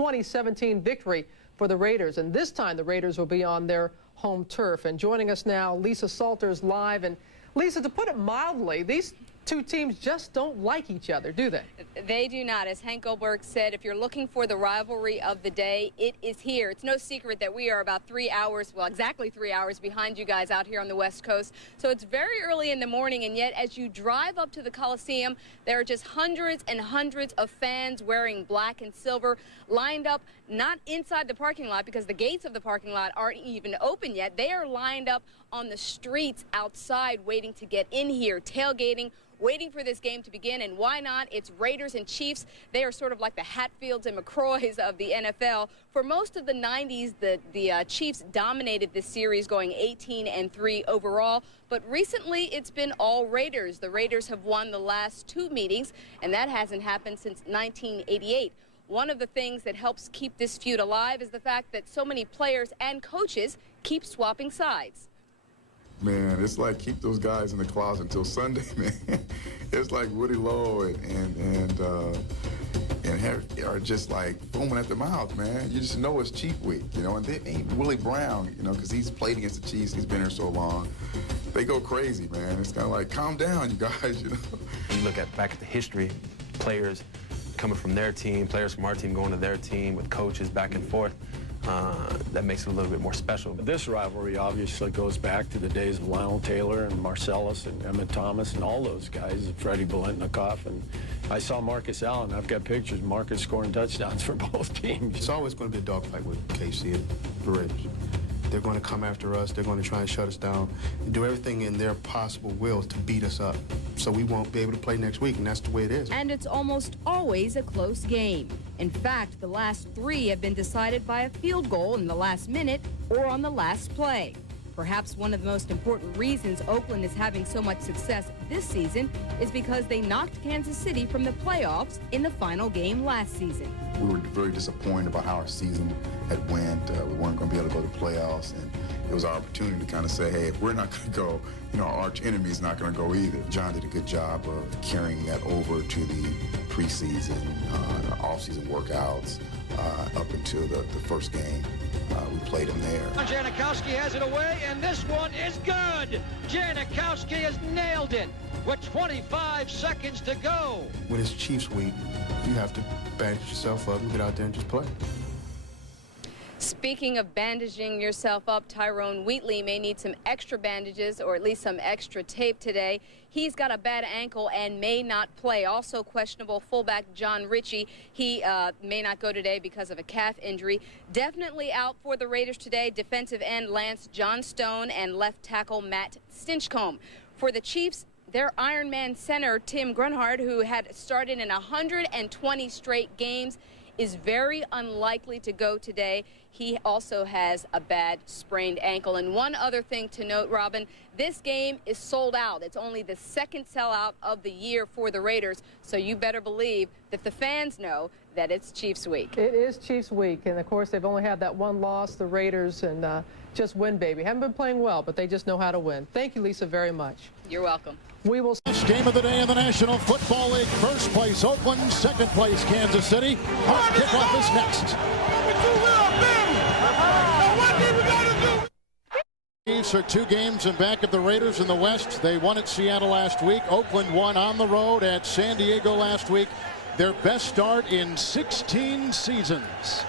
2017 victory for the Raiders. And this time the Raiders will be on their home turf. And joining us now, Lisa Salters live. And Lisa, to put it mildly, these two teams just don't like each other, do they? They do not. As Hank Goldberg said, if you're looking for the rivalry of the day, it is here. It's no secret that we are about 3 hours, well, exactly 3 hours behind you guys out here on the West Coast. So it's very early in the morning, and yet as you drive up to the Coliseum, there are just hundreds and hundreds of fans wearing black and silver lined up, not inside the parking lot because the gates of the parking lot aren't even open yet. They are lined up on the streets outside waiting to get in here, tailgating, waiting for this game to begin. And why not? It's Raiders and Chiefs. They are sort of like the Hatfields and McCroys of the NFL. For most of the 90s, the Chiefs dominated this series, going 18-3 overall. But recently, it's been all Raiders. The Raiders have won the last 2 meetings, and that hasn't happened since 1988. One of the things that helps keep this feud alive is the fact that so many players and coaches keep swapping sides. Man, it's like keep those guys in the closet until Sunday, man. It's like Woody Lowe and Harry are just like foaming at the mouth, man. You just know it's Chief Week, you know. And they ain't Willie Brown, you know, because he's played against the Chiefs. He's been here so long. They go crazy, man. It's kind of like, calm down, you guys, you know. You look back at the history, players coming from their team, players from our team going to their team with coaches back and forth. That makes it a little bit more special. This rivalry obviously goes back to the days of Lionel Taylor and Marcellus and Emmett Thomas and all those guys, Freddie Bolentnikoff. And I saw Marcus Allen. I've got pictures of Marcus scoring touchdowns for both teams. It's always going to be a dogfight with KC and the Raiders. They're going to come after us. They're going to try and shut us down and do everything in their possible will to beat us up. So we won't be able to play next week, and that's the way it is. And it's almost always a close game. In fact, the last 3 have been decided by a field goal in the last minute or on the last play. Perhaps one of the most important reasons Oakland is having so much success this season is because they knocked Kansas City from the playoffs in the final game last season. We were very disappointed about how our season had went. We weren't going to be able to go to the playoffs, and it was our opportunity to kind of say, hey, if we're not going to go, you know, our arch enemy's not going to go either. John did a good job of carrying that over to the preseason, off-season workouts, up until the first game. We played him there. Janikowski has it away, and this one is good. Janikowski has nailed it with 25 seconds to go. When it's Chiefs week, you have to bandage yourself up and get out there and just play. Speaking of bandaging yourself up, Tyrone Wheatley may need some extra bandages or at least some extra tape today. He's got a bad ankle and may not play. Also questionable fullback John Ritchie. He may not go today because of a calf injury. Definitely out for the Raiders today, defensive end Lance Johnstone and left tackle Matt Stinchcomb. For the Chiefs, their Ironman center Tim Grunhard, who had started in 120 straight games, is very unlikely to go today. He also has a bad sprained ankle. And one other thing to note, Robin, this game is sold out. It's only the second sellout of the year for the Raiders, so you better believe that the fans know that it's Chiefs week. It is Chiefs week, and of course they've only had that one loss, the Raiders, and just win, baby. Haven't been playing well, but they just know how to win. Thank you, Lisa, very much. You're welcome. We will. Game of the day in the National Football League. First place Oakland, second place Kansas City. Hard kickoff is next. Chiefs are 2 games in back of the Raiders in the West. They won at Seattle last week. Oakland won on the road at San Diego last week. Their best start in 16 seasons.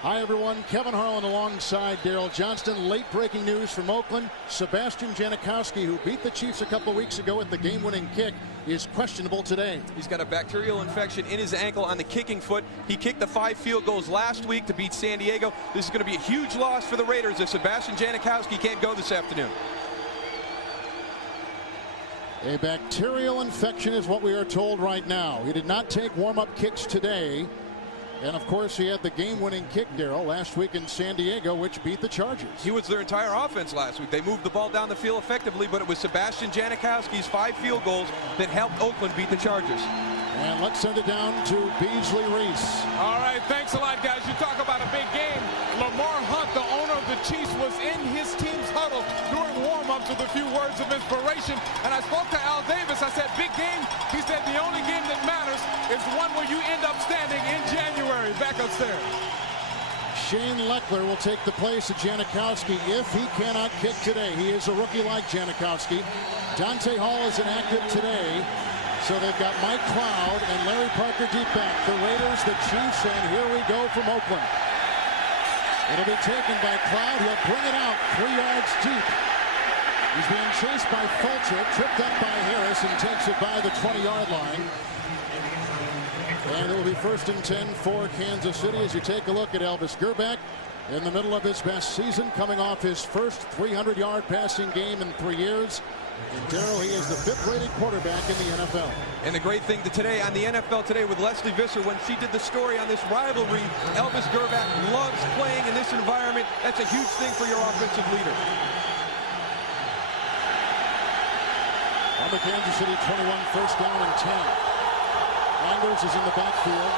Hi, everyone. Kevin Harlan alongside Daryl Johnston. Late breaking news from Oakland. Sebastian Janikowski, who beat the Chiefs a couple weeks ago with the game-winning kick, is questionable today. He's got a bacterial infection in his ankle on the kicking foot. He kicked the 5 field goals last week to beat San Diego. This is going to be a huge loss for the Raiders if Sebastian Janikowski can't go this afternoon. A bacterial infection is what we are told right now. He did not take warm-up kicks today. And, of course, he had the game-winning kick, Daryl, last week in San Diego, which beat the Chargers. He was their entire offense last week. They moved the ball down the field effectively, but it was Sebastian Janikowski's 5 field goals that helped Oakland beat the Chargers. And let's send it down to Beasley Reese. All right, thanks a lot, guys. You talk about a big game. Lamar Hunt, the owner of the Chiefs, was in his team's huddle during warm-ups with a few words of inspiration. And I spoke to Al Davis. I said, big game. He said the only game that matters is the one where you end up standing in January back upstairs. Shane Leckler will take the place of Janikowski if he cannot kick today. He is a rookie like Janikowski. Dante Hall is inactive today. So they've got Mike Cloud and Larry Parker deep back. The Raiders, the Chiefs, and here we go from Oakland. It'll be taken by Cloud. He'll bring it out 3 yards deep. He's being chased by Fulcher, tripped up by Harris, and takes it by the 20-yard line. And it will be 1st and 10 for Kansas City as you take a look at Elvis Grbac in the middle of his best season, coming off his first 300-yard passing game in 3 years. And Darryl, he is the 5th-rated quarterback in the NFL. And the great thing today on the NFL Today with Leslie Visser, when she did the story on this rivalry, Elvis Grbac loves playing in this environment. That's a huge thing for your offensive leader. On the Kansas City 21, 1st down and 10. Anders is in the backfield,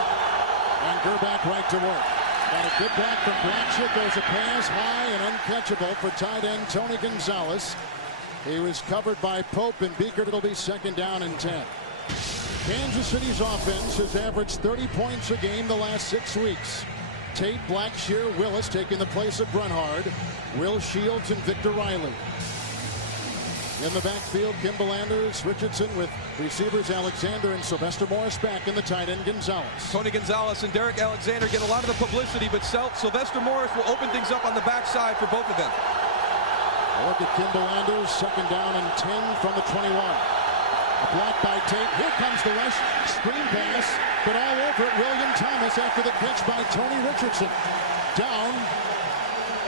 and Grbac right to work. Got a good block from Blackshear. There's a pass high and uncatchable for tight end Tony Gonzalez. He was covered by Pope and Beekert. It'll be 2nd down and 10. Kansas City's offense has averaged 30 points a game the last 6 weeks. Tate, Blackshear, Willis taking the place of Brunhard, Will Shields, and Victor Riley. In the backfield, Kimball Anders, Richardson with receivers Alexander and Sylvester Morris back in the tight end Gonzalez. Tony Gonzalez and Derek Alexander get a lot of the publicity, but Sylvester Morris will open things up on the backside for both of them. Look at Kimball Anders, 2nd down and 10 from the 21. A block by Tate. Here comes the rush. Screen pass, but all over it, William Thomas after the catch by Tony Richardson. Down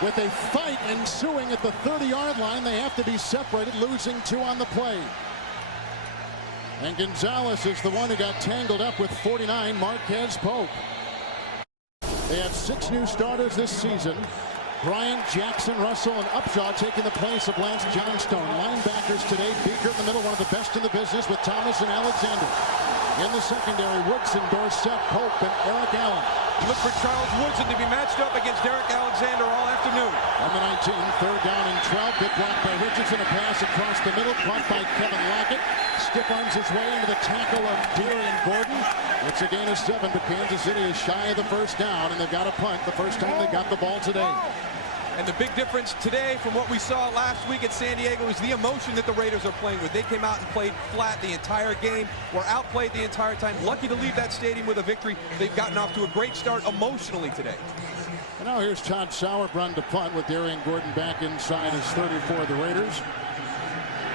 with a fight ensuing at the 30-yard line. They have to be separated, losing 2 on the play. And Gonzalez is the one who got tangled up with 49, Marquez Pope. They have 6 new starters this season. Bryant, Jackson, Russell, and Upshaw taking the place of Lance Johnstone. Linebackers today, Beekert in the middle, one of the best in the business with Thomas and Alexander. In the secondary, Woodson, Dorsett, Pope, and Eric Allen. Look for Charles Woodson to be matched up against Derek Alexander all afternoon. On the 19, 3rd down and 12. Good block by Richardson. A pass across the middle, caught by Kevin Lockett. Stiff arms his way into the tackle of Darian Gordon. It's a gain of 7, but Kansas City is shy of the 1st down, and they've got a punt the first time they got the ball today. And the big difference today from what we saw last week at San Diego is the emotion that the Raiders are playing with. They came out and played flat the entire game, were outplayed the entire time. Lucky to leave that stadium with a victory. They've gotten off to a great start emotionally today. And now here's Todd Sauerbrunn to punt with Darian Gordon back inside his 30 for the Raiders.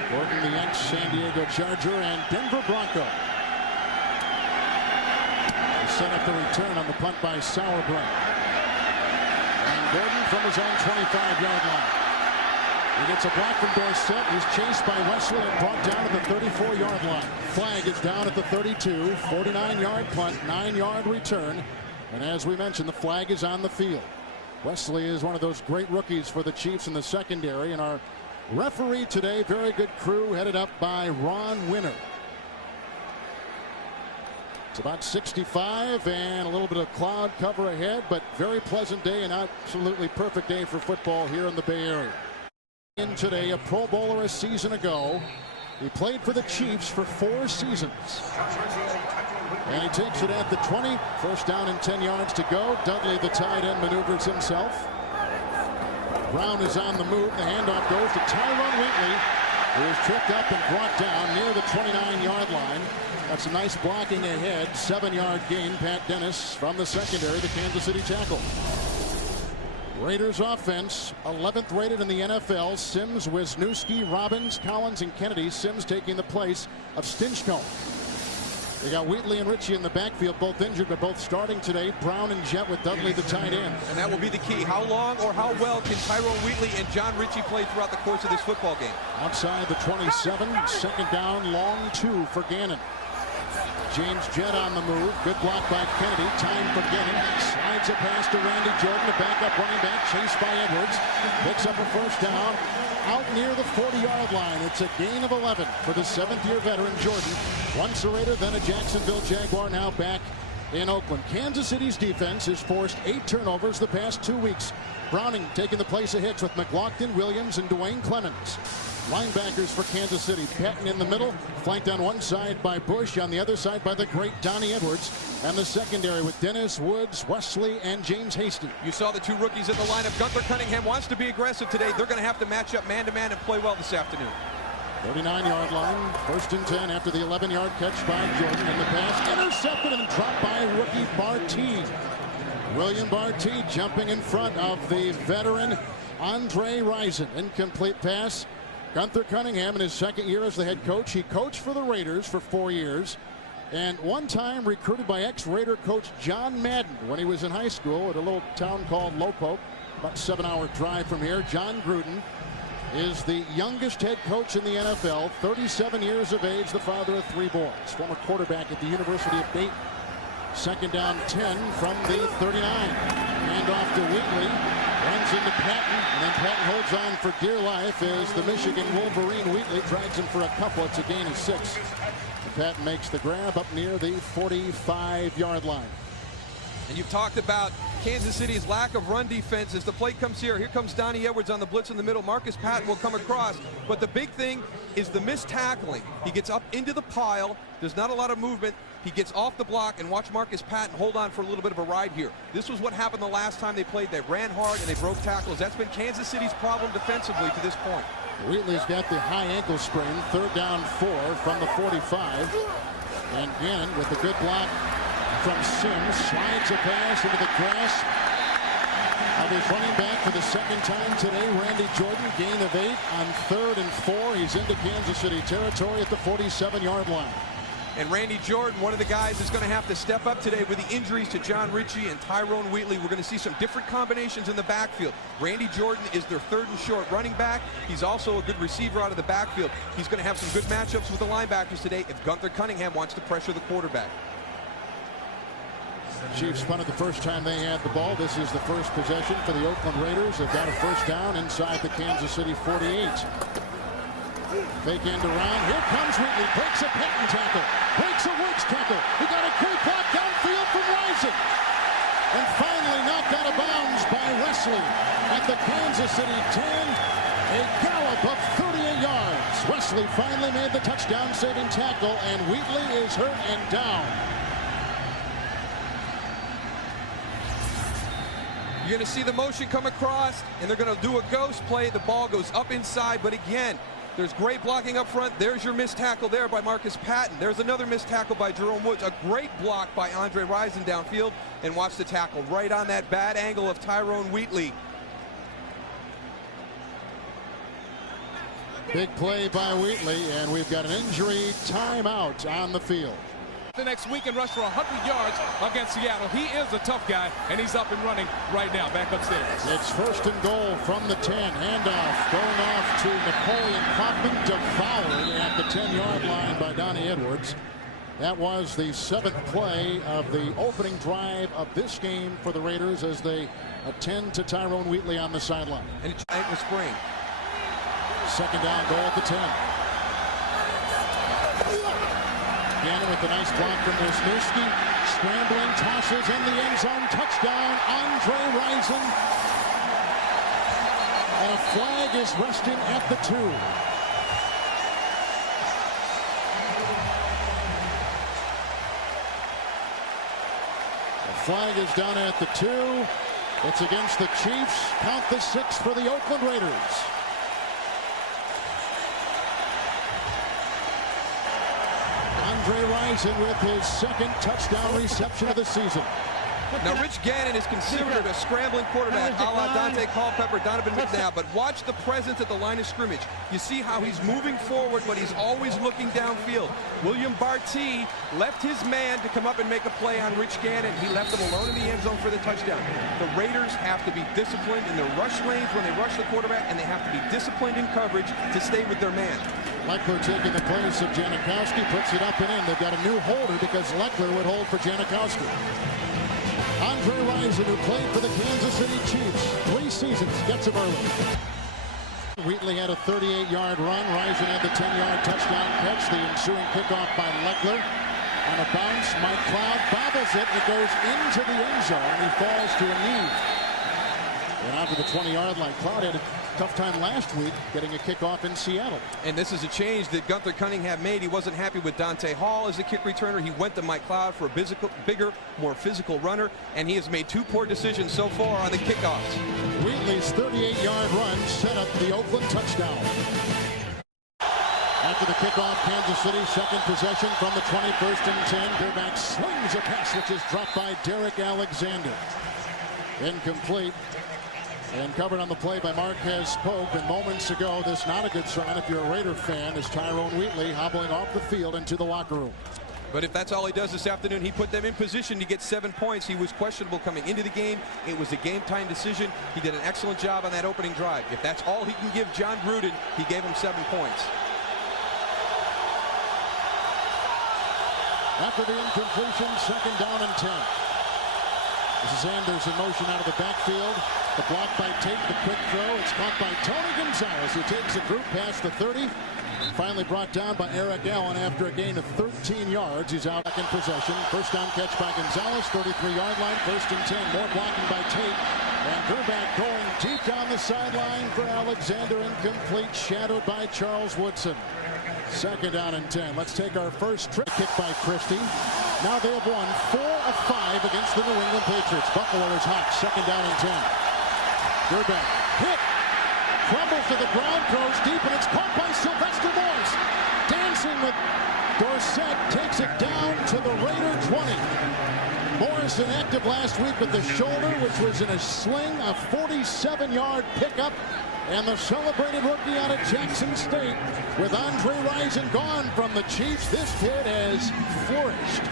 Gordon, the ex-San Diego Charger and Denver Bronco. They set up the return on the punt by Sauerbrunn. And Gordon from his own 25-yard line. He gets a block from Dorsett. He's chased by Wesley and brought down at the 34-yard line. Flag is down at the 32. 49-yard punt, 9-yard return. And as we mentioned, the flag is on the field. Wesley is one of those great rookies for the Chiefs in the secondary. And our referee today, very good crew, headed up by Ron Winner. It's about 65 and a little bit of cloud cover ahead, but very pleasant day and absolutely perfect day for football here in the Bay Area. In today, a Pro Bowler a season ago. He played for the Chiefs for 4 seasons. And he takes it at the 20. 1st down and 10 yards to go. Dudley, the tight end, maneuvers himself. Brown is on the move. The handoff goes to Tyrone Wheatley, who is tripped up and brought down near the 29-yard line. That's a nice blocking ahead. 7-yard gain. Pat Dennis from the secondary, the Kansas City tackle. Raiders offense, 11th rated in the NFL. Sims, Wisniewski, Robbins, Collins, and Kennedy. Sims taking the place of Stinchcomb. They got Wheatley and Ritchie in the backfield, both injured, but both starting today. Brown and Jet with Dudley the tight end. And that will be the key. How long or how well can Tyrone Wheatley and John Ritchie play throughout the course of this football game? Outside the 27, 2nd down, long 2 for Gannon. James Jett on the move. Good block by Kennedy. Time for Gannon. Slides a pass to Randy Jordan, a backup running back, chased by Edwards. Picks up a 1st down out near the 40-yard line. It's a gain of 11 for the 7th-year veteran Jordan. Once a Raider, then a Jacksonville Jaguar, now back in Oakland. Kansas City's defense has forced 8 turnovers the past 2 weeks. Browning taking the place of Hicks with McLaughlin, Williams, and Dwayne Clemens. Linebackers for Kansas City. Patton in the middle, flanked on one side by Bush, on the other side by the great Donnie Edwards. And the secondary with Dennis Woods, Wesley, and James Hasty. You saw the two rookies in the lineup. Gunther Cunningham wants to be aggressive today. They're going to have to match up man-to-man and play well this afternoon. 39-yard line, 1st and 10 after the 11-yard catch by Jordan. And the pass intercepted and dropped by rookie Barty. William Barty jumping in front of the veteran Andre Rison. Incomplete pass. Gunther Cunningham in his 2nd year as the head coach. He coached for the Raiders for 4 years. And one time recruited by ex-Raider coach John Madden when he was in high school at a little town called Lowpoke, about 7-hour drive from here. John Gruden is the youngest head coach in the NFL, 37 years of age, the father of 3 boys. Former quarterback at the University of Dayton. 2nd down 10 from the 39. Hand off to Wheatley. Runs into Patton, and then Patton holds on for dear life as the Michigan Wolverine Wheatley drags him for a couple. It's a gain of 6. And Patton makes the grab up near the 45-yard line. And you've talked about Kansas City's lack of run defense as the play comes here. Here comes Donnie Edwards on the blitz in the middle. Marcus Patton will come across. But the big thing is the missed tackling. He gets up into the pile. There's not a lot of movement. He gets off the block, and watch Marcus Patton hold on for a little bit of a ride here. This was what happened the last time they played. They ran hard and they broke tackles. That's been Kansas City's problem defensively to this point. Wheatley's got the high ankle sprain. 3rd down 4 from the 45. And Gannon with the good block from Sims slides a pass into the grass of his running back for the 2nd time today. Randy Jordan, gain of 8 on 3rd and 4. He's into Kansas City territory at the 47-yard line. And Randy Jordan, one of the guys that's going to have to step up today with the injuries to John Ritchie and Tyrone Wheatley. We're going to see some different combinations in the backfield. Randy Jordan is their 3rd and short running back. He's also a good receiver out of the backfield. He's going to have some good matchups with the linebackers today if Gunther Cunningham wants to pressure the quarterback. Chiefs punted the first time they had the ball. This is the first possession for the Oakland Raiders. They've got a 1st down inside the Kansas City 48. Fake end around. Here comes Wheatley. Breaks a Patton tackle. Breaks a Woods tackle. He got a great block downfield from Rison. And finally knocked out of bounds by Wesley at the Kansas City 10. A gallop of 38 yards. Wesley finally made the touchdown-saving tackle, and Wheatley is hurt and down. You're going to see the motion come across, and they're going to do a ghost play. The ball goes up inside, but again, there's great blocking up front. There's your missed tackle there by Marcus Patton. There's another missed tackle by Jerome Woods. A great block by Andre Rison downfield. And watch the tackle right on that bad angle of Tyrone Wheatley. Big play by Wheatley, and we've got an injury timeout on the field. The next week and rush for 100 yards against Seattle. He is a tough guy, and he's up and running right now, back upstairs. It's 1st and goal from the 10. Handoff going off to Napoleon Kaufman, devoured at the 10-yard line by Donnie Edwards. That was the 7th play of the opening drive of this game for the Raiders as they attend to Tyrone Wheatley on the sideline. And it's ankle sprain. 2nd down goal at the 10. Gannon with a nice block from Wisniewski. Scrambling, tosses in the end zone. Touchdown, Andre Rison. And a flag is resting at the 2. The flag is down at the 2. It's against the Chiefs. Count the 6 for the Oakland Raiders. Andre Rison with his 2nd touchdown reception of the season. Now, Rich Gannon is considered a scrambling quarterback, a la Dante Culpepper, Donovan McNabb, but watch the presence at the line of scrimmage. You see how he's moving forward, but he's always looking downfield. William Barty left his man to come up and make a play on Rich Gannon. He left him alone in the end zone for the touchdown. The Raiders have to be disciplined in their rush lanes when they rush the quarterback, and they have to be disciplined in coverage to stay with their man. Leckler taking the place of Janikowski, puts it up and in. They've got a new holder because Leckler would hold for Janikowski. Andre Rison, who played for the Kansas City Chiefs 3 seasons, gets him early. Wheatley had a 38-yard run. Rison had the 10-yard touchdown catch. The ensuing kickoff by Leckler. On a bounce, Mike Cloud bobbles it. It goes into the end zone. He falls to a knee. And out to the 20-yard line. Cloud had tough time last week getting a kickoff in Seattle. And this is a change that Gunther Cunningham made. He wasn't happy with Dante Hall as the kick returner. He went to Mike Cloud for a bigger, more physical runner, and he has made 2 poor decisions so far on the kickoffs. Wheatley's 38-yard run set up the Oakland touchdown. After the kickoff, Kansas City second possession from the 21st and 10. Gerback slings a pass which is dropped by Derek Alexander. Incomplete. And covered on the play by Marquez Pope. And moments ago, this not a good sign if you're a Raider fan, as Tyrone Wheatley hobbling off the field into the locker room. But if that's all he does this afternoon, he put them in position to get 7 points. He was questionable coming into the game. It was a game-time decision. He did an excellent job on that opening drive. If that's all he can give John Gruden, he gave him 7 points. After the incompletion, second down and 10. This is Anders in motion out of the backfield. The block by Tate, the quick throw. It's caught by Tony Gonzalez, who takes a group past the 30. Finally brought down by Eric Allen after a gain of 13 yards. He's out in possession. First down catch by Gonzalez, 33-yard line, 1st and 10. More blocking by Tate. And Gerback going deep down the sideline for Alexander, incomplete, shadowed by Charles Woodson. Second down and 10. Let's take our first trip. Kick by Christie. Now they have won 4 of 5 against the New England Patriots. Buffalo is hot. Second down and 10. Gerback hit. Crumbles to the ground, throws deep, and it's caught by Sylvester Morse. Dancing with Dorsett, takes it down to the Raider 20. Morris inactive last week with the shoulder, which was in a sling, a 47-yard pickup. And the celebrated rookie out of Jackson State, with Andre Rison gone from the Chiefs, this kid has flourished.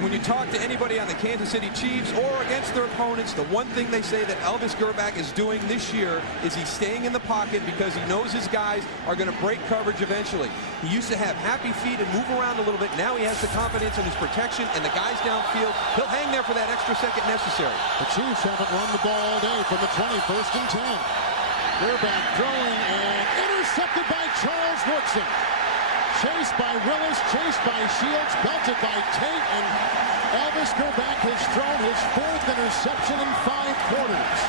When you talk to anybody on the Kansas City Chiefs or against their opponents, the one thing they say that Elvis Gerback is doing this year is he's staying in the pocket because he knows his guys are going to break coverage eventually. He used to have happy feet and move around a little bit. Now he has the confidence in his protection and the guys downfield. He'll hang there for that extra second necessary. The Chiefs haven't run the ball all day from the 21st and 10. Gerback throwing and intercepted by Charles Woodson. Chased by Willis, chased by Shields, belted by Tate, and Elvis Gerback has thrown his 4th interception in 5 quarters.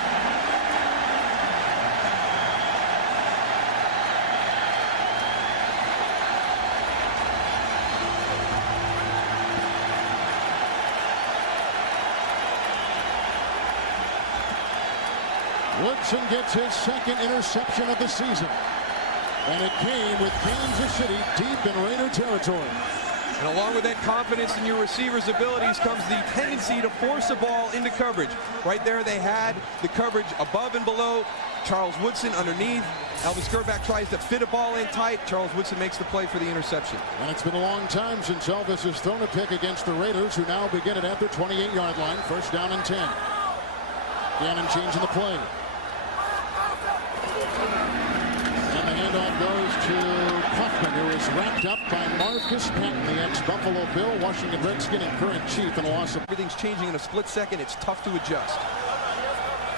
Woodson gets his 2nd interception of the season. And it came with Kansas City deep in Raider territory. And along with that confidence in your receiver's abilities comes the tendency to force the ball into coverage. Right there they had the coverage above and below. Charles Woodson underneath. Elvis Gerback tries to fit a ball in tight. Charles Woodson makes the play for the interception. And it's been a long time since Elvis has thrown a pick against the Raiders, who now begin it at their 28-yard line. First down and 10. Gannon changing the play. Handoff goes to Kaufman, who is wrapped up by Marcus Patton, the ex-Buffalo Bill, Washington Redskin, and current Chief, and a loss of... Everything's changing in a split second. It's tough to adjust.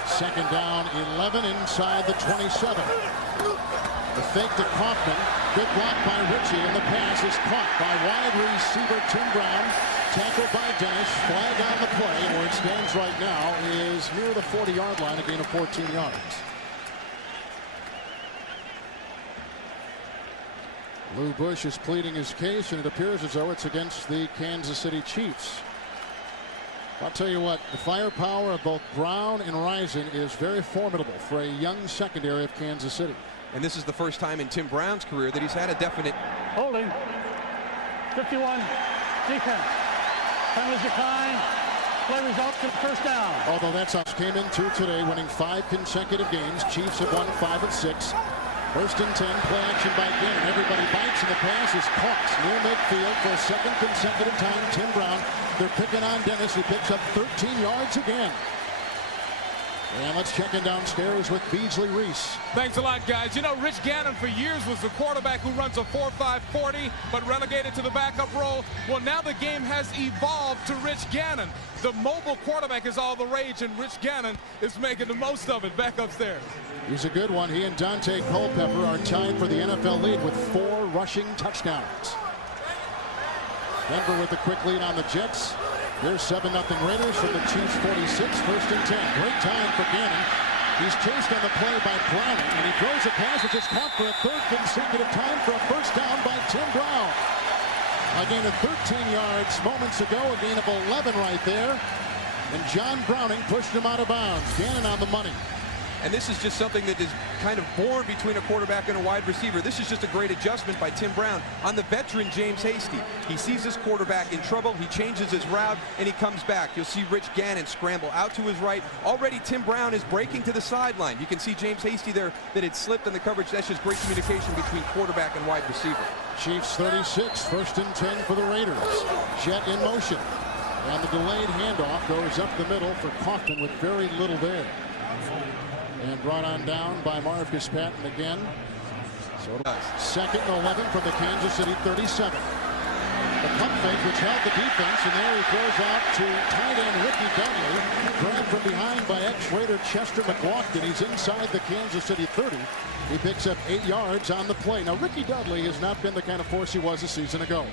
Second down, 11 inside the 27. The fake to Kaufman. Good block by Ritchie, and the pass is caught by wide receiver Tim Brown. Tackled by Dennis. Flag on the play, and where it stands right now is near the 40-yard line, a gain of 14 yards. Lou Bush is pleading his case, and it appears as though it's against the Kansas City Chiefs. I'll tell you what, the firepower of both Brown and Rison is very formidable for a young secondary of Kansas City. And this is the first time in Tim Brown's career that he's had a definite... Holding. 51. Defense. Penalties decline. Play results in first down. Although that's us came into today winning 5 consecutive games. Chiefs have won 5 of 6. First and 10, play action by Gannon. Everybody bites, and the pass is caught near midfield for a 2nd consecutive time. Tim Brown, they're picking on Dennis, who picks up 13 yards again. And let's check in downstairs with Beasley Reese. Thanks a lot, guys. You know, Rich Gannon for years was the quarterback who runs a 4.5 40, but relegated to the backup role. Well, now the game has evolved to Rich Gannon. The mobile quarterback is all the rage, and Rich Gannon is making the most of it back upstairs. He's a good one. He and Dante Culpepper are tied for the NFL lead with 4 rushing touchdowns. Denver with a quick lead on the Jets. Here's 7-0 Raiders from the Chiefs 46. First and 10. Great time for Gannon. He's chased on the play by Browning, and he throws a pass which is caught for a third consecutive time for a first down by Tim Brown. A gain of 13 yards moments ago, a gain of 11 right there. And John Browning pushed him out of bounds. Gannon on the money. And this is just something that is kind of born between a quarterback and a wide receiver. This is just a great adjustment by Tim Brown on the veteran James Hasty. He sees his quarterback in trouble, he changes his route, and he comes back. You'll see Rich Gannon scramble out to his right. Already Tim Brown is breaking to the sideline. You can see James Hasty there that had slipped in the coverage. That's just great communication between quarterback and wide receiver. Chiefs 36, 1st and 10 for the Raiders. Jet in motion. And the delayed handoff goes up the middle for Kaufman with very little there. And brought on down by Marcus Patton again. So 2nd and 11 from the Kansas City 37. The pump fake which held the defense, and there he throws out to tight end Ricky Dudley. Grabbed from behind by ex-Raider Chester McLaughlin. He's inside the Kansas City 30. He picks up 8 yards on the play. Now, Ricky Dudley has not been the kind of force he was a season ago.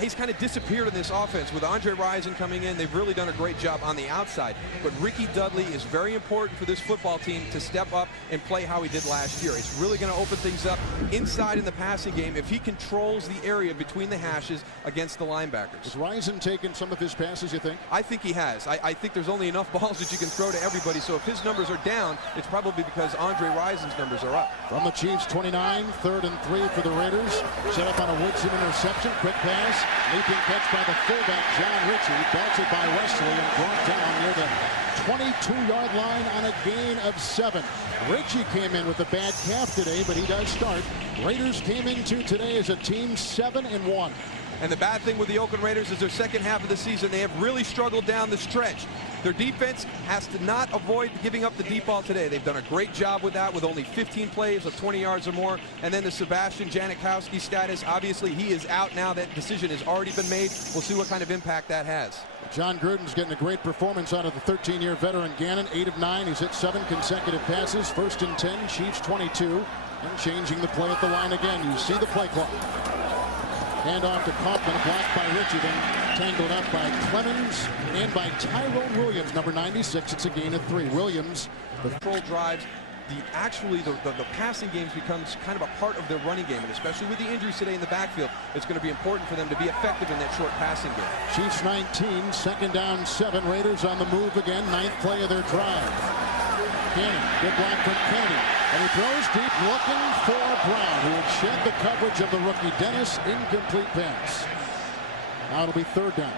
He's kind of disappeared in this offense. With Andre Rison coming in, they've really done a great job on the outside. But Ricky Dudley is very important for this football team to step up and play how he did last year. It's really going to open things up inside in the passing game if he controls the area between the hashes against the linebackers. Has Rison taken some of his passes, you think? I think he has. I think there's only enough balls that you can throw to everybody. So if his numbers are down, it's probably because Andre Rison's numbers are up. From the Chiefs 29, 3rd and 3 for the Raiders. Set up on a Woodson interception. Quick pass. Leaping catch by the fullback, John Ritchie. Belted by Wesley and brought down near the 22-yard line on a gain of 7. Ritchie came in with a bad calf today, but he does start. Raiders came into today as a team 7-1. And the bad thing with the Oakland Raiders is their second half of the season, they have really struggled down the stretch. Their defense has to not avoid giving up the deep ball today. They've done a great job with that with only 15 plays of 20 yards or more. And then the Sebastian Janikowski status, obviously he is out now. That decision has already been made. We'll see what kind of impact that has. John Gruden's getting a great performance out of the 13-year veteran Gannon. 8 of 9. He's hit 7 consecutive passes. 1st and 10, Chiefs 22. And changing the play at the line again. You see the play clock. Hand off to Kaufman, blocked by Ritchie, then tangled up by Clemens and by Tyrone Williams, number 96. It's a gain of 3. Williams, the control drives, the passing games becomes kind of a part of their running game, and especially with the injuries today in the backfield, it's going to be important for them to be effective in that short passing game. Chiefs 19, 2nd down 7. Raiders on the move again, 9th play of their drive. Gannon, good block from Kennedy, and he throws deep looking for Brown, who had shed the coverage of the rookie Dennis. Incomplete pass. Now it'll be 3rd down.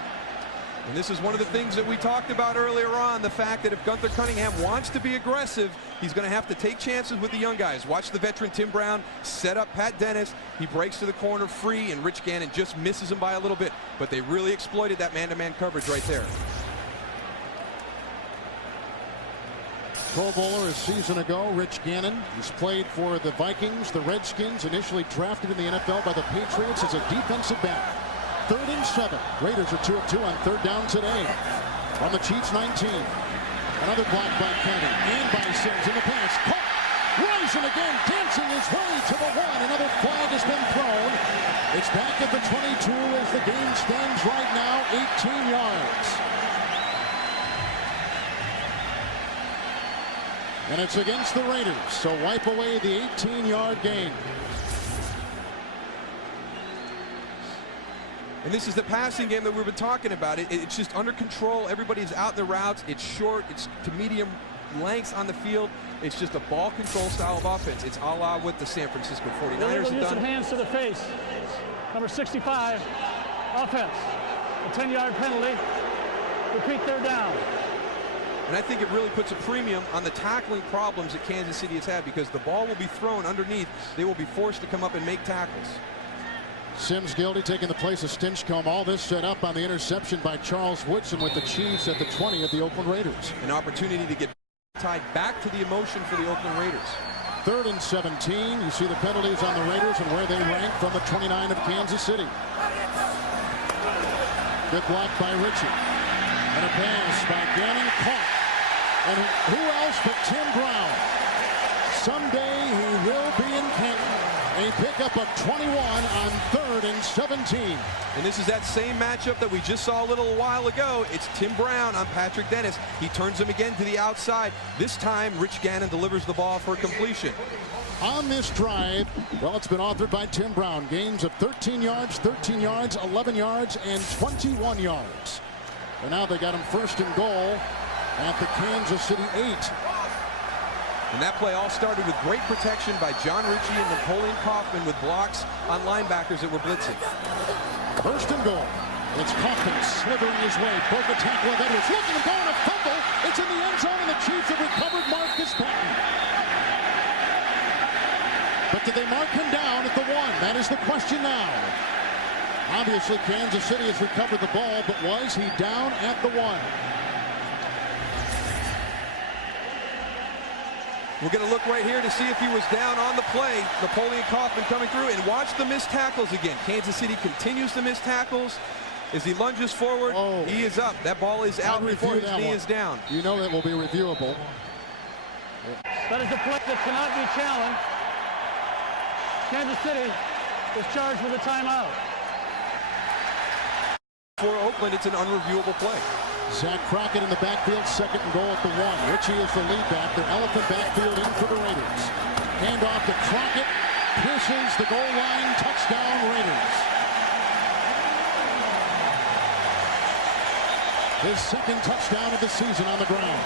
And this is one of the things that we talked about earlier on, the fact that if Gunther Cunningham wants to be aggressive, he's going to have to take chances with the young guys. Watch the veteran Tim Brown set up Pat Dennis. He breaks to the corner free, and Rich Gannon just misses him by a little bit. But they really exploited that man-to-man coverage right there. Pro Bowler a season ago, Rich Gannon. He's played for the Vikings, the Redskins, initially drafted in the NFL by the Patriots as a defensive back. 3rd and 7. Raiders are 2 of 2 on 3rd down today. On the Chiefs 19. Another block by Kennedy and by Sims in the pass. Caught. Rison again, dancing his way to the 1. Another flag has been thrown. It's back at the 22 as the game stands right now, 18 yards. And it's against the Raiders, so wipe away the 18-yard gain. And this is the passing game that we've been talking about. It's just under control. Everybody's out in the routes. It's short. It's to medium lengths on the field. It's just a ball control style of offense. It's a la what the San Francisco 49ers have done. Hands to the face. Number 65, offense. A 10-yard penalty. Repeat 3rd down. And I think it really puts a premium on the tackling problems that Kansas City has had, because the ball will be thrown underneath. They will be forced to come up and make tackles. Sims Gildy taking the place of Stinchcomb. All this set up on the interception by Charles Woodson with the Chiefs at the 20 of the Oakland Raiders. An opportunity to get tied back to the emotion for the Oakland Raiders. 3rd and 17. You see the penalties on the Raiders and where they rank from the 29 of Kansas City. Good block by Ritchie. And a pass by Gannon, caught. And who else but Tim Brown? Someday he will be in Canton. A pickup of 21 on 3rd and 17. And this is that same matchup that we just saw a little while ago. It's Tim Brown on Patrick Dennis. He turns him again to the outside. This time, Rich Gannon delivers the ball for completion. On this drive, well, it's been authored by Tim Brown. Gains of 13 yards, 11 yards, and 21 yards. And now they got him 1st and goal at the Kansas City 8. And that play all started with great protection by John Ritchie and Napoleon Kaufman with blocks on linebackers that were blitzing. 1st and goal. It's Kaufman slithering his way. Broke a tackle of Edwards. Looking to go on a fumble. It's in the end zone, and the Chiefs have recovered Marcus Patton. But did they mark him down at the 1? That is the question now. Obviously, Kansas City has recovered the ball, but was he down at the 1? We're going to look right here to see if he was down on the play. Napoleon Kaufman coming through, and watch the missed tackles again. Kansas City continues to miss tackles. As he lunges forward, he is up. That ball is out before his knee is down. You know that will be reviewable. That is a play that cannot be challenged. Kansas City is charged with a timeout. For Oakland, it's an unreviewable play. Zach Crockett in the backfield, 2nd and goal at the 1. Ritchie is the lead back. Their elephant backfield in for the Raiders. Hand off to Crockett. Pierces the goal line. Touchdown, Raiders. His 2nd touchdown of the season on the ground.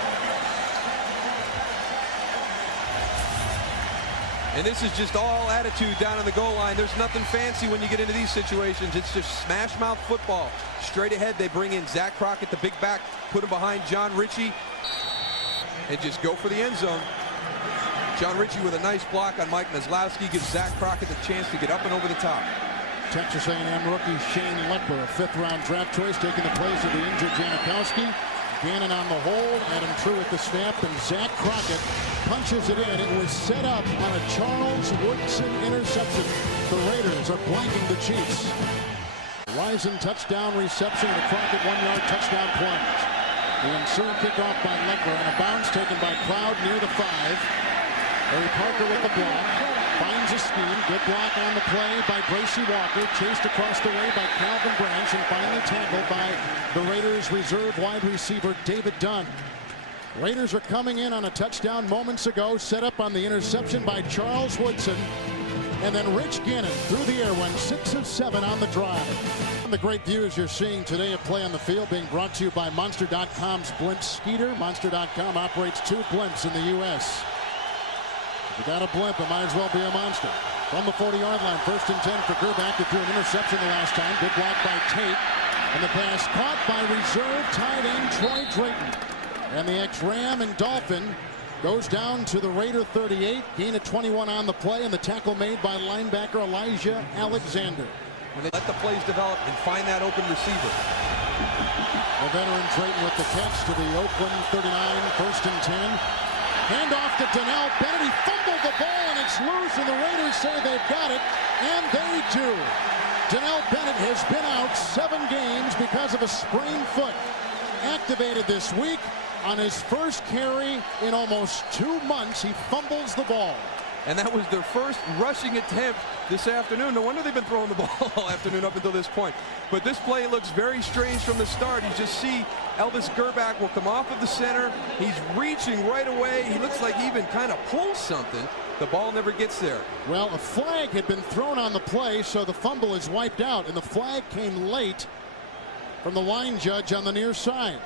And this is just all attitude down on the goal line. There's nothing fancy when you get into these situations. It's just smash mouth football. Straight ahead, they bring in Zach Crockett, the big back, put him behind John Ritchie, and just go for the end zone. John Ritchie with a nice block on Mike Maslowski gives Zach Crockett the chance to get up and over the top. Texas A&M rookie Shane Leckler, a 5th-round draft choice, taking the place of the injured Janikowski. Gannon on the hold, Adam True at the snap, and Zach Crockett punches it in. It was set up on a Charles Woodson interception. The Raiders are blanking the Chiefs. Rising touchdown reception and a Crockett 1-yard touchdown plunge. The ensuing kickoff by Leckler and a bounce taken by Cloud near the 5. Harry Parker with the block. Finds a scheme. Good block on the play by Bracy Walker. Chased across the way by Calvin Branch and finally tackled by the Raiders reserve wide receiver David Dunn. Raiders are coming in on a touchdown moments ago. Set up on the interception by Charles Woodson. And then Rich Gannon through the air went 6 of 7 on the drive. And the great views you're seeing today of Play on the Field being brought to you by Monster.com's Blimp Skeeter. Monster.com operates 2 blimps in the U.S. If you got a blimp, it might as well be a monster. From the 40-yard line, 1st and 10 for Gerback, who threw an interception the last time. Good block by Tate. And the pass caught by reserve tight end Troy Drayton. And the ex-Ram and Dolphin goes down to the Raider 38. Gain of 21 on the play, and the tackle made by linebacker Elijah Alexander. When they let the plays develop and find that open receiver. The veteran Drayton with the catch to the Oakland 39, 1st and 10. Hand off to Donnell Bennett. He fumbled the ball and it's loose, and the Raiders say they've got it, and they do. Donnell Bennett has been out 7 games because of a sprained foot. Activated this week on his first carry in almost 2 months. He fumbles the ball. And that was their first rushing attempt this afternoon. No wonder they've been throwing the ball all afternoon up until this point. But this play looks very strange from the start. You just see Elvis Gerback will come off of the center. He's reaching right away. He looks like he even kind of pulls something. The ball never gets there. Well, a flag had been thrown on the play, so the fumble is wiped out. And the flag came late from the line judge on the near side.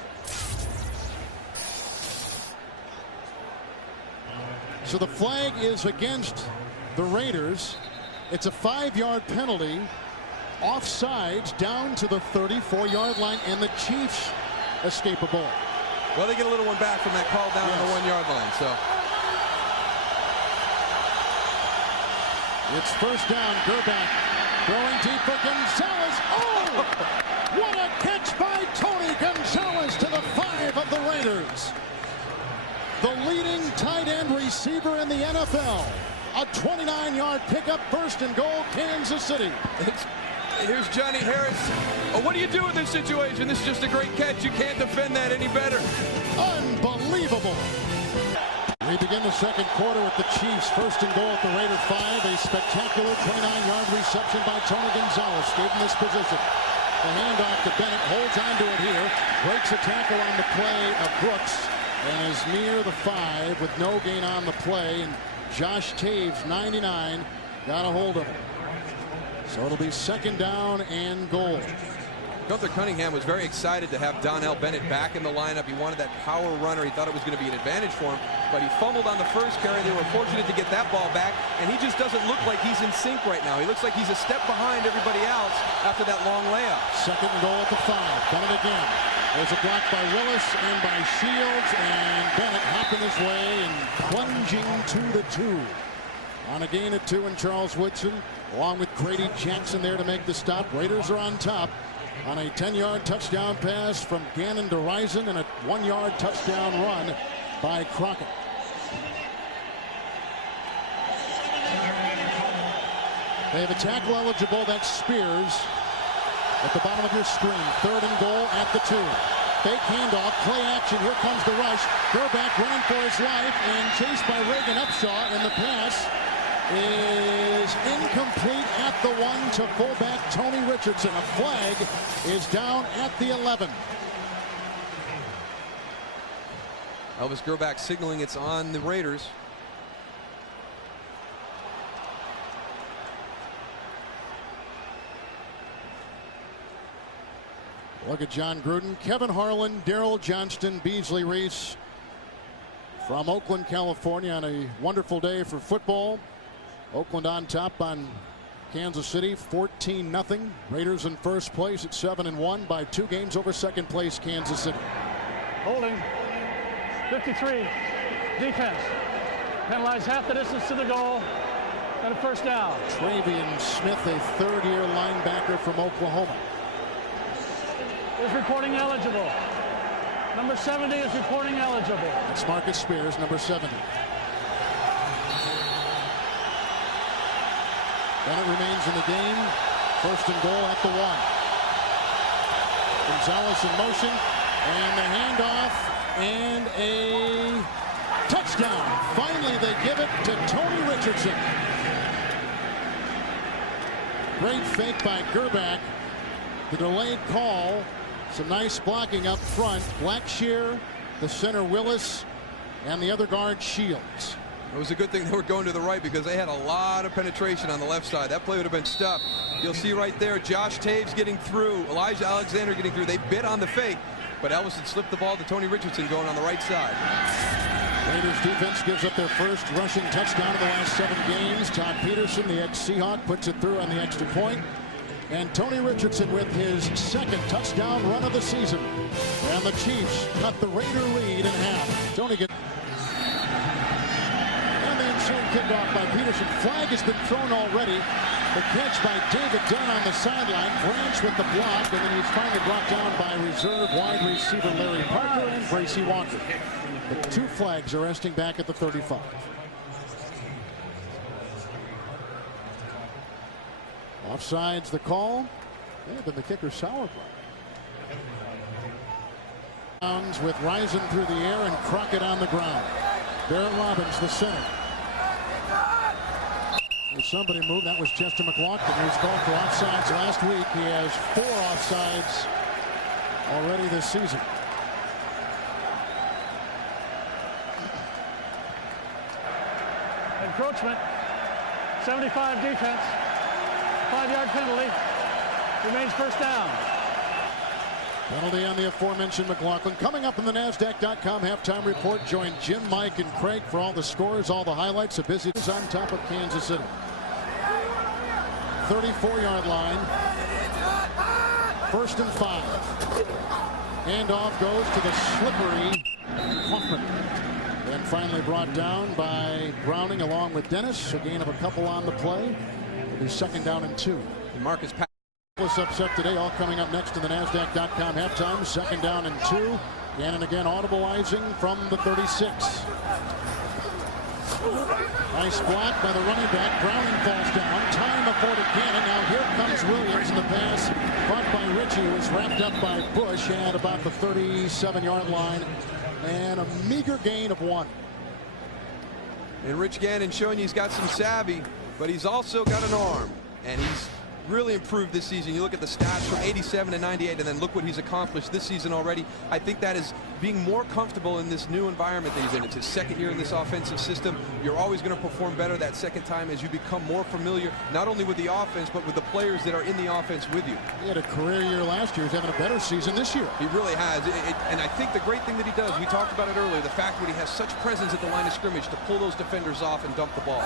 So the flag is against the Raiders. It's a 5-yard penalty. Offsides down to the 34-yard line, and the Chiefs escape a ball. Well, they get a little one back from that call down on the 1-yard line. So it's 1st down. Gerback throwing deep for Gonzalez. Oh! What a catch by Tony Gonzalez to the 5 of the Raiders. The leading tight end receiver in the NFL. A 29-yard pickup, 1st and goal, Kansas City. Here's Johnny Harris. Oh, what do you do in this situation? This is just a great catch. You can't defend that any better. Unbelievable. We begin the the second quarter with the Chiefs. First and goal at the Raider 5. A spectacular 29-yard reception by Tony Gonzalez. Gave him this position. The handoff to Bennett. Holds onto it here. Breaks a tackle on the play of Brooks. And is near the 5 with no gain on the play. And Josh Taves, 99, got a hold of him. So it'll be second down and goal. Gunther Cunningham was very excited to have Donnell Bennett back in the lineup. He wanted that power runner. He thought it was going to be an advantage for him, but he fumbled on the first carry. They were fortunate to get that ball back, and he just doesn't look like he's in sync right now. He looks like he's a step behind everybody else after that long layup. Second and goal at the 5. Bennett again. There's a block by Willis and by Shields, and Bennett hopping his way and plunging to the 2. On a gain of 2, and Charles Woodson, along with Grady Jackson there to make the stop. Raiders are on top on a 10-yard touchdown pass from Gannon to Rison and a 1-yard touchdown run by Crockett. They have a tackle eligible. That's Spears at the bottom of your screen. Third and goal at the 2. Fake handoff, play action. Here comes the rush. Gerback running for his life and chased by Reagan Upshaw, and the pass is incomplete at the 1 to fullback Tony Richardson. A flag is down at the 11. Elvis Gerback signaling it's on the Raiders. Look at John Gruden, Kevin Harlan, Daryl Johnston, Beasley Reese from Oakland, California, on a wonderful day for football. Oakland on top on Kansas City, 14-0. Raiders in first place at 7-1 by 2 games over second place Kansas City. Holding. 53. Defense. Penalized half the distance to the goal. And a first down. Travian Smith, a third-year linebacker from Oklahoma, is reporting eligible. Number 70 is reporting eligible. That's Marcus Spears, number 70. Bennett remains in the game. First and goal at the 1. Gonzalez in motion, and the handoff, and a touchdown. Finally, they give it to Tony Richardson. Great fake by Gerback. The delayed call. Some nice blocking up front. Blackshear, the center Willis, and the other guard Shields. It was a good thing they were going to the right because they had a lot of penetration on the left side. That play would have been stuffed. You'll see right there Josh Taves getting through, Elijah Alexander getting through. They bit on the fake, but Elvis had slipped the ball to Tony Richardson going on the right side. Raiders defense gives up their first rushing touchdown in the last 7 games. Todd Peterson, the ex-Seahawk, puts it through on the extra point. And Tony Richardson with his second touchdown run of the season. And the Chiefs cut the Raider lead in half. Tony gets... And the ensuing kickoff by Peterson. Flag has been thrown already. The catch by David Dunn on the sideline. Branch with the block, and then he's finally brought down by reserve wide receiver Larry Parker and Gracie Walker. The 2 flags are resting back at the 35. Offsides the call. Yeah, but the kicker Sauerbrunn. With Rison through the air and Crockett on the ground. Barrett Robbins, the center. If somebody moved, that was Chester McLaughlin. He was called for offsides last week. He has 4 offsides already this season. Encroachment. 75 defense. 5-yard penalty. Remains first down. Penalty on the aforementioned McLaughlin. Coming up in the NASDAQ.com halftime report, join Jim, Mike, and Craig for all the scores, all the highlights. A busy is on top of Kansas City. 34-yard line. First and 5. Handoff goes to the slippery Hoffman. Then finally brought down by Browning along with Dennis. A gain of a couple on the play. It'll be second down and 2. And Marcus upset today, all coming up next in the NASDAQ.com halftime. Second down and 2. Gannon again audibleizing from the 36. Nice block by the running back. Browning falls down. Time afforded Gannon. Now here comes Williams in the pass. Caught by Ritchie, who was wrapped up by Bush at about the 37-yard line. And a meager gain of 1. And Rich Gannon showing you he's got some savvy, but he's also got an arm. And he's really improved this season. You look at the stats from 87 to 98, and then look what he's accomplished this season already. I think that is being more comfortable in this new environment that he's in. It's his second year in this offensive system. You're always going to perform better that second time as you become more familiar, not only with the offense, but with the players that are in the offense with you. He had a career year last year. He's having a better season this year. He really has. And I think the great thing that he does, we talked about it earlier, the fact that he has such presence at the line of scrimmage to pull those defenders off and dump the ball.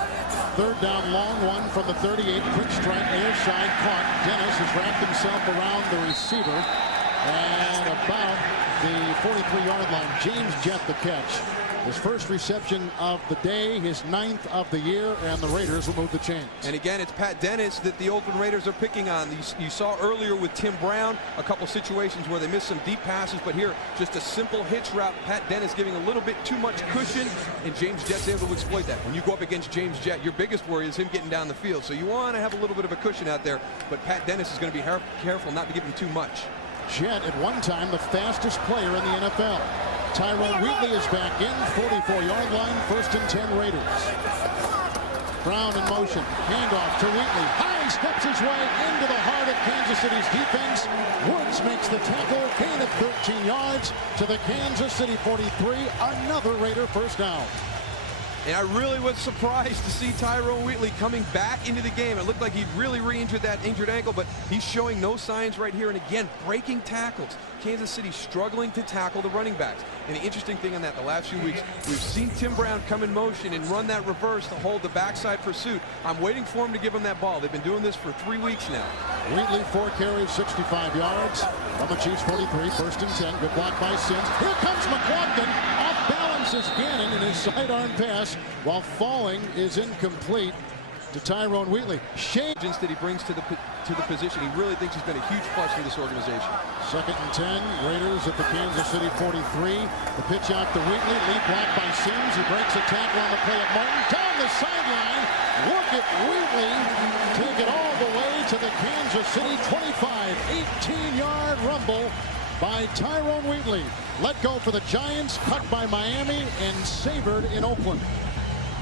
Third down, long one from the 38. Quick strike, air side, caught. Dennis has wrapped himself around the receiver. And about the 43-yard line, James Jett the catch. His first reception of the day, his 9th of the year, and the Raiders will move the chains. And again, it's Pat Dennis that the Oakland Raiders are picking on. You saw earlier with Tim Brown, a couple situations where they missed some deep passes, but here, just a simple hitch route. Pat Dennis giving a little bit too much cushion, and James Jett's able to exploit that. When you go up against James Jett, your biggest worry is him getting down the field. So you want to have a little bit of a cushion out there, but Pat Dennis is going to be careful not to give him too much. Jett, at one time, the fastest player in the NFL. Tyrone Wheatley is back in, 44-yard line, 1st and 10 Raiders. Brown in motion, handoff to Wheatley. High steps his way into the heart of Kansas City's defense. Woods makes the tackle, gain of 13 yards to the Kansas City 43. Another Raider first down. And I really was surprised to see Tyrone Wheatley coming back into the game. It looked like he really re-injured that injured ankle, but he's showing no signs right here. And again, breaking tackles. Kansas City struggling to tackle the running backs. And the interesting thing on that, the last few weeks, we've seen Tim Brown come in motion and run that reverse to hold the backside pursuit. I'm waiting for him to give him that ball. They've been doing this for 3 weeks now. Wheatley, 4 carries, 65 yards. From the Chiefs 43, 1st and 10. Good block by Sims. Here comes McLaughlin. Off balance is Gannon in his sidearm pass, while falling is incomplete to Tyrone Wheatley. Shane that he brings to the position, he really thinks he's been a huge plus for this organization. 2nd and 10, Raiders at the Kansas City 43. The pitch out to Wheatley, lead block by Sims. He breaks a tackle on the play of Martin. Down the sideline, look at Wheatley take it all the way to the Kansas City 25. 18-yard rumble by Tyrone Wheatley. Let go for the Giants, cut by Miami, and savored in Oakland.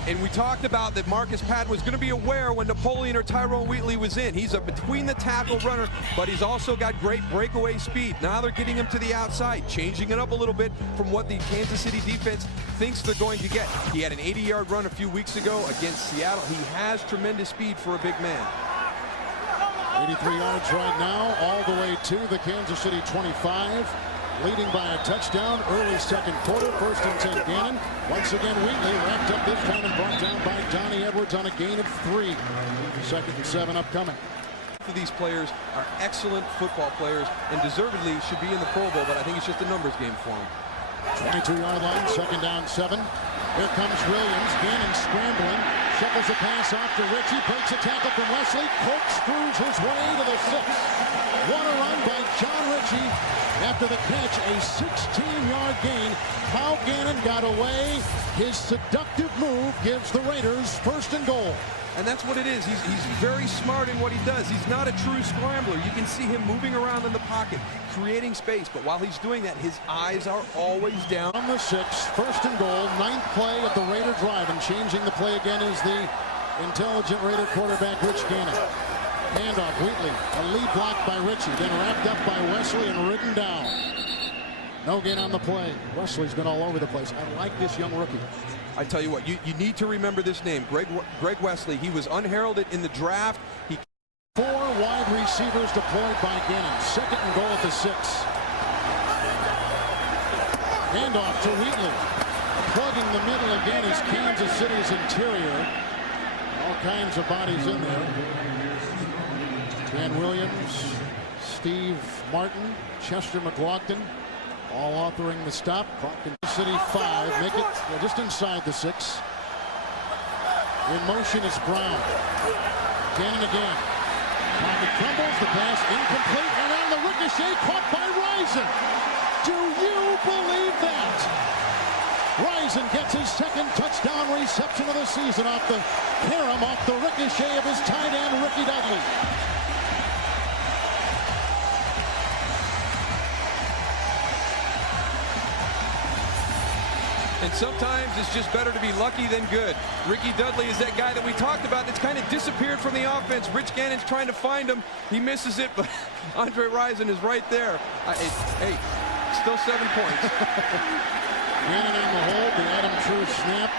And we talked about that Marcus Patton was going to be aware when Napoleon or Tyrone Wheatley was in. He's a between-the-tackle runner, but he's also got great breakaway speed. Now they're getting him to the outside, changing it up a little bit from what the Kansas City defense thinks they're going to get. He had an 80-yard run a few weeks ago against Seattle. He has tremendous speed for a big man. 83 yards right now, all the way to the Kansas City 25. Leading by a touchdown early 2nd quarter. 1st and 10 Gannon. Once again, Wheatley wrapped up this time and brought down by Donnie Edwards on a gain of 3. 2nd and 7 upcoming. Both of these players are excellent football players and deservedly should be in the Pro Bowl, but I think it's just a numbers game for them. 22-yard line, 2nd down 7. Here comes Williams. Gannon scrambling. Shuffles a pass off to Ritchie. Breaks a tackle from Wesley. Corkscrews his way to the 6. What a run by John Ritchie after the catch. A 16-yard gain. How Gannon got away. His seductive move gives the Raiders 1st and goal. And that's what it is. He's very smart in what he does. He's not a true scrambler. You can see him moving around in the pocket, creating space. But while he's doing that, his eyes are always down. On the 6, 1st and goal, 9th play of the Raider drive. And changing the play again is the intelligent Raider quarterback, Rich Gannon. Handoff, Wheatley, a lead block by Ritchie, then wrapped up by Wesley and ridden down. No gain on the play. Wesley's been all over the place. I like this young rookie. I tell you what, you need to remember this name, Greg Wesley. He was unheralded in the draft. 4 wide receivers deployed by Gannon. 2nd and goal at the 6. Handoff to Wheatley. Plugging the middle again is Kansas City's interior. All kinds of bodies in there. Dan Williams, Steve Martin, Chester McLaughlin, all authoring the stop. Kansas City 5, make it just inside the 6. In motion is Brown. Gannon again. Pocket crumbles, the pass incomplete, and on the ricochet, caught by Rison. Do you believe that? Rison gets his 2nd touchdown reception of the season off the carom, off the ricochet of his tight end, Ricky Dudley. And sometimes it's just better to be lucky than good. Ricky Dudley is that guy that we talked about that's kind of disappeared from the offense. Rich Gannon's trying to find him. He misses it, but Andre Rison is right there. Hey, still 7 points. Gannon on the hold, the Adam Truce snap.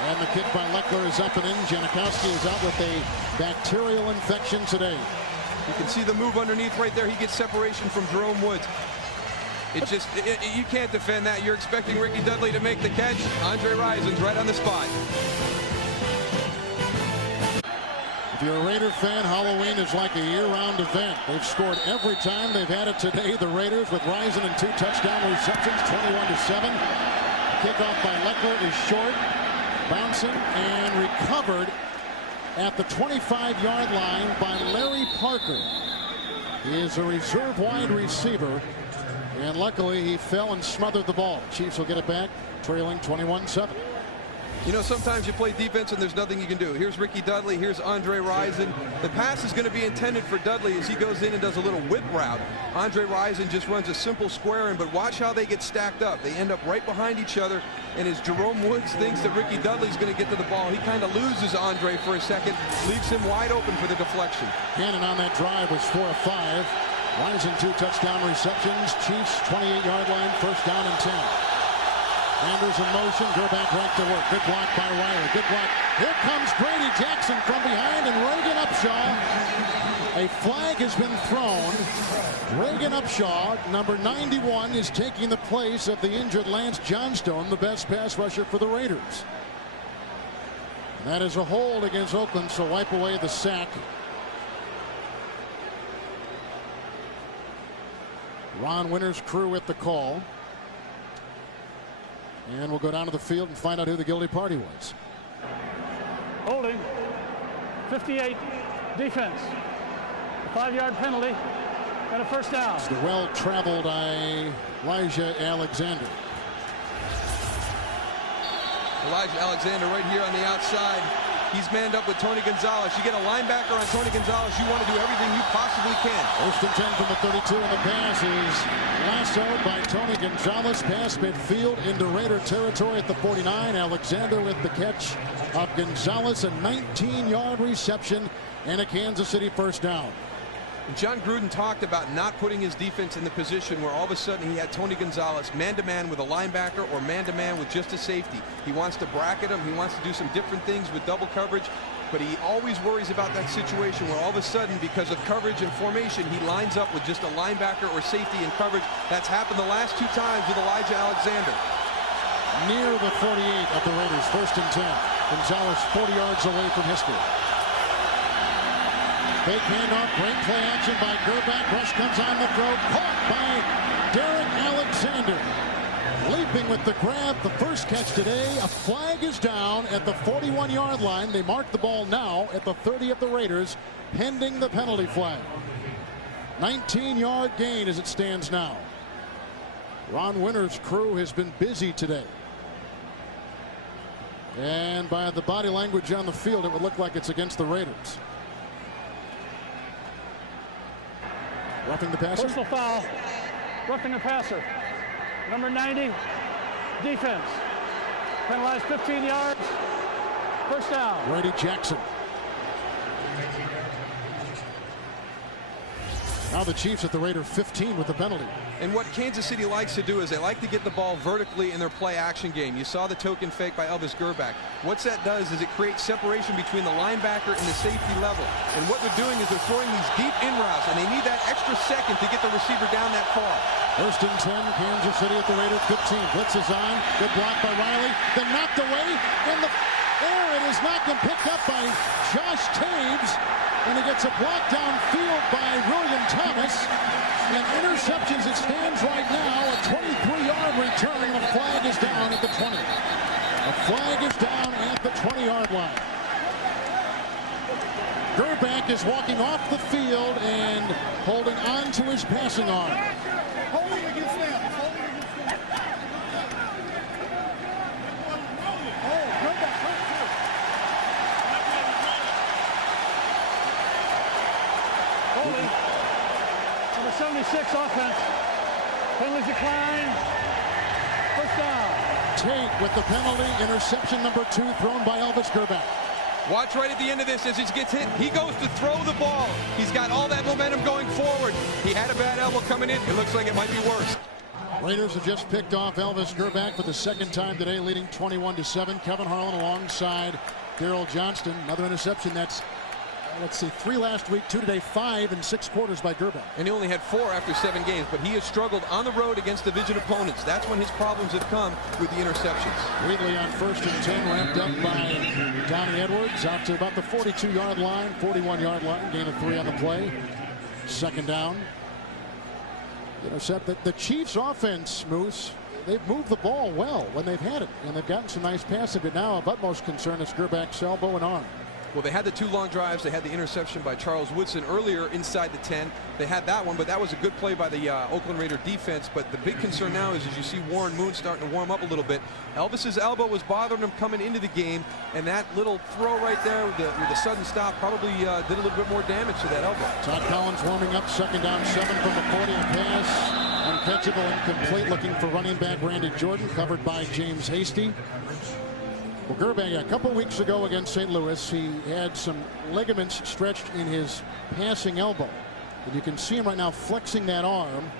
And the kick by Leckler is up and in. Janikowski is out with a bacterial infection today. You can see the move underneath right there. He gets separation from Jerome Woods. It's just, you can't defend that. You're expecting Ricky Dudley to make the catch. Andre Rison's right on the spot. If you're a Raider fan, Halloween is like a year-round event. They've scored every time they've had it today. The Raiders with Rison and 2 touchdown receptions, 21-7. Kickoff by Leckler is short, bouncing and recovered at the 25-yard line by Larry Parker. He is a reserve wide receiver, and luckily he fell and smothered the ball. Chiefs will get it back, trailing 21-7. You know, sometimes you play defense and there's nothing you can do. Here's Ricky Dudley. Here's Andre Rison. The pass is going to be intended for Dudley as he goes in and does a little whip route. Andre Rison just runs a simple square in, but watch how they get stacked up. They end up right behind each other, and as Jerome Woods thinks that Ricky Dudley's going to get to the ball, he kind of loses Andre for a second, leaves him wide open for the deflection. Gannon on that drive was 4 of 5. Rison 2 touchdown receptions. Chiefs 28-yard line, first down and 10. Anders in motion, Gerback right to work. Good block by Riley. Good block. Here comes Grady Jackson from behind, and Reagan Upshaw. A flag has been thrown. Reagan Upshaw, number 91, is taking the place of the injured Lance Johnstone, the best pass rusher for the Raiders. And that is a hold against Oakland, so wipe away the sack. Ron Winter's crew at the call. And we'll go down to the field and find out who the guilty party was. Holding. 58. Defense. A 5-yard penalty and a first down. It's the well-traveled Elijah Alexander. Elijah Alexander right here on the outside. He's manned up with Tony Gonzalez. You get a linebacker on Tony Gonzalez, you want to do everything you possibly can. First and 10 from the 32, and the pass is lassoed by Tony Gonzalez. Pass midfield into Raider territory at the 49. Alexander with the catch of Gonzalez, a 19-yard reception and a Kansas City first down. John Gruden talked about not putting his defense in the position where all of a sudden he had Tony Gonzalez man-to-man with a linebacker or man-to-man with just a safety. He wants to bracket him. He wants to do some different things with double coverage, but he always worries about that situation where all of a sudden, because of coverage and formation, he lines up with just a linebacker or safety in coverage. That's happened the last 2 times with Elijah Alexander. Near the 48 of the Raiders, first and 10. Gonzalez 40 yards away from history. Fake handoff, great play action by Gerback. Rush comes on the throw, caught by Derek Alexander. Leaping with the grab, the first catch today. A flag is down at the 41-yard line. They mark the ball now at the 30 of the Raiders, pending the penalty flag. 19-yard gain as it stands now. Ron Winter's crew has been busy today. And by the body language on the field, it would look like it's against the Raiders. Roughing the passer. Personal foul. Roughing the passer. Number 90. Defense. Penalized 15 yards. First down. Grady Jackson. Now the Chiefs at the Raider 15 with the penalty. And what Kansas City likes to do is they like to get the ball vertically in their play action game. You saw the token fake by Elvis Gerback. What that does is it creates separation between the linebacker and the safety level. And what they're doing is they're throwing these deep in routes, and they need that extra second to get the receiver down that far. First and 10, Kansas City at the Raider 15. Blitz is on. Good block by Riley. Then knocked away in the air. It is knocked and picked up by Josh Taves. And he gets a block downfield by William Thomas. And interceptions, it stands right now. A 23-yard return. The flag is down at the 20. The flag is down at the 20-yard line. Gerback is walking off the field and holding on to his passing arm. Holding against them. Holding against them. Oh, Gerback hurt too. Holding. Number 76 offense. Penalties decline. First down. Tate with the penalty. Interception number 2 thrown by Elvis Grbac. Watch right at the end of this as he gets hit. He goes to throw the ball. He's got all that momentum going forward. He had a bad elbow coming in. It looks like it might be worse. Raiders have just picked off Elvis Grbac for the second time today, leading 21-7. Kevin Harlan alongside Daryl Johnston. Another interception. That's, let's see, 3 last week, 2 today, 5 in 6 quarters by Grbac. And he only had 4 after 7 games, but he has struggled on the road against division opponents. That's when his problems have come with the interceptions. Wheatley on 1st and 10, wrapped up by Donnie Edwards out to about the 42-yard line, 41-yard line, gain of 3 on the play. Second down. Intercept. The Chiefs offense, Moose, they've moved the ball well when they've had it, and they've gotten some nice passing, but now of utmost concern is Gerbac's elbow and arm. Well, they had the 2 long drives. They had the interception by Charles Woodson earlier inside the 10. They had that one, but that was a good play by the Oakland Raider defense. But the big concern now is, as you see Warren Moon starting to warm up a little bit, Elvis's elbow was bothering him coming into the game, and that little throw right there with the sudden stop probably did a little bit more damage to that elbow. Todd Collins warming up, second down 7 from the 40, and pass uncatchable, incomplete, looking for running back Randy Jordan, covered by James Hasty. Well, Grbac, a couple weeks ago against St. Louis, he had some ligaments stretched in his passing elbow. And you can see him right now flexing that arm.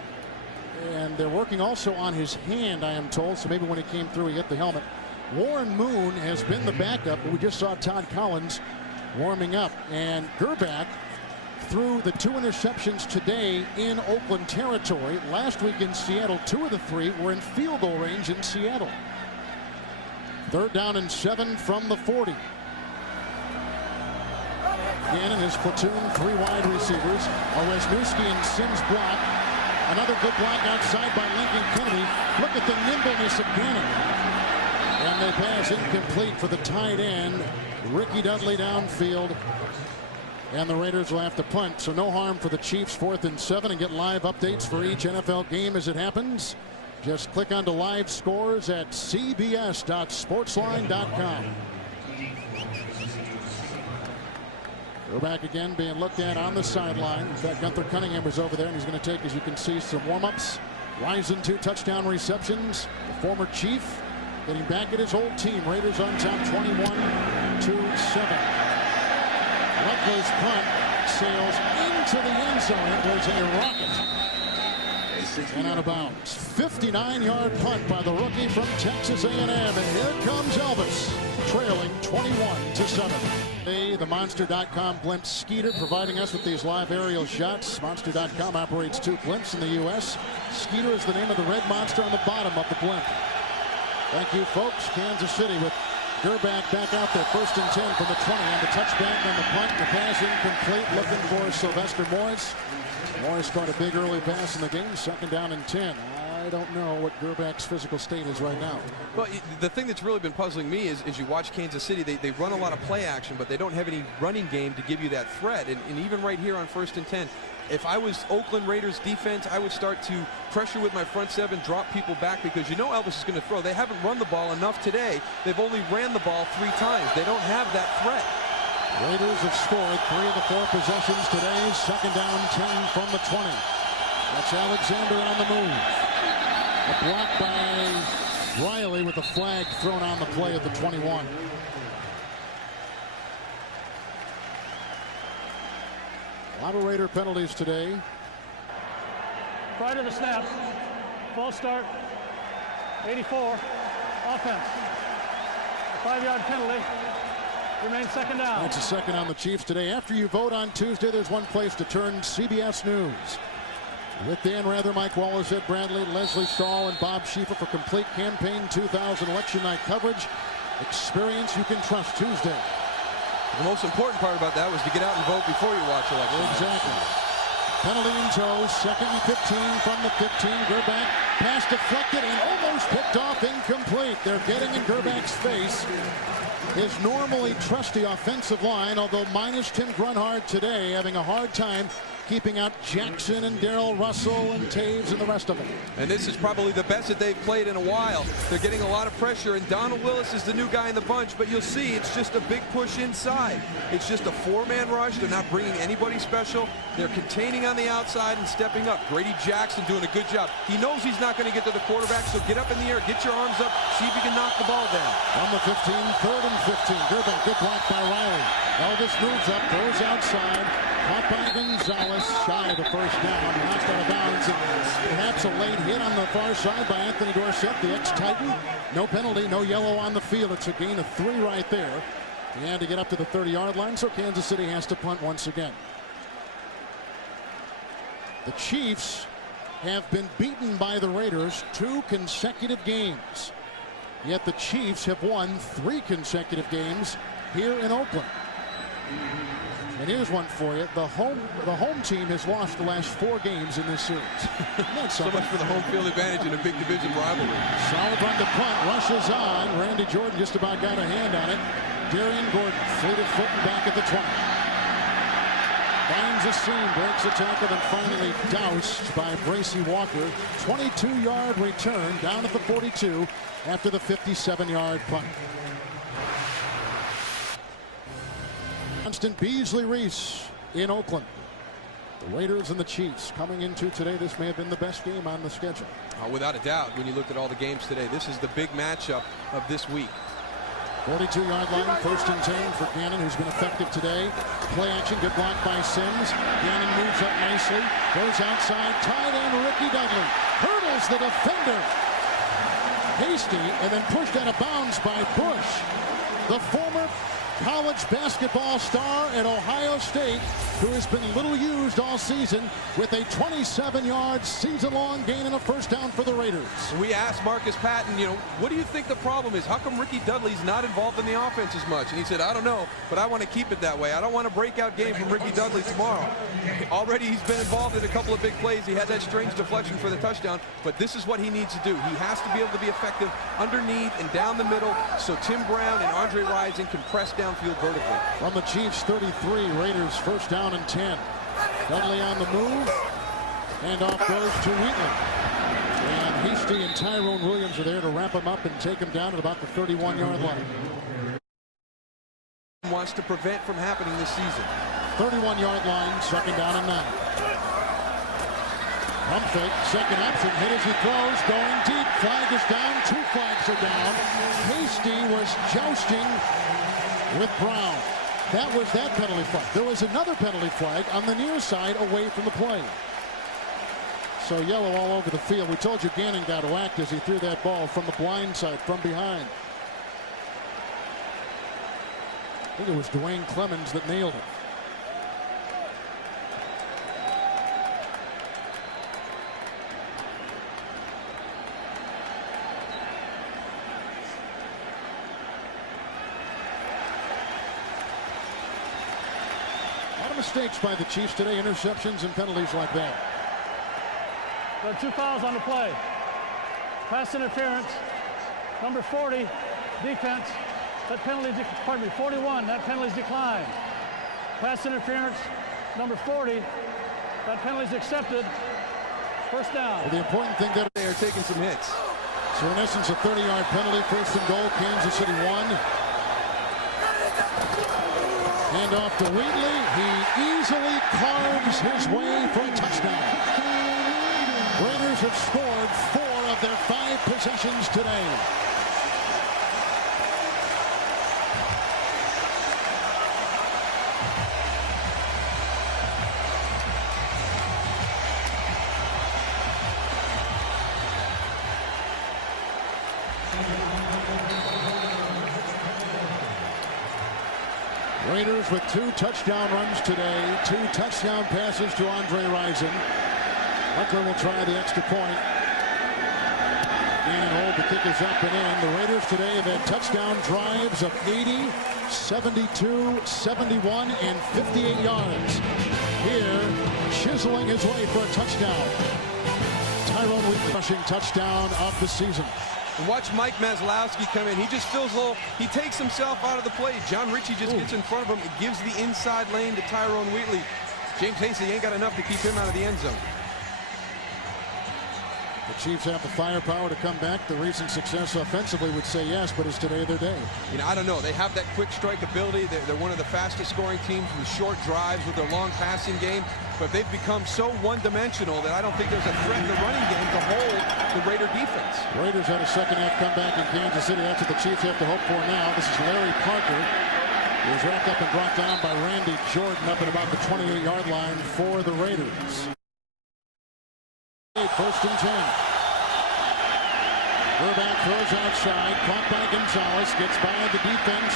And they're working also on his hand, I am told. So maybe when he came through, he hit the helmet. Warren Moon has been the backup, but we just saw Todd Collins warming up. And Grbac threw the 2 interceptions today in Oakland territory. Last week in Seattle, 2 of the 3 were in field goal range in Seattle. 3rd down and 7 from the 40. Gannon, his platoon, 3 wide receivers. Owesniewski and Sims block. Another good block outside by Lincoln Kennedy. Look at the nimbleness of Gannon. And they pass incomplete for the tight end, Ricky Dudley, downfield. And the Raiders will have to punt. So no harm for the Chiefs. 4th and 7, and get live updates for each NFL game as it happens. Just click onto live scores at cbs.sportsline.com. Grbac again being looked at on the sideline. In fact, Gunther Cunningham was over there, and he's going to take, as you can see, some warm-ups. Rising 2 touchdown receptions. The former Chief getting back at his old team. Raiders on top 21-7. Luckler's punt sails into the end zone. It was a rocket. And out of bounds. 59-yard punt by the rookie from Texas A&M. And here comes Elvis, trailing 21-7. The Monster.com blimp Skeeter providing us with these live aerial shots. Monster.com operates 2 blimps in the U.S. Skeeter is the name of the red monster on the bottom of the blimp. Thank you, folks. Kansas City with Grbac back out there. 1st and 10 from the 20 on the touchback on the punt. The pass incomplete. Looking for Sylvester Morris. Morris caught a big early pass in the game. 2nd down and 10. I don't know what Gerbac's physical state is right now. Well, the thing that's really been puzzling me is you watch Kansas City, they run a lot of play action, but they don't have any running game to give you that threat. And even right here on 1st and 10, if I was Oakland Raiders defense, I would start to pressure with my front 7, drop people back, because you know Elvis is going to throw. They haven't run the ball enough today. They've only ran the ball 3 times. They don't have that threat. Raiders have scored 3 of the 4 possessions today. 2nd down 10 from the 20. That's Alexander on the move. A block by Riley with a flag thrown on the play at the 21. A lot of Raider penalties today. Prior to the snap, false start, 84, offense. A 5-yard penalty. Remains 2nd down. That's a 2nd on the Chiefs today. After you vote on Tuesday, there's one place to turn: CBS News. With Dan Rather, Mike Wallace, Ed Bradley, Leslie Stahl, and Bob Schiefer for complete campaign 2000 election night coverage. Experience you can trust Tuesday. The most important part about that was to get out and vote before you watch election. Exactly. Penalty in tow. 2nd and 15 from the 15. Grbac pass deflected and almost picked off, incomplete. They're getting in Gerbac's face. His normally trusty offensive line, although minus Tim Grunhard today, having a hard time keeping out Jackson and Darrell Russell and Taves and the rest of them. And this is probably the best that they've played in a while. They're getting a lot of pressure, and Donald Willis is the new guy in the bunch, but you'll see it's just a big push inside. It's just a four-man rush. They're not bringing anybody special. They're containing on the outside and stepping up. Grady Jackson doing a good job. He knows he's not going to get to the quarterback, so get up in the air, get your arms up, see if you can knock the ball down. On the 15, 3rd and 15. Gerbeck, good block by Riley. Elvis moves up, throws outside. Caught by Gonzalez, shy of the first down, knocked out of bounds. Perhaps a late hit on the far side by Anthony Dorsett, the ex-Titan. No penalty, no yellow on the field. It's a gain of 3 right there. He had to get up to the 30-yard line, so Kansas City has to punt once again. The Chiefs have been beaten by the Raiders 2 consecutive games. Yet the Chiefs have won 3 consecutive games here in Oakland. And here's one for you. The home team has lost the last 4 games in this series. So much for the home field advantage in a big division rivalry. Solid run to punt. Rushes on. Randy Jordan just about got a hand on it. Darian Gordon, fleet of foot and back at the 20. Finds a seam, breaks a tackle, and finally doused by Bracy Walker. 22-yard return down at the 42 after the 57-yard punt. Constant Beasley Reese in Oakland. The Raiders and the Chiefs coming into today. This may have been the best game on the schedule. Without a doubt, when you looked at all the games today, this is the big matchup of this week. 42-yard line, 1st and 10 for Gannon, who's been effective today. Play action, good block by Sims. Gannon moves up nicely, goes outside, tight end Ricky Dudley. Hurdles the defender. Hasty, and then pushed out of bounds by Bush. The former college basketball star at Ohio State, who has been little used all season, with a 27-yard season-long gain and a first down for the Raiders. We asked Marcus Patton, what do you think the problem is? How come Ricky Dudley's not involved in the offense as much? And he said, I don't know, but I want to keep it that way. I don't want a breakout game from Ricky Dudley tomorrow. Already he's been involved in a couple of big plays. He had that strange deflection for the touchdown, but this is what he needs to do. He has to be able to be effective underneath and down the middle, so Tim Brown and Andre Rison can press downfield vertically. From the Chiefs 33, Raiders first down and 10. Dudley on the move, and off goes to Wheatley. And Hasty and Tyrone Williams are there to wrap him up and take him down at about the 31-yard line. Wants to prevent from happening this season. 31-yard line, 2nd down and 9. Pump fake, second option, hit as he throws, going deep. Flag is down, 2 flags are down. Hasty was jousting with Brown. That was that penalty flag. There was another penalty flag on the near side away from the play. So yellow all over the field. We told you Gannon got whacked as he threw that ball from the blind side, from behind. I think it was Dwayne Clemens that nailed it. Mistakes by the Chiefs today, interceptions and penalties like that. There are 2 fouls on the play. Pass interference, number 40, defense. That penalty, 41, that penalty's declined. Pass interference, number 40, that penalty's accepted. First down. Well, the important thing that they are taking some hits. So in essence, a 30-yard penalty, 1st and goal, Kansas City 1. Hand off to Wheatley. He easily carves his way for a touchdown. Raiders have scored 4 of their 5 possessions today. Raiders with 2 touchdown runs today, 2 touchdown passes to Andre Rison. Buckler will try the extra point. And hold, the kick is up and in. The Raiders today have had touchdown drives of 80, 72, 71, and 58 yards. Here, chiseling his way for a touchdown. Tyrone Wheatley rushing touchdown of the season. Watch Mike Maslowski come in. He just feels a little, he takes himself out of the play. John Ritchie just gets in front of him. It gives the inside lane to Tyrone Wheatley. James Hasty ain't got enough to keep him out of the end zone. The Chiefs have the firepower to come back. The recent success offensively would say yes, but is today their day? You know, I don't know. They have that quick strike ability. They're one of the fastest scoring teams with short drives with their long passing game. But they've become so one-dimensional that I don't think there's a threat in the running game to hold the Raider defense. Raiders had a second-half comeback in Kansas City. That's what the Chiefs have to hope for now. This is Larry Parker. He was wrapped up and brought down by Randy Jordan up at about the 28-yard line for the Raiders. First and 10. Burback throws outside, caught by Gonzalez, gets by the defense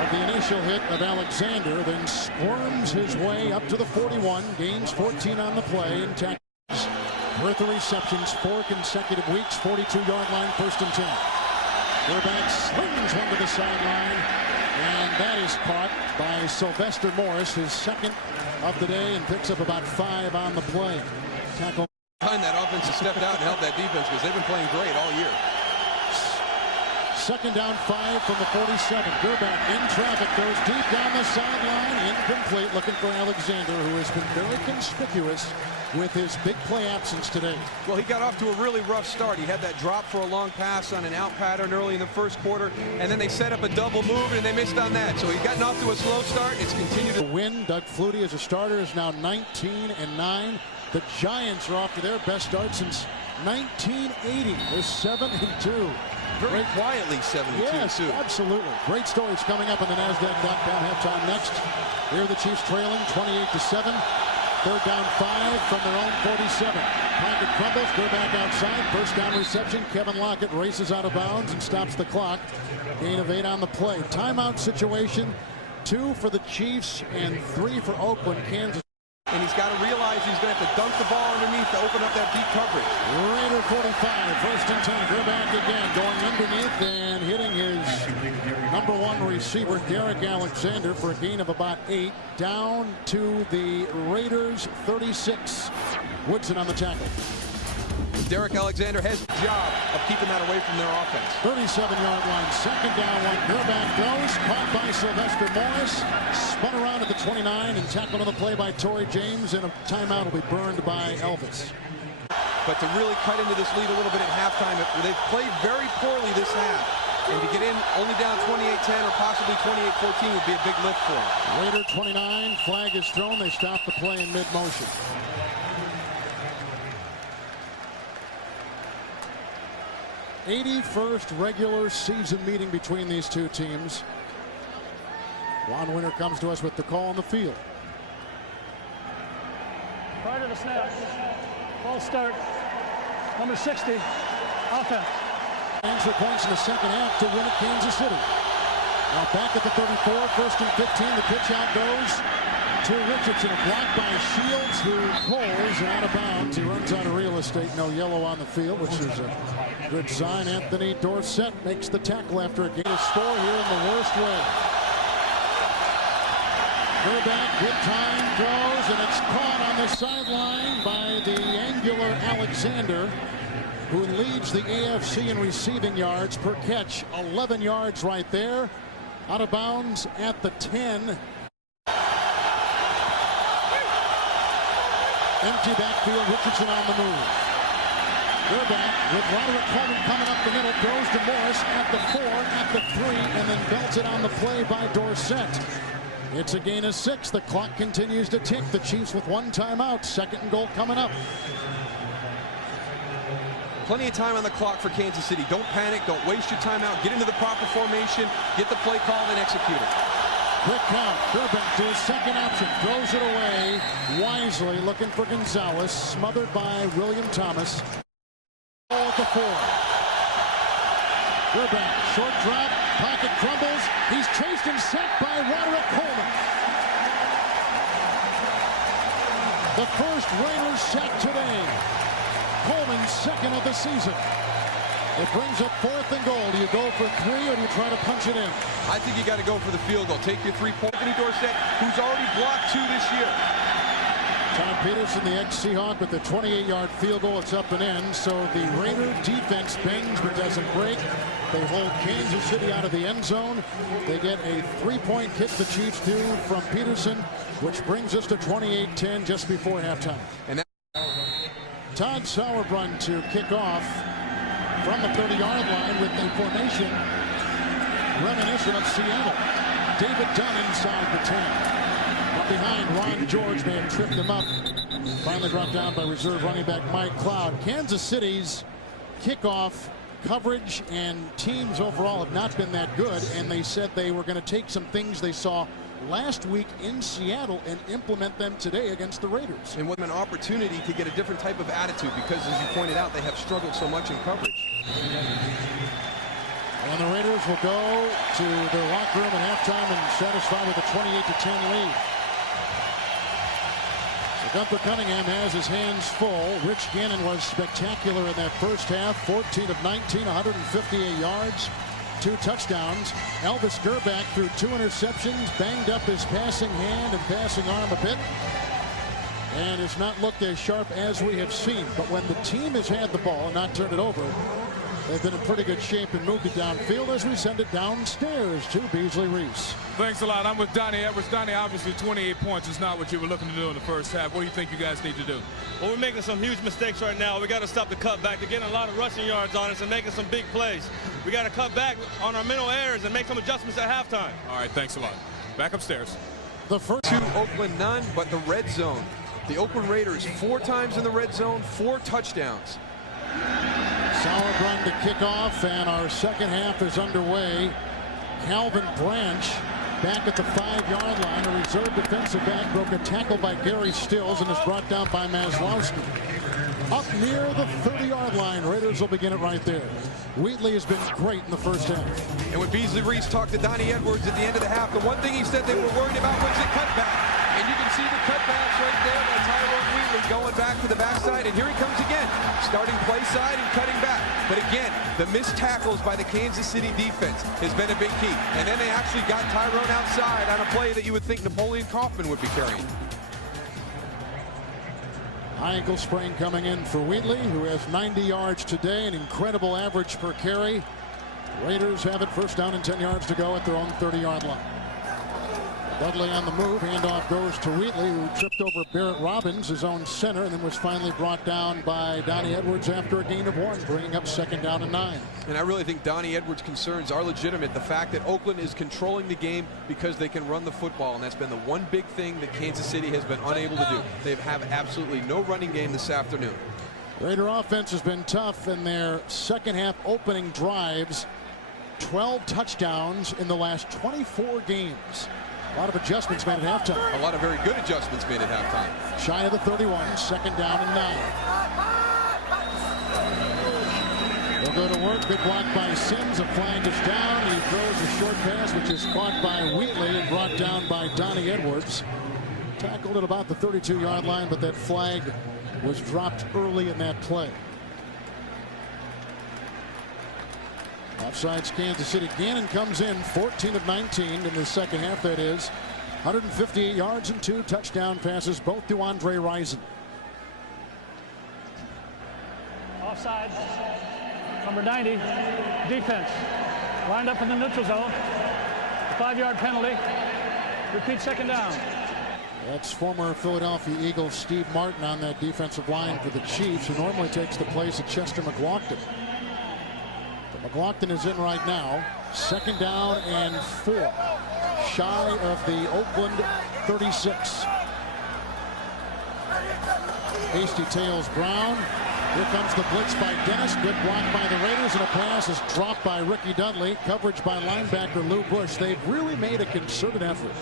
of the initial hit of Alexander, then squirms his way up to the 41, gains 14 on the play, and tackles worth the receptions 4 consecutive weeks, 42-yard line, first and 10. Burback slings one to the sideline, and that is caught by Sylvester Morris, his second of the day, and picks up about 5 on the play. Tackle. That offense has stepped out and helped that defense because they've been playing great all year. Second down 5 from the 47. Burback in traffic, goes deep down the sideline, incomplete, looking for Alexander, who has been very conspicuous with his big play absence today. Well, he got off to a really rough start. He had that drop for a long pass on an out pattern early in the first quarter, and then they set up a double move, and they missed on that. So he's gotten off to a slow start. It's continued to win. Doug Flutie as a starter is now 19-9. The Giants are off to their best start since 1980. They're 7-2. Very quietly 7-2. Yes, too. Absolutely. Great stories coming up on the NASDAQ.com halftime next. Here are the Chiefs trailing 28-7. Third down 5 from their own 47. Pocket crumbles, go back outside. First down reception. Kevin Lockett races out of bounds and stops the clock. Gain of 8 on the play. Timeout situation. 2 for the Chiefs and 3 for Oakland. Kansas. And he's got to realize he's going to have to dunk the ball underneath to open up that deep coverage. Raider 45, first and 10. Burback again, going underneath and hitting his number 1 receiver, Derek Alexander, for a gain of about 8. Down to the Raiders 36. Woodson on the tackle. Derek Alexander has the job of keeping that away from their offense. 37-yard line, second down 1. Burback goes, caught by Sylvester Morris, spun around at the 29 and tackled on the play by Torrey James, and a timeout will be burned by Elvis. But to really cut into this lead a little bit at halftime, they've played very poorly this half. And to get in only down 28-10 or possibly 28-14 would be a big lift for them. Raider 29, flag is thrown. They stop the play in mid-motion. 81st regular season meeting between these two teams. Ron Winter comes to us with the call on the field. Prior to the snap, ball start, number 60, offense. Answer points in the second half to win at Kansas City. Now back at the 34, first and 15, the pitch out goes to Richardson, a block by Shields, who pulls out of bounds. He runs out of real estate, no yellow on the field, which is a good sign. Anthony Dorsett makes the tackle after a gain of 4 here in the worst way. Burback, good time, goes, and it's caught on the sideline by the angular Alexander, who leads the AFC in receiving yards per catch. 11 yards right there. Out of bounds at the 10. Empty backfield, Richardson on the move. Burback with Roderick Coleman coming up the middle, goes to Morris at the 4, at the 3, and then belts it on the play by Dorsett. It's a gain of 6. The clock continues to tick. The Chiefs with 1 timeout. Second and goal coming up. Plenty of time on the clock for Kansas City. Don't panic. Don't waste your timeout. Get into the proper formation. Get the play called and execute it. Quick count. Burback to his second option. Throws it away wisely, looking for Gonzalez. Smothered by William Thomas. Ball at the 4. Burback, short drop. Pocket crumbles. He's chased and sacked by Roderick Coleman. The first Raiders sack today. Coleman's second of the season. It brings up 4th and goal. Do you go for 3 or do you try to punch it in? I think you got to go for the field goal. Take your 3 points. Anthony Dorsett, who's already blocked 2 this year. Todd Peterson, the ex-Seahawk, with the 28-yard field goal. It's up and in. So the Raider defense bangs but doesn't break. They hold Kansas City out of the end zone. They get a 3-point kick the Chiefs do from Peterson, which brings us to 28-10 just before halftime. And Todd Sauerbrunn to kick off from the 30-yard line with a formation reminiscent of Seattle. David Dunn inside the 10. From behind, Ron George may have tripped him up. Finally brought down by reserve running back Mike Cloud. Kansas City's kickoff coverage and teams overall have not been that good, and they said they were going to take some things they saw last week in Seattle and implement them today against the Raiders. And what an opportunity to get a different type of attitude, because as you pointed out, they have struggled so much in coverage. And the Raiders will go to their locker room at halftime and satisfied with a 28-10 lead. So Gunther Cunningham has his hands full. Rich Gannon was spectacular in that first half. 14 of 19, 158 yards, 2 touchdowns. Elvis Gerback threw 2 interceptions, banged up his passing hand and passing arm a bit, and has not looked as sharp as we have seen. But when the team has had the ball and not turned it over, they've been in pretty good shape and moved it downfield as we send it downstairs to Beasley Reese. Thanks a lot. I'm with Donnie Edwards. Donnie, obviously 28 points is not what you were looking to do in the first half. What do you think you guys need to do? Well, we're making some huge mistakes right now. We got to stop the cutback. They're getting a lot of rushing yards on us and making some big plays. We got to cut back on our mental errors and make some adjustments at halftime. All right, thanks a lot. Back upstairs. The first 2, Oakland none, but the red zone. The Oakland Raiders 4 times in the red zone, 4 touchdowns. Sauerbrunn to kick off, and our second half is underway. Calvin Branch back at the 5-yard line. A reserve defensive back broke a tackle by Gary Stills and is brought down by Maslowski. Up near the 30-yard line. Raiders will begin it right there. Wheatley has been great in the first half. And when Beasley Reese talked to Donnie Edwards at the end of the half, the one thing he said they were worried about was the cutback. And you can see the cutbacks right there by Tyrone Wheatley going back to the backside. And here he comes again, starting play side and cutting back. But again, the missed tackles by the Kansas City defense has been a big key. And then they actually got Tyrone outside on a play that you would think Napoleon Kaufman would be carrying. High ankle sprain coming in for Wheatley, who has 90 yards today, an incredible average per carry. Raiders have it, first down and 10 yards to go at their own 30-yard line. Dudley on the move. Handoff goes to Wheatley, who tripped over Barrett Robbins, his own center, and then was finally brought down by Donnie Edwards after a gain of 1, bringing up 2nd down and 9. And I really think Donnie Edwards' concerns are legitimate. The fact that Oakland is controlling the game because they can run the football, and that's been the one big thing that Kansas City has been unable to do. They have absolutely no running game this afternoon. Raider offense has been tough in their second half opening drives. 12 touchdowns in the last 24 games. A lot of adjustments made at halftime. A lot of very good adjustments made at halftime. Shy of the 31, 2nd down and 9. They'll go to work. Big block by Sims. A flag is down. He throws a short pass, which is caught by Wheatley and brought down by Donnie Edwards. Tackled at about the 32-yard line, but that flag was dropped early in that play. Offsides Kansas City. Gannon comes in 14 of 19 in the second half, that is. 158 yards and 2 touchdown passes, both to Andre Rison. Offside. Number 90, defense. Lined up in the neutral zone. 5-yard penalty. Repeat 2nd down. That's former Philadelphia Eagles Steve Martin on that defensive line for the Chiefs, who normally takes the place of Chester McLaughlin. McLaughlin is in right now. 2nd down and 4. Shy of the Oakland 36. Hasty tails Brown. Here comes the blitz by Dennis. Good block by the Raiders, and a pass is dropped by Ricky Dudley. Coverage by linebacker Lou Bush. They've really made a concerted effort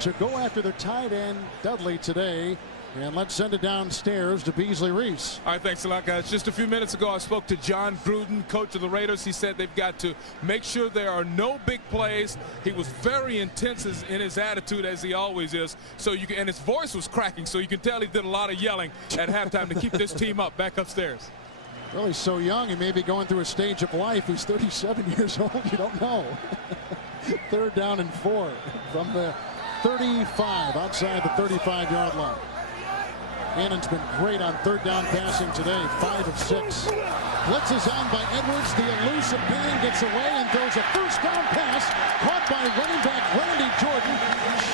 to go after their tight end Dudley today. And let's send it downstairs to Beasley Reese. All right, thanks a lot, guys. Just a few minutes ago, I spoke to John Gruden, coach of the Raiders. He said they've got to make sure there are no big plays. He was very intense in his attitude, as he always is. So you can, and his voice was cracking, so you can tell he did a lot of yelling at halftime to keep this team up. Back upstairs. Well, he's so young. He may be going through a stage of life. He's 37 years old. You don't know. 3rd down and 4 from the 35, outside the 35-yard line. Gannon's been great on third down passing today, 5 of 6. Blitz is on by Edwards. The elusive Gannon gets away and throws a first down pass. Caught by running back Randy Jordan.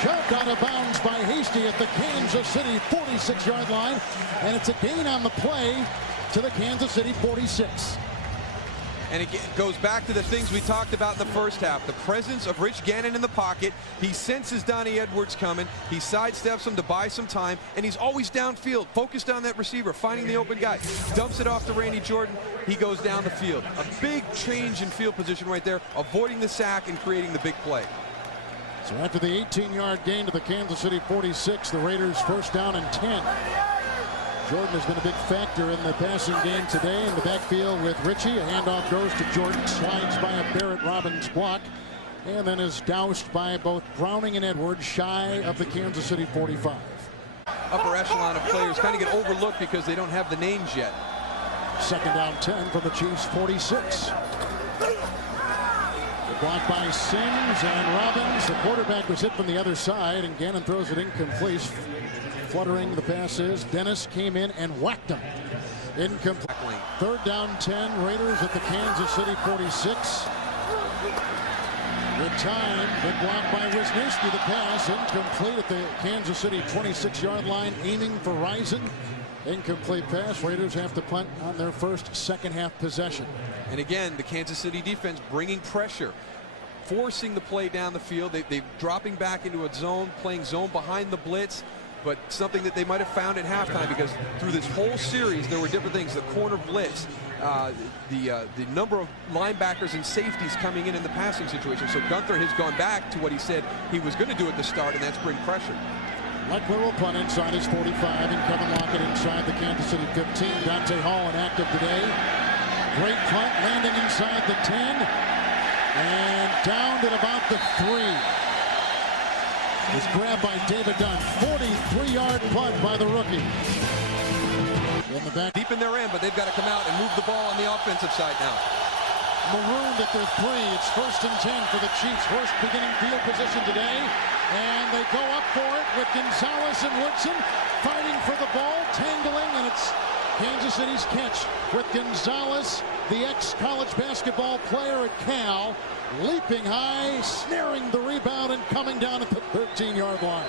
Shoved out of bounds by Hasty at the Kansas City 46-yard line. And it's a gain on the play to the Kansas City 46. And it goes back to the things we talked about in the first half. The presence of Rich Gannon in the pocket. He senses Donnie Edwards coming. He sidesteps him to buy some time. And he's always downfield, focused on that receiver, finding the open guy. Dumps it off to Randy Jordan. He goes down the field. A big change in field position right there, avoiding the sack and creating the big play. So after the 18-yard gain to the Kansas City 46, the Raiders first down and 10. Jordan has been a big factor in the passing game today in the backfield with Ritchie. A handoff goes to Jordan, slides by a Barrett Robbins block, and then is doused by both Browning and Edwards, shy of the Kansas City 45. Upper echelon of players kind of get overlooked because they don't have the names yet. Second down 10 for the Chiefs 46. The block by Sims and Robbins. The quarterback was hit from the other side, and Gannon throws it incomplete. Fluttering the pass is Dennis came in and whacked him. Incomplete. Third down 10. Raiders at the Kansas City 46. Good time. Good block by Wisniewski. The pass incomplete at the Kansas City 26-yard line, aiming for Rison. Incomplete pass. Raiders have to punt on their first second half possession. And again, the Kansas City defense bringing pressure, forcing the play down the field. They're dropping back into a zone, playing zone behind the blitz. But something that they might have found at halftime, because through this whole series there were different things. The corner blitz, the number of linebackers and safeties coming in the passing situation. So Gunther has gone back to what he said he was going to do at the start, and that's bring pressure. Leckler will punt inside his 45, and Kevin Lockett inside the Kansas City 15. Dante Hall inactive today. Great punt, landing inside the 10, and down at about the 3. It's grabbed by David Dunn. 43-yard punt by the rookie. In the back. Deep in their end, but they've got to come out and move the ball on the offensive side now. Marooned at their 3. It's first and 10 for the Chiefs. Worst beginning field position today. And they go up for it with Gonzalez and Woodson fighting for the ball, tangling, and it's Kansas City's catch with Gonzalez, the ex-college basketball player at Cal, leaping high, snaring the rebound, and coming down at the 13-yard line.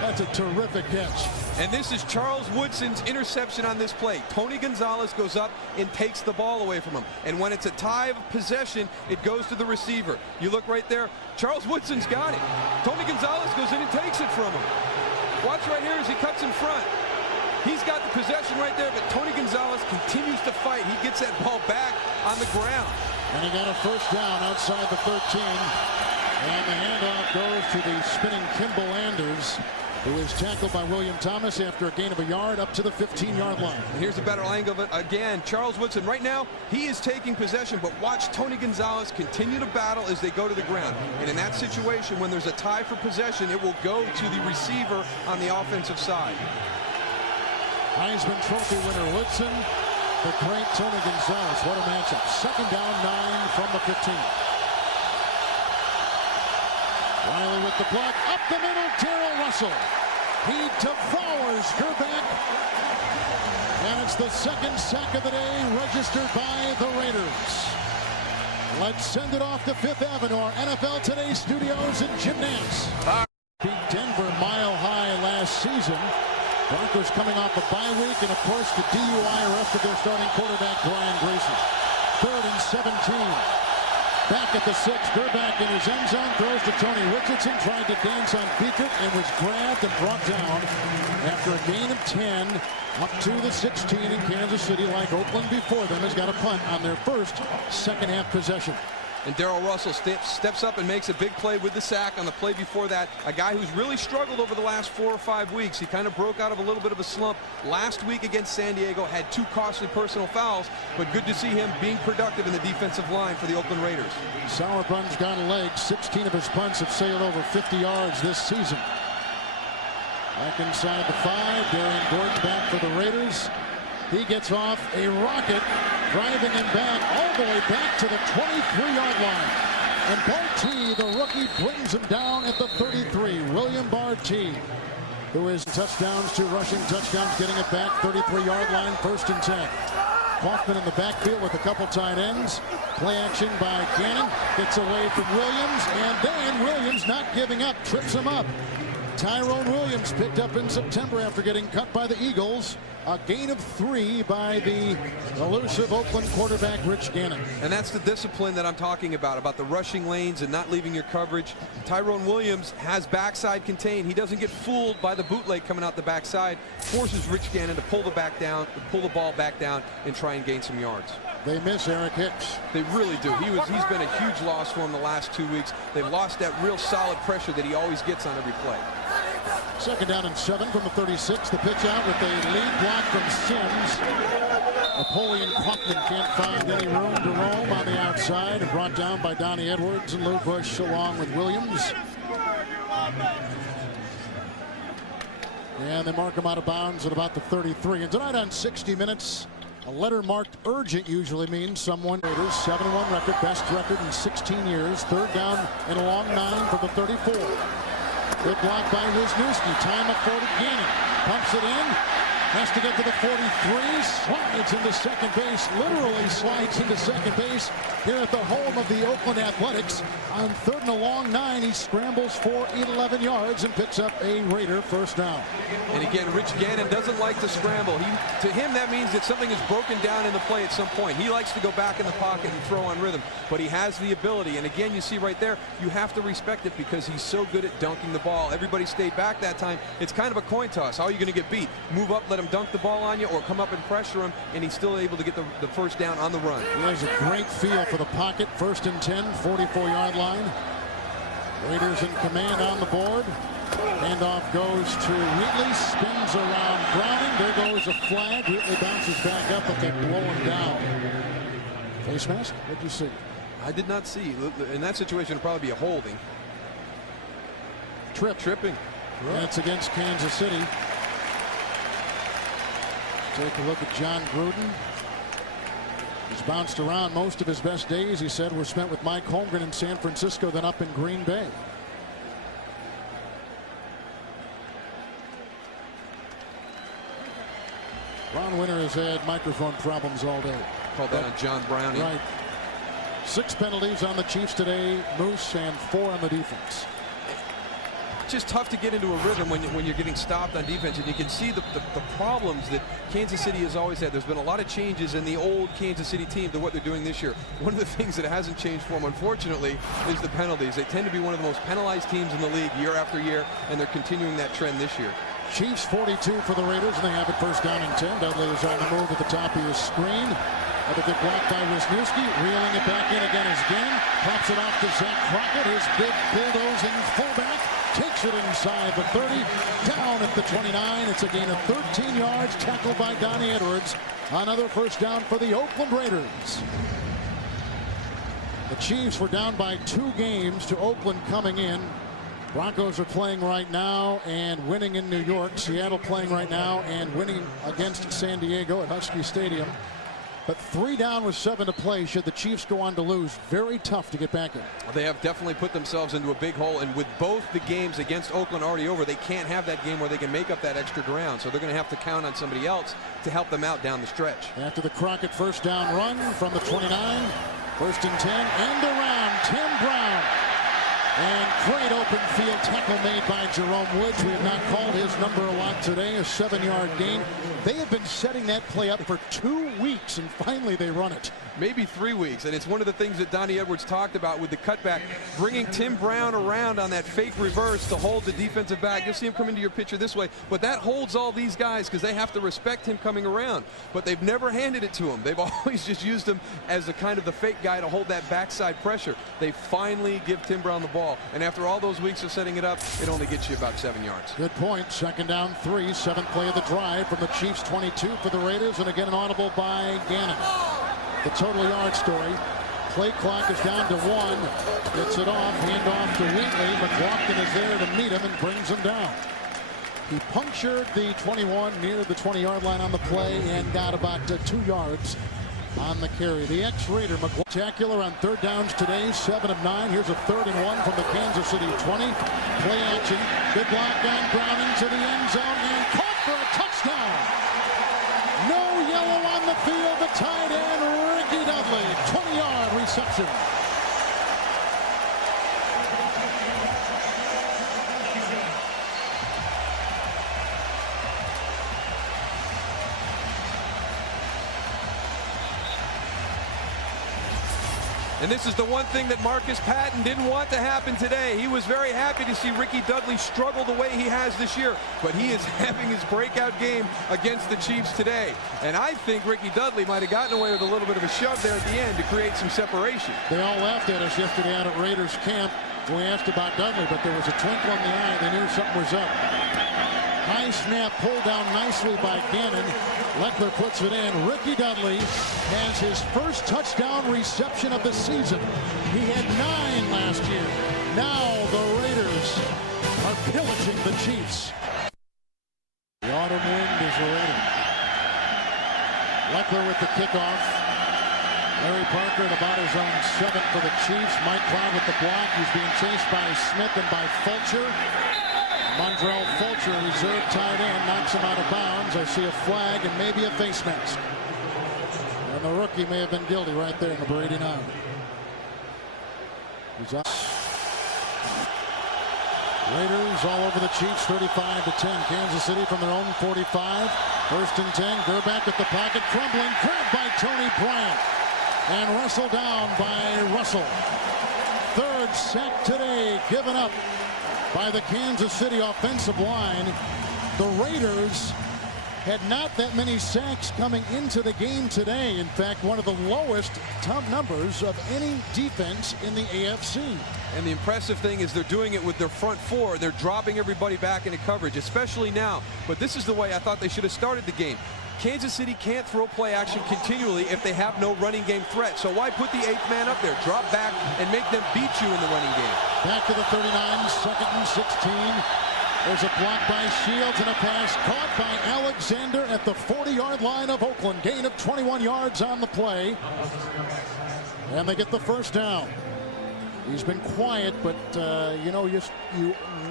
That's a terrific catch. And this is Charles Woodson's interception on this play. Tony Gonzalez goes up and takes the ball away from him. And when it's a tie of possession, it goes to the receiver. You look right there. Charles Woodson's got it. Tony Gonzalez goes in and takes it from him. Watch right here as he cuts in front. He's got the possession right there, but Tony Gonzalez continues to fight. He gets that ball back on the ground. And he got a first down outside the 13. And the handoff goes to the spinning Kimball Anders, who is tackled by William Thomas after a gain of a yard up to the 15-yard line. And here's a better angle of it again. Charles Woodson right now, he is taking possession, but watch Tony Gonzalez continue to battle as they go to the ground. And in that situation, when there's a tie for possession, it will go to the receiver on the offensive side. Heisman Trophy winner Woodson, the great Tony Gonzalez. What a matchup. Second down, 9 from the 15. Riley with the block. Up the middle, Darrell Russell. He devours Gerback. And it's the second sack of the day registered by the Raiders. Let's send it off to Fifth Avenue, our NFL Today studios in Gymnast. Beat Denver mile high last season. Broncos coming off a bye week, and of course the DUI arrested their starting quarterback Brian Gracie. 3rd and 17. Back at the 6, Gerback in his end zone, throws to Tony Richardson, tried to dance on Beekert and was grabbed and brought down after a gain of 10 up to the 16 in Kansas City. Like Oakland before them, has got a punt on their first second half possession. And Darrell Russell steps up and makes a big play with the sack on the play before that. A guy who's really struggled over the last 4 or 5 weeks. He kind of broke out of a little bit of a slump last week against San Diego, had 2 costly personal fouls, but good to see him being productive in the defensive line for the Oakland Raiders. Sauerbrun's got a leg. 16 of his punts have sailed over 50 yards this season. Back inside the 5, Darian Gordon back for the Raiders. He gets off a rocket, driving him back all the way back to the 23-yard line. And Barty, the rookie, brings him down at the 33. William Barty. who is touchdowns, 2 rushing touchdowns, getting it back, 33-yard line, 1st and 10. Kaufman in the backfield with a couple tight ends. Play action by Gannon. Gets away from Williams, and then Williams not giving up, trips him up. Tyrone Williams picked up in September after getting cut by the Eagles. A gain of 3 by the elusive Oakland quarterback, Rich Gannon. And that's the discipline that I'm talking about the rushing lanes and not leaving your coverage. Tyrone Williams has backside contained. He doesn't get fooled by the bootleg coming out the backside. Forces Rich Gannon to pull the ball back down and try and gain some yards. They miss Eric Hicks. They really do. He's been a huge loss for them the last 2 weeks. They've lost that real solid pressure that he always gets on every play. 2nd down and 7 from the 36. The pitch out with a lead block from Sims. Napoleon Kaufman can't find any room to roam on the outside, and brought down by Donnie Edwards and Lou Bush along with Williams. And they mark him out of bounds at about the 33. And tonight on 60 Minutes, a letter marked urgent usually means someone. Raiders 7-1 record, best record in 16 years. 3rd down and a long 9 from the 34. Good block by Wisniewski. Time up for Gannon. Pumps it in. Has to get to the 43. Slides into second base. Literally slides into second base here at the home of the Oakland Athletics. On 3rd and a long 9, he scrambles for 11 yards and picks up a Raider 1st down. And again, Rich Gannon doesn't like to scramble. To him, that means that something is broken down in the play at some point. He likes to go back in the pocket and throw on rhythm, but he has the ability. And again, you see right there, you have to respect it because he's so good at dunking the ball. Everybody stayed back that time. It's kind of a coin toss. How are you going to get beat? Move up, let him dunk the ball on you, or come up and pressure him, and he's still able to get the 1st down on the run. He has a great feel for the pocket. 1st and 10, 44-yard line. Raiders in command on the board. Handoff goes to Wheatley, spins around Browning. There goes a flag. Wheatley bounces back up, but they blow him down. Face mask? What'd you see? I did not see. In that situation, it'd probably be a holding. Tripping. And it's against Kansas City. Take a look at John Gruden. He's bounced around. Most of his best days, he said, were spent with Mike Holmgren in San Francisco, then up in Green Bay. Ron Winter has had microphone problems all day. Called that on John Browning. Right. 6 penalties on the Chiefs today, Moose, and 4 on the defense. It's just tough to get into a rhythm when you're getting stopped on defense, and you can see the problems that Kansas City has always had. There's been a lot of changes in the old Kansas City team to what they're doing this year. One of the things that hasn't changed for them, unfortunately, is the penalties. They tend to be one of the most penalized teams in the league year after year, and they're continuing that trend this year. Chiefs 42 for the Raiders, and they have it 1st down and 10. Dudley is on the move at the top of your screen. Another good block by Wisniewski. Reeling it back in again is Gannon. Pops it off to Zach Crockett. His big bulldozing fullback takes it inside the 30. Down at the 29. It's a gain of 13 yards. Tackled by Donnie Edwards. Another 1st down for the Oakland Raiders. The Chiefs were down by 2 games to Oakland coming in. Broncos are playing right now and winning in New York. Seattle playing right now and winning against San Diego at Husky Stadium. But 3 down with 7 to play should the Chiefs go on to lose. Very tough to get back in. They have definitely put themselves into a big hole, and with both the games against Oakland already over, they can't have that game where they can make up that extra ground. So they're going to have to count on somebody else to help them out down the stretch. After the Crockett 1st down run from the 29, 1st and 10, end around Tim Brown. And great open field tackle made by Jerome Woods. We have not called his number a lot today. A 7-yard gain. They have been setting that play up for 2 weeks, and finally they run it. Maybe 3 weeks, and it's one of the things that Donnie Edwards talked about with the cutback, bringing Tim Brown around on that fake reverse to hold the defensive back. You'll see him come into your picture this way, but that holds all these guys because they have to respect him coming around. But they've never handed it to him. They've always just used him as a kind of the fake guy to hold that backside pressure. They finally give Tim Brown the ball, and after all those weeks of setting it up, it only gets you about 7 yards. Good point. 2nd down 3, 7th play of the drive from the Chiefs 22 for the Raiders, and again an audible by Gannon. The total yard story. Play clock is down to 1. Gets it off. Hand off to Wheatley. McLaughlin is there to meet him and brings him down. He punctured the 21 near the 20-yard line on the play and got about 2 yards on the carry. The ex-Raider, spectacular on third downs today, 7 of 9. Here's a 3rd and 1 from the Kansas City 20. Play action. Good block on Browning to the end zone and caught for a touchdown. No yellow on the field. The tight end, Ricky Dudley, 20-yard reception. And this is the one thing that Marcus Patton didn't want to happen today. He was very happy to see Ricky Dudley struggle the way he has this year. But he is having his breakout game against the Chiefs today. And I think Ricky Dudley might have gotten away with a little bit of a shove there at the end to create some separation. They all laughed at us yesterday out at Raiders camp when we asked about Dudley, but there was a twinkle in the eye. They knew something was up. High snap pulled down nicely by Gannon. Leckler puts it in. Ricky Dudley has his first touchdown reception of the season. He had 9 last year. Now the Raiders are pillaging the Chiefs. The autumn wind is a Raider. Leckler with the kickoff. Larry Parker at about his own 7th for the Chiefs. Mike Cloud with the block. He's being chased by Smith and by Fulcher. Mondrell Fulcher, reserve tight end, knocks him out of bounds. I see a flag and maybe a face mask. And the rookie may have been guilty right there, number 89. He's up. Raiders all over the Chiefs, 35-10. Kansas City from their own 45. 1st and 10. Gerback at the pocket, crumbling, grabbed by Tony Bryant. And wrestled down by Russell. 3rd sack today, given up by the Kansas City offensive line. The Raiders had not that many sacks coming into the game today. In fact, one of the lowest top numbers of any defense in the AFC. And the impressive thing is they're doing it with their front 4. They're dropping everybody back into coverage, especially now. But this is the way I thought they should have started the game. Kansas City can't throw play action continually if they have no running game threat. So why put the 8th man up there? Drop back and make them beat you in the running game. Back to the 39, 2nd and 16. There's a block by Shields and a pass caught by Alexander at the 40-yard line of Oakland. Gain of 21 yards on the play. And they get the 1st down. He's been quiet, but, you know, you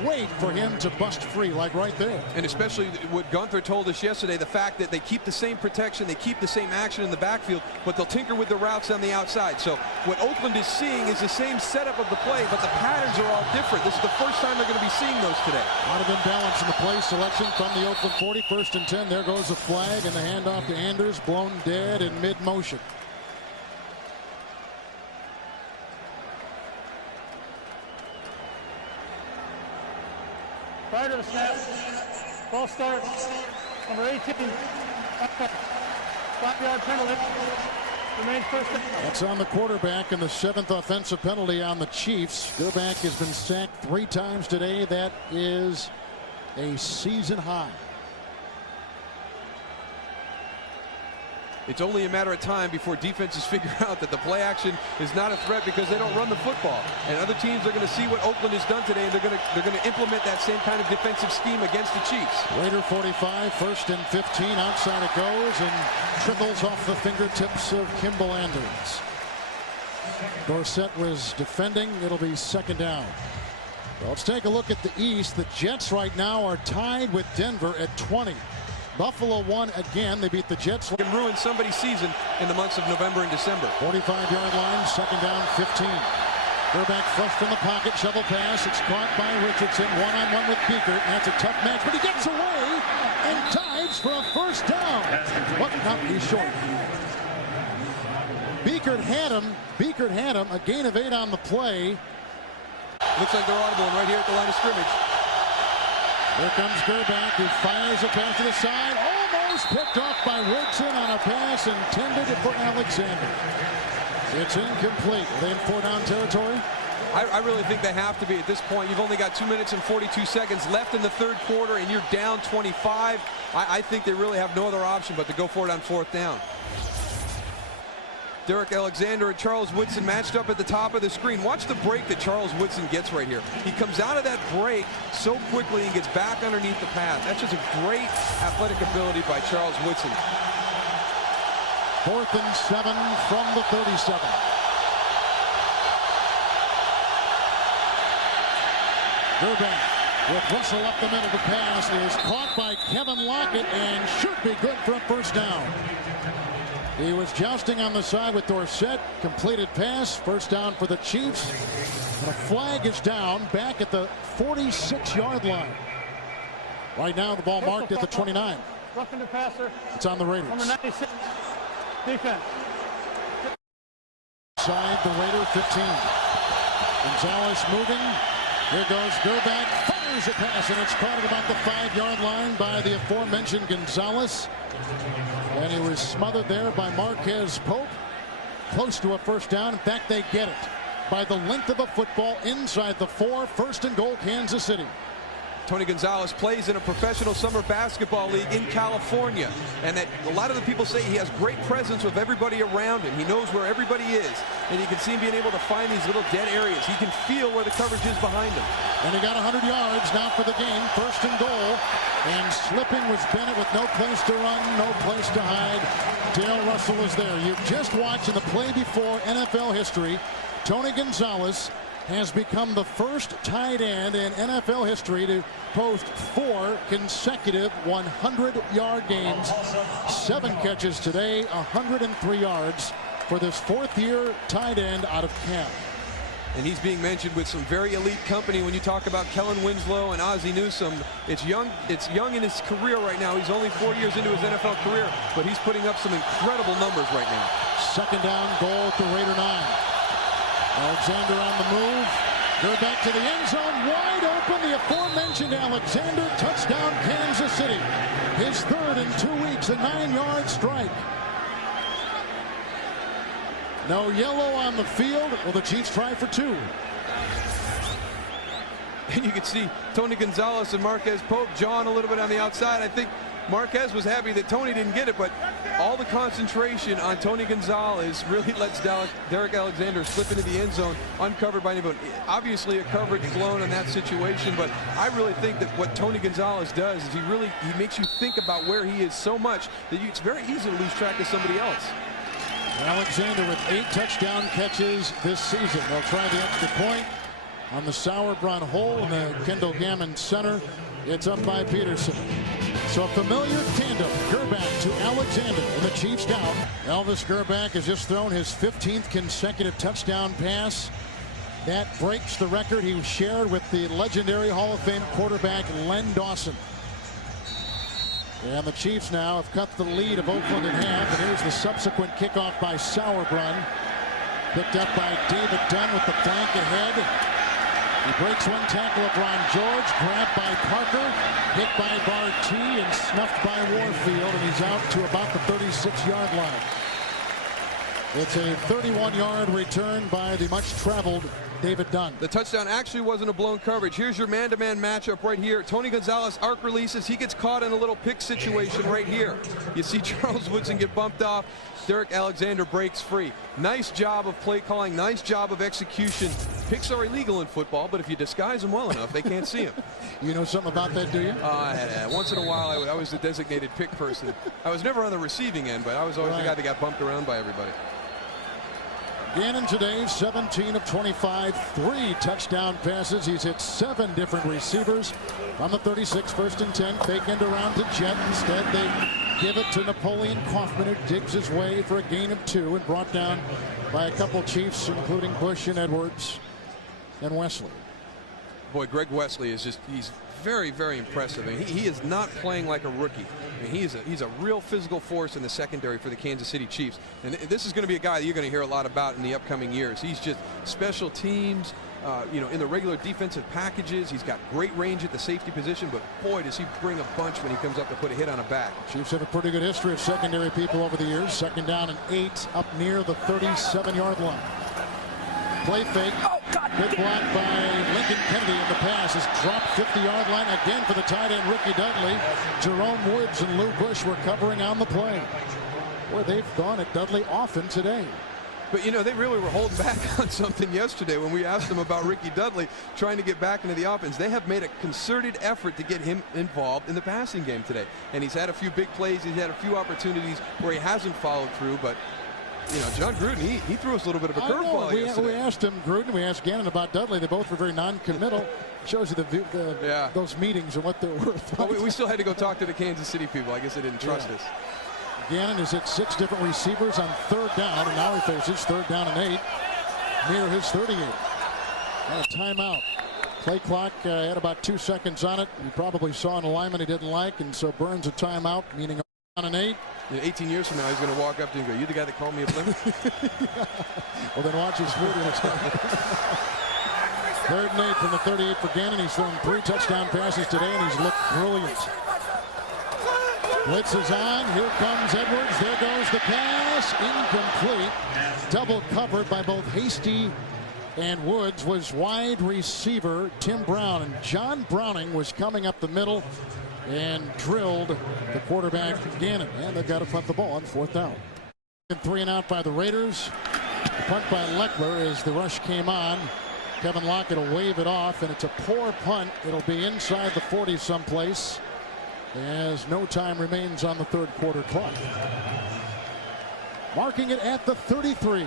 wait for him to bust free, like right there. And especially what Gunther told us yesterday, the fact that they keep the same protection, they keep the same action in the backfield, but they'll tinker with the routes on the outside. So what Oakland is seeing is the same setup of the play, but the patterns are all different. This is the first time they're going to be seeing those today. A lot of imbalance in the play selection from the Oakland 40. 1st and 10. There goes the flag, and the handoff to Anders, blown dead in mid-motion. Prior to the snap, false start, number 18, 5-yard penalty, remains 1st down. That's on the quarterback, and the 7th offensive penalty on the Chiefs. Gerback has been sacked 3 times today. That is a season high. It's only a matter of time before defenses figure out that the play action is not a threat because they don't run the football. And other teams are going to see what Oakland has done today, and they're going to implement that same kind of defensive scheme against the Chiefs. Raider 45, 1st and 15. Outside it goes and trickles off the fingertips of Kimball Anders. Dorsett was defending. It'll be 2nd down. Well, let's take a look at the East. The Jets right now are tied with Denver at 20. Buffalo won again. They beat the Jets. Can ruin somebody's season in the months of November and December. 45-yard line, 2nd down, 15. Gerback flushed from the pocket, shovel pass. It's caught by Richardson. One-on-one with Beekert. That's a tough match, but he gets away and dives for a 1st down. But not be short. Beekert had him. Beekert had him. A gain of 8 on the play. Looks like they're audible right here at the line of scrimmage. Here comes Gerback, who fires a pass to the side. Almost picked off by Woodson on a pass intended for Alexander. It's incomplete. Are they in 4-down territory? I really think they have to be at this point. You've only got 2 minutes and 42 seconds left in the 3rd quarter, and you're down 25. I think they really have no other option but to go for it on 4th down. Derek Alexander and Charles Woodson matched up at the top of the screen. Watch the break that Charles Woodson gets right here. He comes out of that break so quickly and gets back underneath the path. That's just a great athletic ability by Charles Woodson. 4th and 7 from the 37. Gerback with Russell up the middle. The pass is caught by Kevin Lockett and should be good for a first down. He was jousting on the side with Dorsett. Completed pass. First down for the Chiefs. And a flag is down back at the 46-yard line. Right now the ball marked at the 29. Roughing the passer. It's on the Raiders. Number 96. Defense. Side the Raider 15. Gonzalez moving. Here goes Gerback. Fires a pass, and it's caught at about the 5-yard line by the aforementioned Gonzalez. And he was smothered there by Marquez Pope. Close to a first down. In fact, they get it by the length of a football inside the 4. 1st and goal, Kansas City. Tony Gonzalez plays in a professional summer basketball league in California, and that a lot of the people say he has great presence with everybody around him. He knows where everybody is, and you can see him being able to find these little dead areas. He can feel where the coverage is behind him. And he got 100 yards now for the game. 1st and goal, and slipping was Bennett with no place to run, no place to hide. Dale Russell is there. You've just watched in the play before NFL history, Tony Gonzalez has become the first tight end in NFL history to post 4 consecutive 100-yard games. 7 catches today, 103 yards for this 4th-year tight end out of camp. And he's being mentioned with some very elite company. When you talk about Kellen Winslow and Ozzie Newsome, it's young in his career right now. He's only 4 years into his NFL career, but he's putting up some incredible numbers right now. 2nd down, goal at the Raider 9. Alexander on the move. Gerback to the end zone. Wide open. The aforementioned Alexander. Touchdown, Kansas City. His 3rd in 2 weeks. A 9-yard strike. No yellow on the field. Will the Chiefs try for 2? And you can see Tony Gonzalez and Marquez Pope jawing a little bit on the outside. I think Marquez was happy that Tony didn't get it, but all the concentration on Tony Gonzalez really lets Derek Alexander slip into the end zone uncovered by anybody. Obviously a coverage blown in that situation, but I really think that what Tony Gonzalez does is he makes you think about where he is so much that it's very easy to lose track of somebody else. Alexander with 8 touchdown catches this season. They'll try the extra point on the Sauerbrunn hole in the Kendall Gammon Center. It's up by Peterson. So a familiar tandem, Gerback to Alexander, and the Chiefs down. Elvis Gerback has just thrown his 15th consecutive touchdown pass. That breaks the record he shared with the legendary Hall of Fame quarterback Len Dawson. And the Chiefs now have cut the lead of Oakland in half, and here's the subsequent kickoff by Sauerbrunn. Picked up by David Dunn with the flank ahead. He breaks one tackle of Ron George, grabbed by Parker, hit by Barty, and snuffed by Warfield, and he's out to about the 36-yard line. It's a 31-yard return by the much-traveled David Dunn. The touchdown actually wasn't a blown coverage. Here's your man-to-man matchup right here. Tony Gonzalez arc releases. He gets caught in a little pick situation right here. You see Charles Woodson get bumped off. Derek Alexander breaks free. Nice job of play calling. Nice job of execution. Picks are illegal in football, but if you disguise them well enough, they can't see them. You know something about that, do you? Once in a while, I was the designated pick person. I was never on the receiving end, but I was always the guy that got bumped around by everybody. Gannon today, 17 of 25, 3 touchdown passes. He's hit 7 different receivers on the 36, 1st and 10. Fake end around to Jet. Instead, they give it to Napoleon Kaufman, who digs his way for a gain of 2 and brought down by a couple Chiefs, including Bush and Edwards and Wesley. Boy, Greg Wesley is he's very, very impressive. I mean, he is not playing like a rookie. I mean, he's a real physical force in the secondary for the Kansas City Chiefs. And this is going to be a guy that you're going to hear a lot about in the upcoming years. He's just special teams, in the regular defensive packages. He's got great range at the safety position, but boy, does he bring a bunch when he comes up to put a hit on a back. Chiefs have a pretty good history of secondary people over the years. 2nd down and 8 up near the 37-yard line. Play fake. Good block by Lincoln Kennedy, and the pass is dropped 50-yard line again for the tight end Ricky Dudley. Jerome Woods and Lou Bush were covering on the play. Boy, they've gone at Dudley often today. But, you know, they really were holding back on something yesterday when we asked them about Ricky Dudley trying to get back into the offense. They have made a concerted effort to get him involved in the passing game today. And he's had a few big plays. He's had a few opportunities where he hasn't followed through. But, you know, John Gruden, he threw us a little bit of a curveball yesterday. We asked him, Gruden, we asked Gannon about Dudley. They both were very non-committal. Shows you those meetings and what they're worth. Well, we still had to go talk to the Kansas City people. I guess they didn't trust us. Gannon is at 6 different receivers on 3rd down, and now he faces 3rd down and 8 near his 38. And a timeout. Play clock had about 2 seconds on it. You probably saw an alignment he didn't like, and so Burns a timeout, meaning on an 8. 18 years from now, he's going to walk up to you and go, "You the guy that called me a Plymouth?" Well, then watch his food in his hand. 3rd and 8 from the 38 for Gannon. He's thrown 3 touchdown passes today, and he's looked brilliant. Blitz is on. Here comes Edwards. There goes the pass. Incomplete. Double covered by both Hasty and Woods was wide receiver Tim Brown. And John Browning was coming up the middle and drilled the quarterback Gannon. And they've got to punt the ball on 4th down. 3 and out by the Raiders. The punt by Leckler as the rush came on. Kevin Lockett will wave it off, and it's a poor punt. It'll be inside the 40 someplace, as no time remains on the 3rd quarter clock. Marking it at the 33.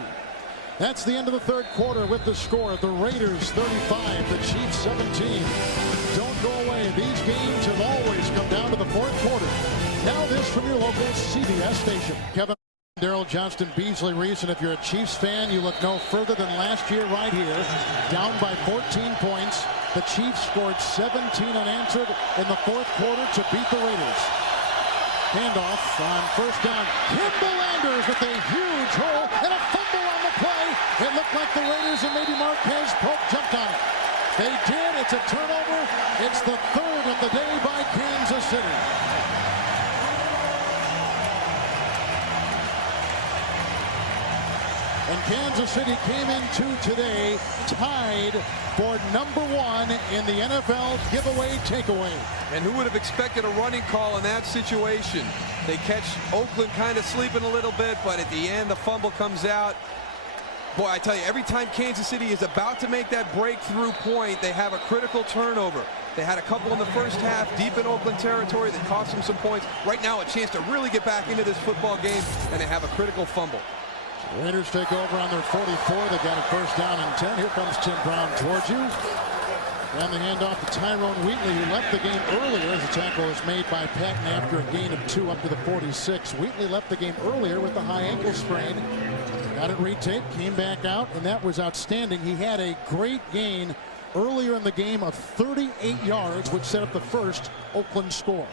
That's the end of the 3rd quarter with the score. The Raiders 35, the Chiefs 17. Don't go away. These games have always come down to the 4th quarter. Now this from your local CBS station. Kevin, Daryl Johnston, Beasley Reese, and if you're a Chiefs fan, you look no further than last year right here. Down by 14 points. The Chiefs scored 17 unanswered in the 4th quarter to beat the Raiders. Handoff on 1st down. Kimball Anders with a huge hole and a fumble on the play. It looked like the Raiders and maybe Marquez Pope jumped on it. They did. It's a turnover. It's the 3rd of the day by Kansas City. And Kansas City came into today tied for #1 in the NFL giveaway takeaway. And who would have expected a running call in that situation? They catch Oakland kind of sleeping a little bit, but at the end the fumble comes out. Boy, I tell you, every time Kansas City is about to make that breakthrough point, they have a critical turnover. They had a couple in the first half, deep in Oakland territory, that cost them some points. Right now, a chance to really get back into this football game, and they have a critical fumble. Raiders take over on their 44. They got a 1st down and 10. Here comes Tim Brown towards you. And the handoff to Tyrone Wheatley, who left the game earlier as the tackle was made by Patton after a gain of 2 up to the 46. Wheatley left the game earlier with the high ankle sprain. Got it retaped, came back out, and that was outstanding. He had a great gain earlier in the game of 38 yards, which set up the first Oakland score.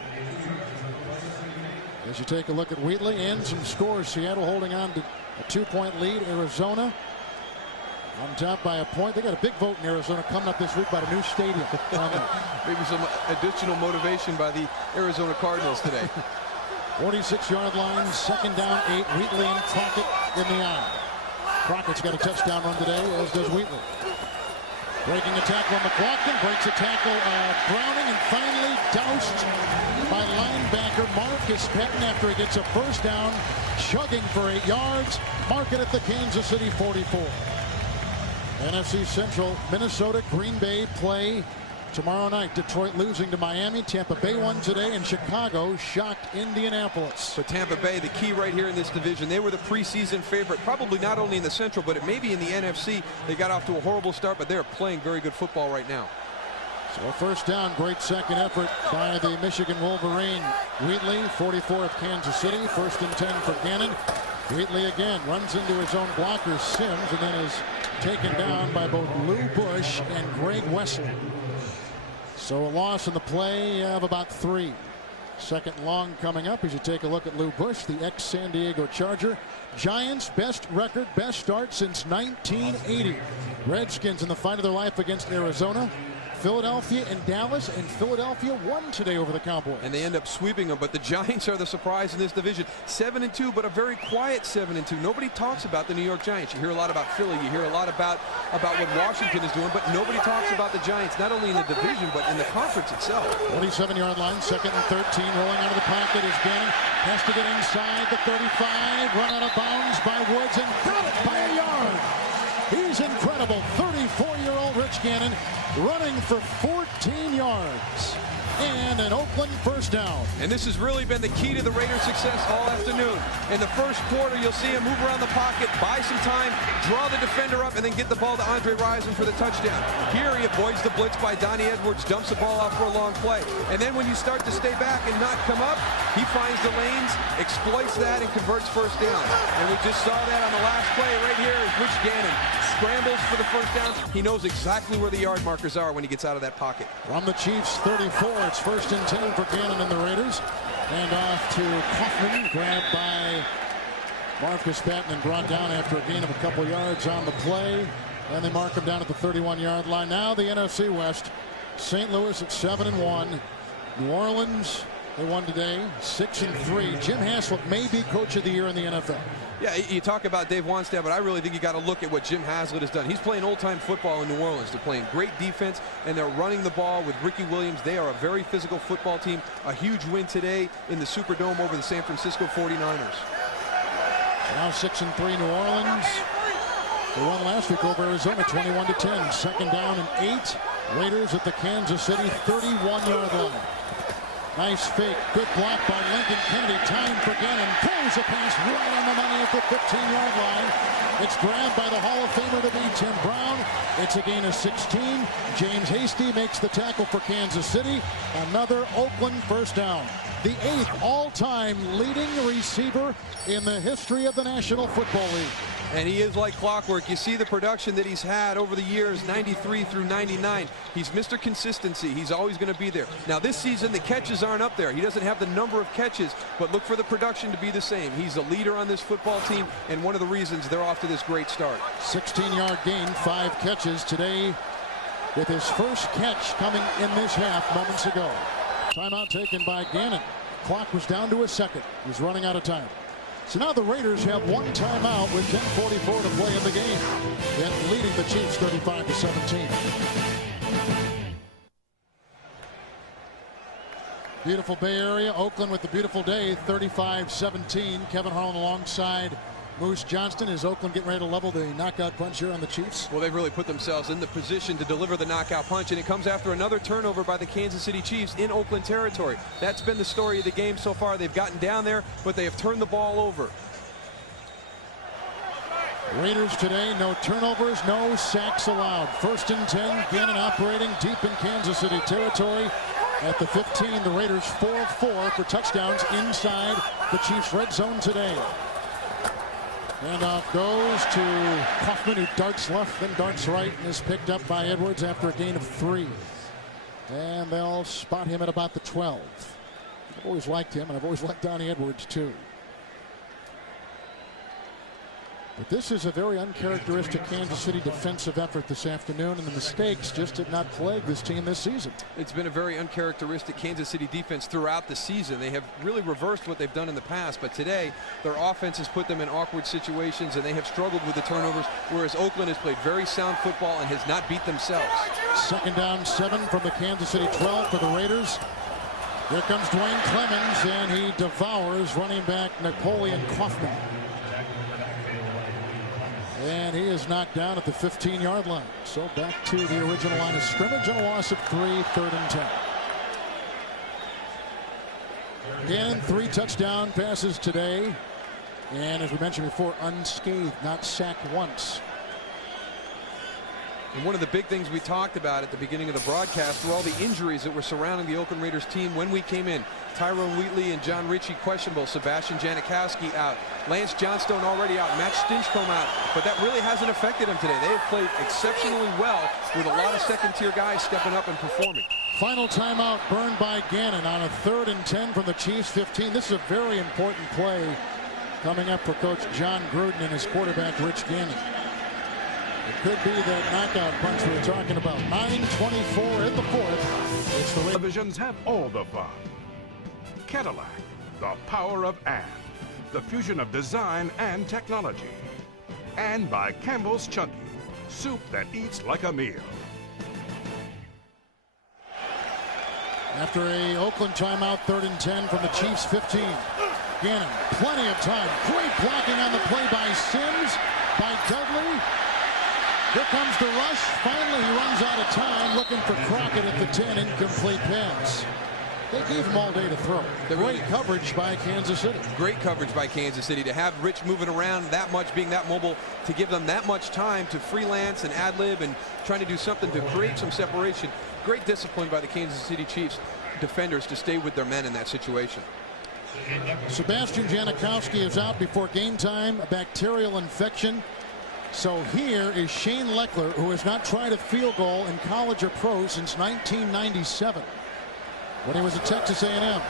As you take a look at Wheatley and some scores, Seattle holding on to a 2-point lead. Arizona on top by a point. They got a big vote in Arizona coming up this week by the new stadium. Maybe some additional motivation by the Arizona Cardinals today. 46-yard line, 2nd down, 8. Wheatley and Crockett in the eye. Crockett's got a touchdown run today, as does Wheatley. Breaking a tackle on McLaughlin, breaks a tackle Browning, and finally doused by linebacker Marcus Patton after he gets a 1st down, chugging for 8 yards. Mark it at the Kansas City 44. NFC Central, Minnesota, Green Bay play tomorrow night. Detroit losing to Miami. Tampa Bay won today, and Chicago shocked Indianapolis. But Tampa Bay, the key right here in this division, they were the preseason favorite, probably not only in the Central, but it may be in the NFC. They got off to a horrible start, but they're playing very good football right now. So a 1st down, great second effort by the Michigan Wolverine. Wheatley, 44 of Kansas City, 1st and 10 for Gannon. Wheatley again runs into his own blocker, Sims, and then is taken down by both Lou Bush and Greg Wesley. So a loss in the play of about 3. 2nd long coming up as you take a look at Lou Bush, the ex-San Diego Charger. Giants' best record, best start since 1980. Redskins in the fight of their life against Arizona. Philadelphia and Dallas, and Philadelphia won today over the Cowboys. And they end up sweeping them, but the Giants are the surprise in this division. 7-2, but a very quiet 7-2. Nobody talks about the New York Giants. You hear a lot about Philly, you hear a lot about what Washington is doing, but nobody talks about the Giants, not only in the division, but in the conference itself. 47-yard line, 2nd and 13, rolling out of the pocket is Gannon. Has to get inside the 35, run out of bounds by Woods, and got it by a yard. He's incredible. 34-year-old Rich Gannon running for 14 yards. And an Oakland first down. And this has really been the key to the Raiders' success all afternoon. In the first quarter, you'll see him move around the pocket, buy some time, draw the defender up, and then get the ball to Andre Rison for the touchdown. Here he avoids the blitz by Donnie Edwards, dumps the ball out for a long play. And then when you start to stay back and not come up, he finds the lanes, exploits that, and converts first down. And we just saw that on the last play right here as Rich Gannon scrambles for the first down. He knows exactly where the yard markers are when he gets out of that pocket. From the Chiefs 34, it's 1st and 10 for Gannon and the Raiders. And off to Kaufman, grabbed by Marcus Patton and brought down after a gain of a couple yards on the play. And they mark him down at the 31-yard line. Now the NFC West. St. Louis at 7-1. New Orleans, they won today, 6-3. Jim Haslett may be coach of the year in the NFL. Yeah, you talk about Dave Wannstedt, but I really think you got to look at what Jim Haslett has done. He's playing old-time football in New Orleans. They're playing great defense, and they're running the ball with Ricky Williams. They are a very physical football team. A huge win today in the Superdome over the San Francisco 49ers. Now 6-3 New Orleans. They won last week over Arizona 21-10. 2nd down and 8. Raiders at the Kansas City 31-yard line. Nice fake, good block by Lincoln Kennedy. Time for Gannon. Throws a pass right on the money at the 15-yard line. It's grabbed by the Hall of Famer to be Tim Brown. It's a gain of 16. James Hasty makes the tackle for Kansas City. Another Oakland first down. The 8th all-time leading receiver in the history of the National Football League. And he is like clockwork. You see the production that he's had over the years, 93 through 99. He's Mr. Consistency. He's always going to be there. Now this season, the catches aren't up there. He doesn't have the number of catches, but look for the production to be the same. He's a leader on this football team, and one of the reasons they're off to this great start. 16-yard gain, 5 catches today with his first catch coming in this half moments ago. Timeout taken by Gannon. Clock was down to a second. He's running out of time. So now the Raiders have one timeout with 10:44 to play in the game, and leading the Chiefs 35-17. Beautiful Bay Area. Oakland with the beautiful day, 35-17. Kevin Harlan alongside Moose Johnston. Is Oakland getting ready to level the knockout punch here on the Chiefs? Well, they've really put themselves in the position to deliver the knockout punch, and it comes after another turnover by the Kansas City Chiefs in Oakland territory. That's been the story of the game so far. They've gotten down there, but they have turned the ball over. Raiders today, no turnovers, no sacks allowed. 1st and 10, Gannon operating deep in Kansas City territory. At the 15, the Raiders 4 of 4 for touchdowns inside the Chiefs' red zone today. Handoff goes to Kaufman, who darts left, then darts right, and is picked up by Edwards after a gain of 3. And they'll spot him at about the 12. I've always liked him, and I've always liked Donnie Edwards, too. But this is a very uncharacteristic Kansas City defensive effort this afternoon, and the mistakes just did not plague this team this season. It's been a very uncharacteristic Kansas City defense throughout the season. They have really reversed what they've done in the past, but today their offense has put them in awkward situations, and they have struggled with the turnovers, whereas Oakland has played very sound football and has not beat themselves. 2nd down 7 from the Kansas City 12 for the Raiders. Here comes Dwayne Clemens, and he devours running back Napoleon Kaufman. And he is knocked down at the 15-yard line. So back to the original line of scrimmage and a loss of 3, 3rd and 10. Gannon, 3 touchdown passes today. And as we mentioned before, unscathed, not sacked once. And one of the big things we talked about at the beginning of the broadcast were all the injuries that were surrounding the Oakland Raiders team when we came in. Tyrone Wheatley and John Ritchie questionable. Sebastian Janikowski out. Lance Johnstone already out. Matt Stinchcomb out. But that really hasn't affected them today. They have played exceptionally well with a lot of second-tier guys stepping up and performing. Final timeout burned by Gannon on a 3rd and 10 from the Chiefs 15. This is a very important play coming up for Coach John Gruden and his quarterback Rich Gannon. It could be that knockout punch we were talking about. 9:24 in the fourth. It's the televisions have all the fun. Cadillac, the power of and, the fusion of design and technology. And by Campbell's Chunky, soup that eats like a meal. After a Oakland timeout, 3rd and 10 from the Chiefs 15. Gannon, plenty of time. Great blocking on the play by Sims, by Dudley. Here comes the rush. Finally, he runs out of time, looking for Crockett at the 10. Incomplete pass. They gave him all day to throw. Great coverage by Kansas City. Great coverage by Kansas City to have Rich moving around that much, being that mobile, to give them that much time to freelance and ad-lib and trying to do something to create some separation. Great discipline by the Kansas City Chiefs defenders to stay with their men in that situation. Sebastian Janikowski is out before game time, a bacterial infection. So here is Shane Leckler, who has not tried a field goal in college or pro since 1997. When he was at Texas A&M.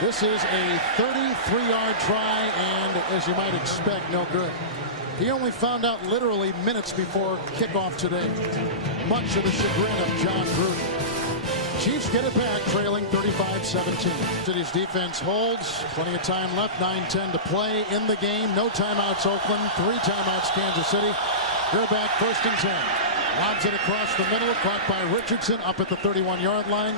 This is a 33-yard try, and as you might expect, no good. He only found out literally minutes before kickoff today, much to the chagrin of John Gruden. Chiefs get it back, trailing 35-17. City's defense holds. Plenty of time left, 9:10 to play in the game. No timeouts, Oakland. 3 timeouts, Kansas City. They're back 1st and 10. Lobs it across the middle, caught by Richardson up at the 31-yard line.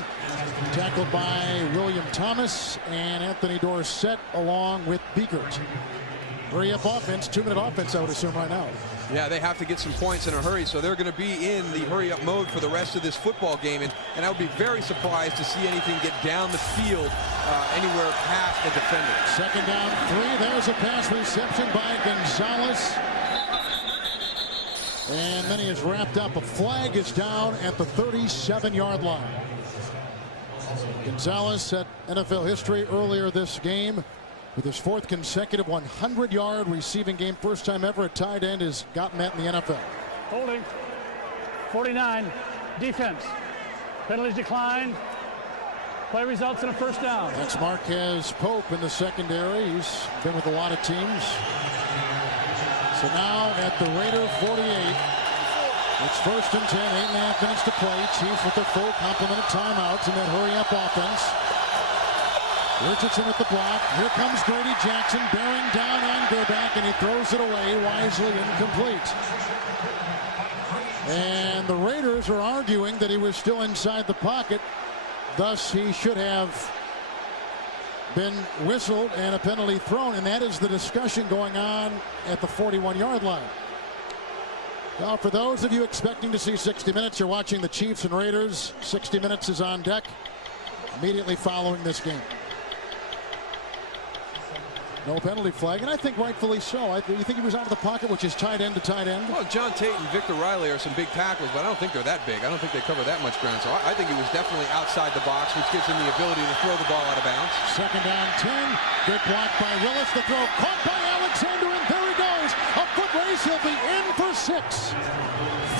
Tackled by William Thomas and Anthony Dorsett along with Beekert. Hurry-up offense, 2-minute offense, I would assume right now. Yeah, they have to get some points in a hurry, so they're going to be in the hurry-up mode for the rest of this football game. And I would be very surprised to see anything get down the field anywhere past the defender. 2nd down, 3. There's a pass reception by Gonzalez. And then he is wrapped up. A flag is down at the 37-yard line. Gonzalez set NFL history earlier this game with his 4th consecutive 100-yard receiving game. First time ever a tight end has gotten that in the NFL. Holding. 49. Defense. Penalties declined. Play results in a 1st down. That's Marquez Pope in the secondary. He's been with a lot of teams. So now at the Raider 48, it's 1st and 10, 8.5 minutes to play. Chiefs with their full complement of timeouts in that hurry-up offense. Richardson at the block. Here comes Grady Jackson bearing down on Gerback, and he throws it away, wisely incomplete. And the Raiders are arguing that he was still inside the pocket. Thus, he should have been whistled and a penalty thrown, and that is the discussion going on at the 41-yard line. Well, for those of you expecting to see 60 minutes, you're watching the Chiefs and Raiders. 60 minutes is on deck immediately following this game. No penalty flag, and I think rightfully so. You think he was out of the pocket, which is tight end to tight end? Well, John Tate and Victor Riley are some big tackles, but I don't think they're that big. I don't think they cover that much ground. So I think he was definitely outside the box, which gives him the ability to throw the ball out of bounds. 2nd down, 10. Good block by Willis. The throw caught by Alexander, and there he goes. A foot race. He'll be in for 6.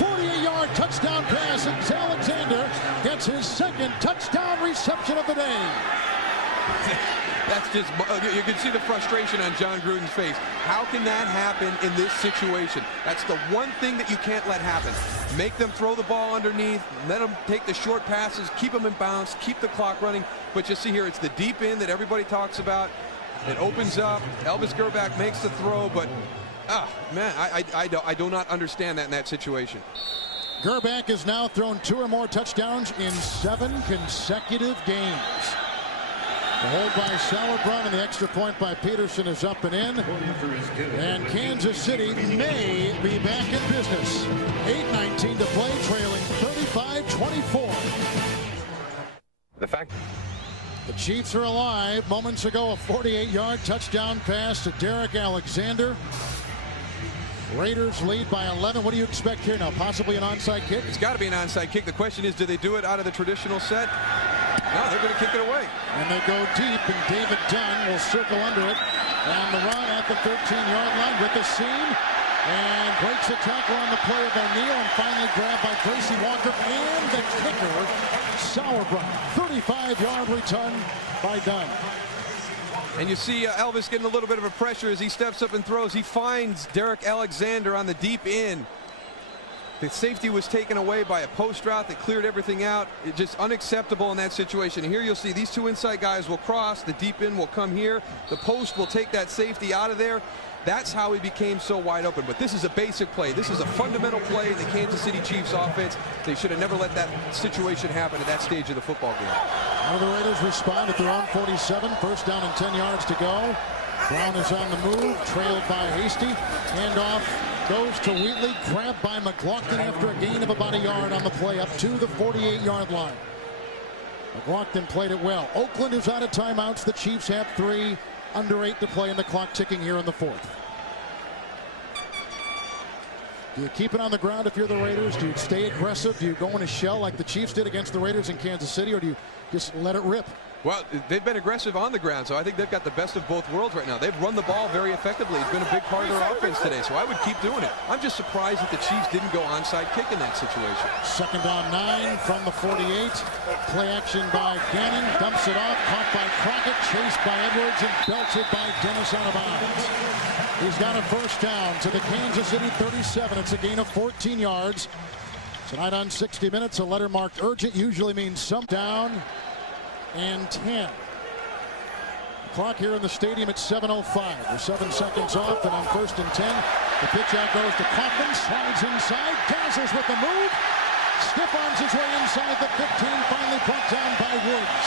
48-yard touchdown pass. Alexander gets his 2nd touchdown reception of the day. That's just, you can see the frustration on John Gruden's face. How can that happen in this situation? That's the one thing that you can't let happen. Make them throw the ball underneath, let them take the short passes, keep them in bounds, keep the clock running. But you see here, it's the deep end that everybody talks about. It opens up. Elvis Gerback makes the throw, but, man, I do not understand that in that situation. Gerback has now thrown 2 or more touchdowns in 7 consecutive games. The hold by Sauerbrunn and the extra point by Peterson is up and in. And Kansas City may be back in business. 8:19 to play, trailing 35-24. The fact the Chiefs are alive. Moments ago, a 48-yard touchdown pass to Derek Alexander. Raiders lead by 11. What do you expect here now? Possibly an onside kick? It's got to be an onside kick. The question is, do they do it out of the traditional set? No, they're going to kick it away. And they go deep, and David Dunn will circle under it. And the run at the 13-yard line with the seam. And breaks the tackle on the play of O'Neal, and finally grabbed by Tracy Walker and the kicker, Sauerbrunn. 35-yard return by Dunn. And you see Elvis getting a little bit of a pressure as he steps up and throws. He finds Derek Alexander on the deep end. The safety was taken away by a post route that cleared everything out. It's just unacceptable in that situation. Here you'll see these two inside guys will cross. The deep end will come here. The post will take that safety out of there. That's how he became so wide open. But this is a basic play. This is a fundamental play in the Kansas City Chiefs offense. They should have never let that situation happen at that stage of the football game. Now the Raiders respond at their own 47. First down and 10 yards to go. Brown is on the move, trailed by Hasty. Handoff goes to Wheatley, grabbed by McLaughlin after a gain of about a yard on the play up to the 48-yard line. McLaughlin played it well. Oakland is out of timeouts. The Chiefs have 3. Under 8 to play, and the clock ticking here in the 4th. Do you keep it on the ground if you're the Raiders? Do you stay aggressive? Do you go in a shell like the Chiefs did against the Raiders in Kansas City, or do you just let it rip? Well, they've been aggressive on the ground, so I think they've got the best of both worlds right now. They've run the ball very effectively. It's been a big part of their offense today, so I would keep doing it. I'm just surprised that the Chiefs didn't go onside kick in that situation. Second down 9 from the 48. Play action by Gannon. Dumps it off. Caught by Crockett. Chased by Edwards and belted by Dennis out of bounds. He's got a first down to the Kansas City 37. It's a gain of 14 yards. Tonight on 60 Minutes, a letter marked urgent usually means some down. And 10. The clock here in the stadium at 7:05. We're 7 seconds off, and on 1st and 10, the pitch out goes to Coughlin, slides inside, dazzles with the move, stiff arms his way inside the 15, finally brought down by Woods.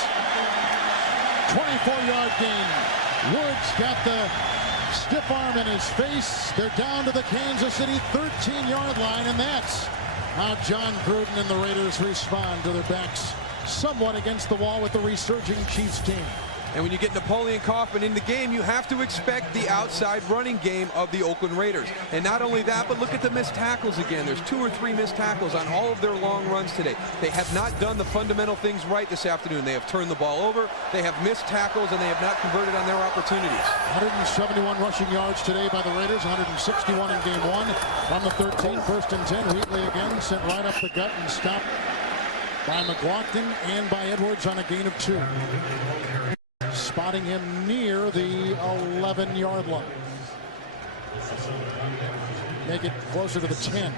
24-yard gain. Woods got the stiff arm in his face. They're down to the Kansas City 13-yard line, and that's how John Gruden and the Raiders respond to their backs somewhat against the wall with the resurging Chiefs team. And when you get Napoleon Kaufman in the game, you have to expect the outside running game of the Oakland Raiders. And not only that, but look at the missed tackles again. There's 2 or 3 missed tackles on all of their long runs today. They have not done the fundamental things right this afternoon. They have turned the ball over, they have missed tackles, and they have not converted on their opportunities. 171 rushing yards today by the Raiders, 161 in game 1. On the 13, 1st and 10, Wheatley again sent right up the gut and stopped by McLaughlin and by Edwards on a gain of 2. Spotting him near the 11-yard line. Make it closer to the 10.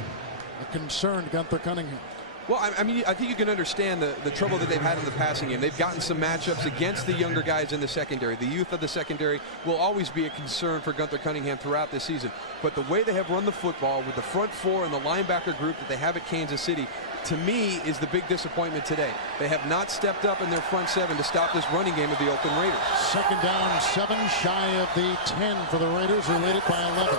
A concerned Gunther Cunningham. Well, I mean, I think you can understand the trouble that they've had in the passing game. They've gotten some matchups against the younger guys in the secondary. The youth of the secondary will always be a concern for Gunther Cunningham throughout this season. But the way they have run the football with the front 4 and the linebacker group that they have at Kansas City, to me, is the big disappointment today. They have not stepped up in their front 7 to stop this running game of the Oakland Raiders. Second down 7, shy of the 10 for the Raiders, who lead it by 11.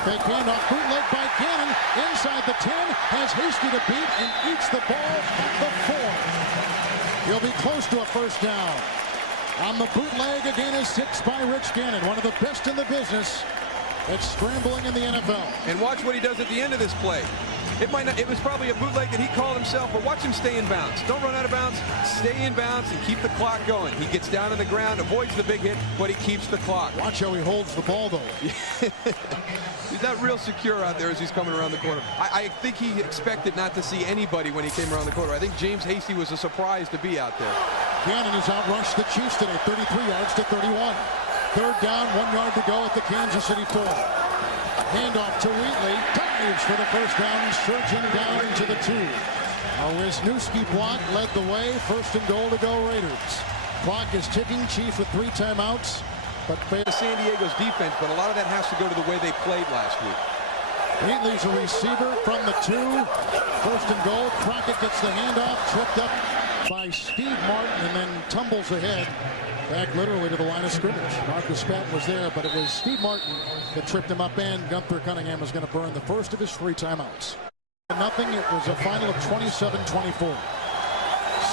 Fake handoff, bootleg by Gannon, inside the 10, has Hasty to beat and eats the ball at the 4. He'll be close to a first down. On the bootleg, again is 6 by Rich Gannon, one of the best in the business at scrambling in the NFL. And watch what he does at the end of this play. It was probably a bootleg that he called himself, but watch him stay in bounds. Don't run out of bounds. Stay in bounds and keep the clock going. He gets down on the ground, avoids the big hit, but he keeps the clock. Watch how he holds the ball, though. He's not real secure out there as he's coming around the corner. I think he expected not to see anybody when he came around the corner. I think James Hasty was a surprise to be out there. Gannon has outrushed the Chiefs today, 33 yards to 31. Third down, 1 yard to go at the Kansas City 4. Handoff to Wheatley, dives for the first down, surging down to the 2. Wisniewski block led the way, 1st and goal to go Raiders. Clock is ticking, Chiefs with 3 timeouts. But San Diego's defense, but a lot of that has to go to the way they played last week. Wheatley's a receiver from the 2. 1st and goal, Crockett gets the handoff, tripped up by Steve Martin and then tumbles ahead. Back literally to the line of scrimmage. Marcus Patton was there, but it was Steve Martin that tripped him up, and Gunther Cunningham is going to burn the first of his 3 timeouts. Nothing. It was a final of 27-24.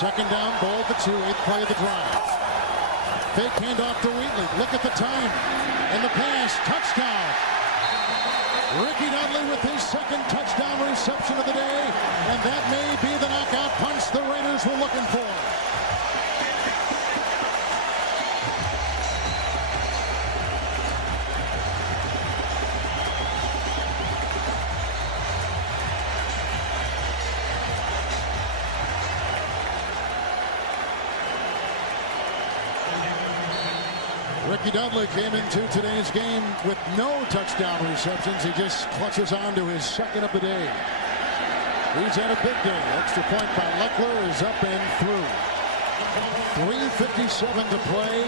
Second down, ball at the 2, 8th play of the drive. Fake handoff to Wheatley. Look at the time. And the pass, touchdown. Ricky Dudley with his 2nd touchdown reception of the day, and that may be the knockout punch the Raiders were looking for. Ricky Dudley came into today's game with no touchdown receptions. He just clutches on to his 2nd of the day. He's had a big day. Extra point by Leckler is up and through. 3:57 to play.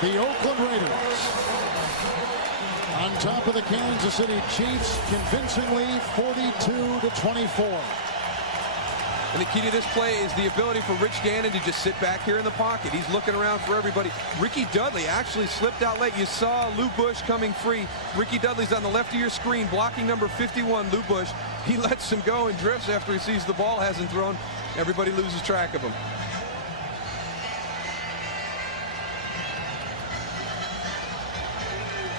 The Oakland Raiders on top of the Kansas City Chiefs convincingly 42-24. And the key to this play is the ability for Rich Gannon to just sit back here in the pocket. He's looking around for everybody. Ricky Dudley actually slipped out late. You saw Lou Bush coming free. Ricky Dudley's on the left of your screen, blocking number 51, Lou Bush. He lets him go and drifts after he sees the ball hasn't thrown. Everybody loses track of him.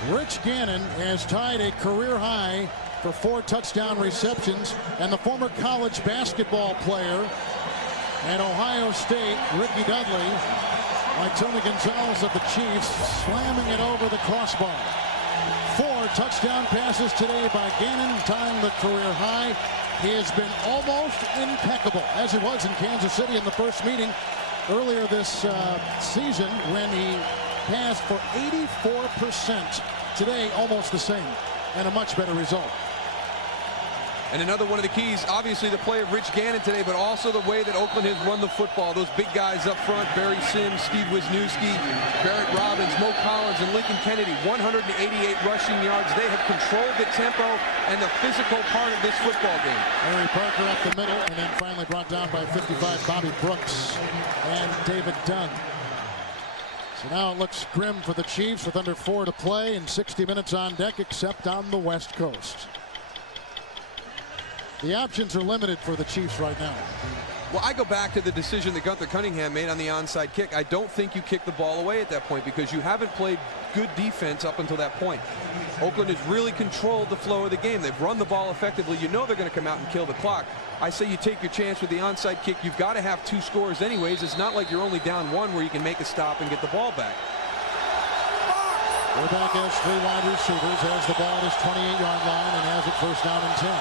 Rich Gannon has tied a career high for 4 touchdown receptions, and the former college basketball player at Ohio State, Ricky Dudley, like Tony Gonzalez of the Chiefs, slamming it over the crossbar. 4 touchdown passes today by Gannon, tying the career high. He has been almost impeccable, as he was in Kansas City in the first meeting earlier this season when he passed for 84%. Today, almost the same, and a much better result. And another one of the keys, obviously the play of Rich Gannon today, but also the way that Oakland has run the football. Those big guys up front, Barry Sims, Steve Wisniewski, Barrett Robbins, Mo Collins, and Lincoln Kennedy, 188 rushing yards. They have controlled the tempo and the physical part of this football game. Harry Parker up the middle, and then finally brought down by 55, Bobby Brooks and David Dunn. So now it looks grim for the Chiefs with under 4 to play and 60 minutes on deck, except on the West Coast. The options are limited for the Chiefs right now. Well, I go back to the decision that Gunther Cunningham made on the onside kick. I don't think you kick the ball away at that point because you haven't played good defense up until that point. Oakland has really controlled the flow of the game. They've run the ball effectively. You know they're going to come out and kill the clock. I say you take your chance with the onside kick. You've got to have 2 scores anyways. It's not like you're only down 1 where you can make a stop and get the ball back. We're back as 3 wide receivers, has the ball at his 28-yard line and has it first down and 10.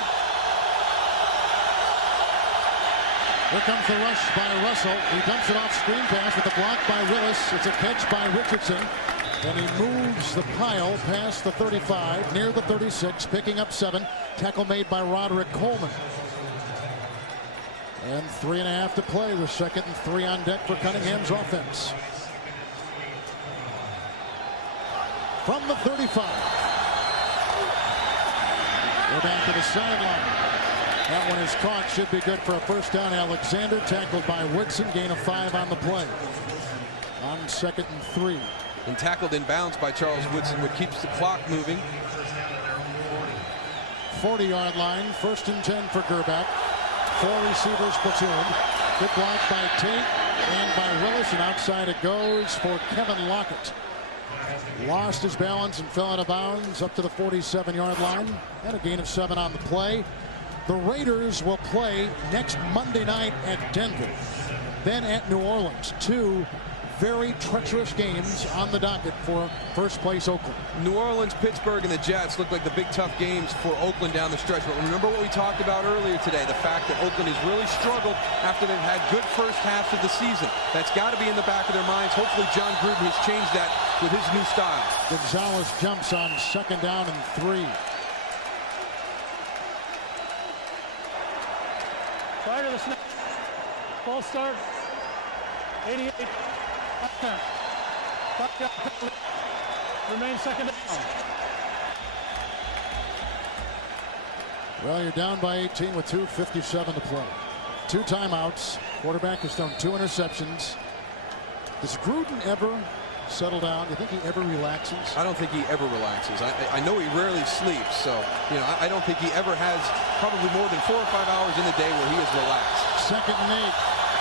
Here comes the rush by Russell. He dumps it off screen pass with a block by Willis. It's a catch by Richardson. And he moves the pile past the 35, near the 36, picking up 7. Tackle made by Roderick Coleman. And 3.5 to play with 2nd and 3 on deck for Cunningham's offense. From the 35. We're back to the sideline. That one is caught, should be good for a first down. Alexander tackled by Woodson, gain of 5 on the play. On 2nd and 3. And tackled in bounds by Charles Woodson, which keeps the clock moving. 40-yard line, 1st and 10 for Gerback. 4 receivers platooned. Good block by Tate and by Willis, and outside it goes for Kevin Lockett. Lost his balance and fell out of bounds up to the 47-yard line. And a gain of 7 on the play. The Raiders will play next Monday night at Denver, then at New Orleans. 2 very treacherous games on the docket for first place Oakland. New Orleans, Pittsburgh, and the Jets look like the big tough games for Oakland down the stretch. But remember what we talked about earlier today, the fact that Oakland has really struggled after they've had good first halves of the season. That's got to be in the back of their minds. Hopefully John Gruden has changed that with his new style. Gonzalez jumps on 2nd down and 3. Prior to the snap, false start, 88, remains 2nd down. Well, you're down by 18 with 2:57 to play. 2 timeouts. Quarterback has thrown 2 interceptions. Does Gruden ever settle down? Do you think he ever relaxes? I don't think he ever relaxes. I know he rarely sleeps, so I don't think he ever has probably more than 4 or 5 hours in the day where he is relaxed. 2nd and 8.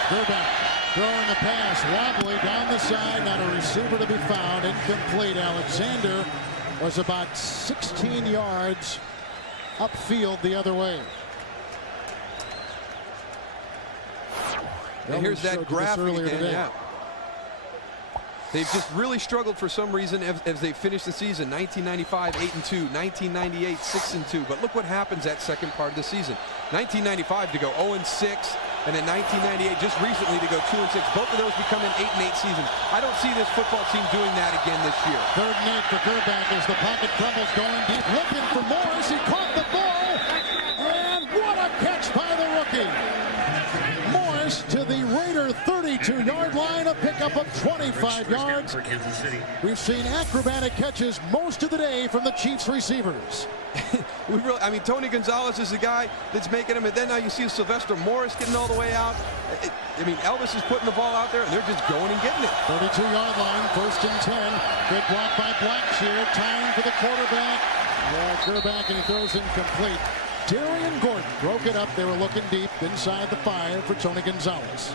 Gerback throwing the pass, wobbly down the side, not a receiver to be found, incomplete. Alexander was about 16 yards upfield the other way. And here's that graphic again. Today. Yeah. They've just really struggled for some reason as they finished the season. 1995, 8-2. 1998, 6-2. But look what happens that second part of the season. 1995 to go 0-6, and then 1998 just recently to go 2-6. Both of those become an 8-8 season. I don't see this football team doing that again this year. 3rd and 8 for Gerback as the pocket crumbles, going deep, looking for Morris. He caught the ball, and what a catch by the rookie. 32-yard line, a pickup of 25 yards. We've seen acrobatic catches most of the day from the Chiefs receivers. I mean, Tony Gonzalez is the guy that's making them, and then now you see Sylvester Morris getting all the way out. I mean, Elvis is putting the ball out there, and they're just going and getting it. 32-yard line, 1st and 10. Good block by Blackshear. Time for the quarterback. Gerback, and he throws incomplete. Darian Gordon broke it up. They were looking deep inside the 5 for Tony Gonzalez.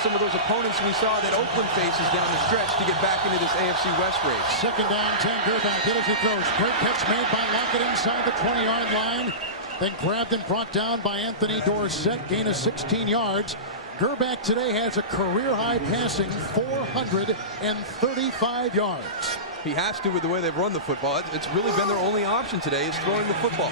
Some of those opponents we saw that Oakland faces down the stretch to get back into this AFC West race. 2nd down, 10. Gerback hit as he throws. Great catch made by Lockett inside the 20-yard line. Then grabbed and brought down by Anthony Dorsett. Gain of 16 yards. Gerback today has a career-high passing 435 yards. He has to with the way they've run the football. It's really been their only option today is throwing the football.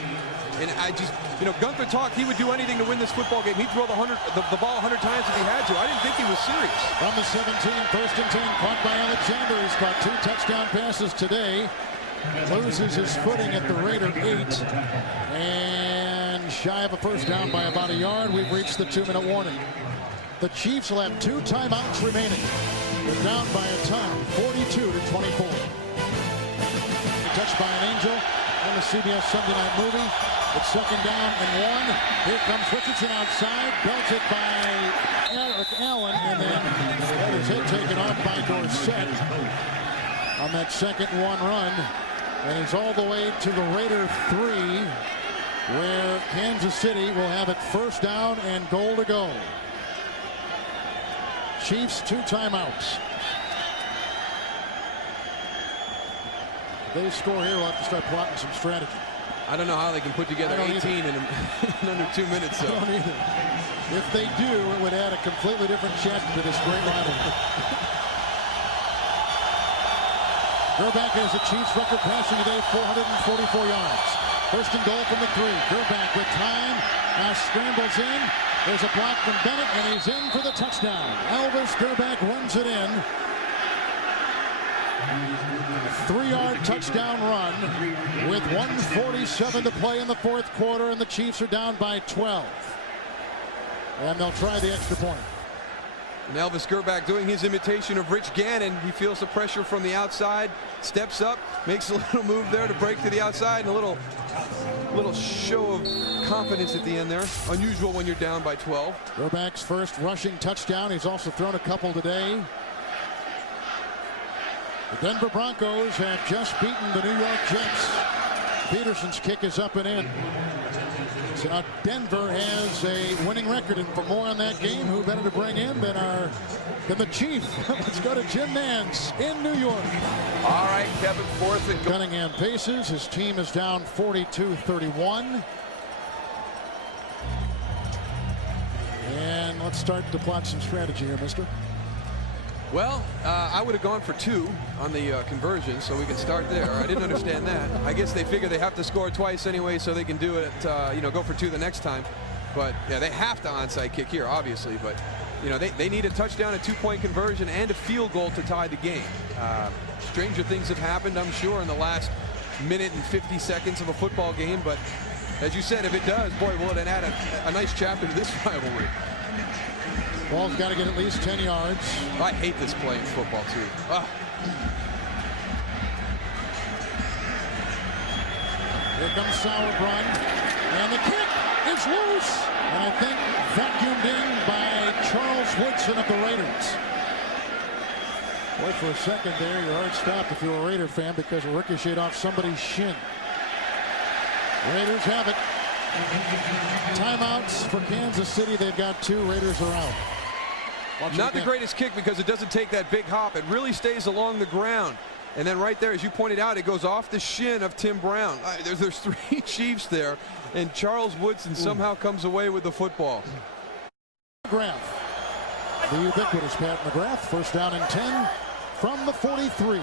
And I just, Gunther talked he would do anything to win this football game. He'd throw the ball 100 times if he had to. I didn't think he was serious. From the 17, 1st and 10, caught by Alexander. He's caught 2 touchdown passes today. Loses his footing at the Raider 8. And shy of a 1st down by about a yard. We've reached the 2-minute warning. The Chiefs will have 2 timeouts remaining. They're down by a ton, 42-24. Touched by an angel on the CBS Sunday Night Movie. It's 2nd down and 1. Here comes Richardson outside, belted by Eric Allen, and then had his head taken off by Dorsett on that 2nd and 1 run. And he's all the way to the Raider 3, where Kansas City will have it 1st down and goal to go. Chiefs 2 timeouts. If they score here, we'll have to start plotting some strategy. I don't know how they can put together 18 in under 2 minutes. I don't either. If they do, it would add a completely different chapter to this great rivalry. Gerback has a Chiefs record passing today, 444 yards. 1st and goal from the 3. Gerback with time. Now scrambles in. There's a block from Bennett, and he's in for the touchdown. Elvis Gerback runs it in. 3-yard touchdown run with 1:47 to play in the 4th quarter, and the Chiefs are down by 12. And they'll try the extra point. And Elvis Gerback doing his imitation of Rich Gannon. He feels the pressure from the outside, steps up, makes a little move there to break to the outside, and a little show of confidence at the end there. Unusual when you're down by 12. Gerback's 1st rushing touchdown. He's also thrown a couple today. The Denver Broncos have just beaten the New York Jets. Peterson's kick is up and in. So now Denver has a winning record, and for more on that game, who better to bring in than the Chief? Let's go to Jim Nance in New York. All right, Kevin, 4th and goal. Cunningham paces. His team is down 42-31. And let's start to plot some strategy here, mister. Well, I would have gone for 2 on the conversion, so we can start there. I didn't understand that. I guess they figure they have to score twice anyway, so they can do it, go for 2 the next time. But yeah, they have to onside kick here, obviously. But they need a touchdown, a 2-point conversion, and a field goal to tie the game. Stranger things have happened, I'm sure, in the last minute and 50 seconds of a football game. But as you said, if it does, boy, will it add a nice chapter to this rivalry. Ball's got to get at least 10 yards. I hate this play in football, too. Here comes Sauerbrunn. And the kick is loose. And I think vacuumed in by Charles Woodson of the Raiders. Boy, for a second there, your heart stopped if you're a Raider fan because it ricocheted off somebody's shin. Raiders have it. Timeouts for Kansas City. They've got 2. Raiders are out. Not the greatest kick because it doesn't take that big hop. It really stays along the ground. And then right there, as you pointed out, it goes off the shin of Tim Brown. There's 3 Chiefs there, and Charles Woodson somehow comes away with the football. McGrath. The ubiquitous Pat McGrath. 1st down and 10 from the 43.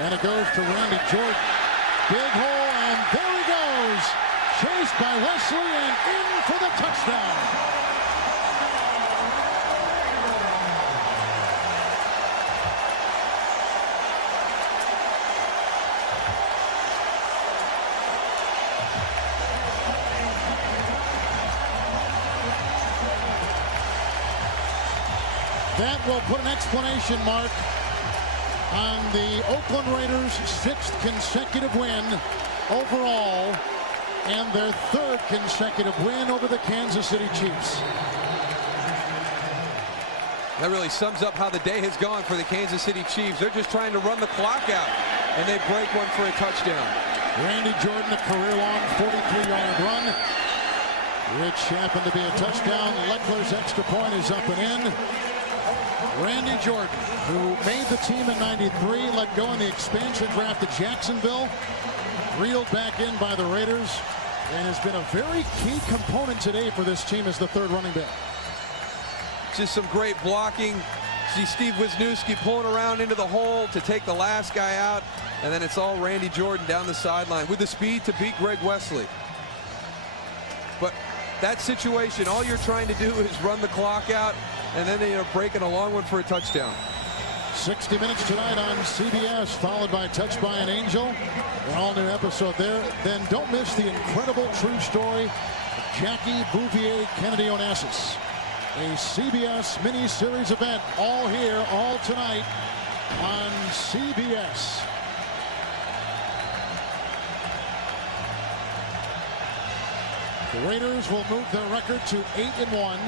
And it goes to Randy Jordan. Big hole, and there he goes. Chased by Wesley and in for the touchdown. That will put an exclamation mark on the Oakland Raiders' 6th consecutive win overall and their 3rd consecutive win over the Kansas City Chiefs. That really sums up how the day has gone for the Kansas City Chiefs. They're just trying to run the clock out, and they break one for a touchdown. Randy Jordan, a career-long 43-yard run, which happened to be a touchdown. Leckler's extra point is up and in. Randy Jordan, who made the team in '93, let go in the expansion draft to Jacksonville, reeled back in by the Raiders, and has been a very key component today for this team as the 3rd running back. Just some great blocking. See Steve Wisniewski pulling around into the hole to take the last guy out, and then it's all Randy Jordan down the sideline with the speed to beat Greg Wesley. But that situation, all you're trying to do is run the clock out, and then they are breaking a long one for a touchdown. 60 Minutes tonight on CBS, followed by Touched by an Angel. An all-new episode there. Then don't miss the incredible true story of Jackie Bouvier Kennedy Onassis. A CBS mini-series event, all here, all tonight on CBS. The Raiders will move their record to 8-1.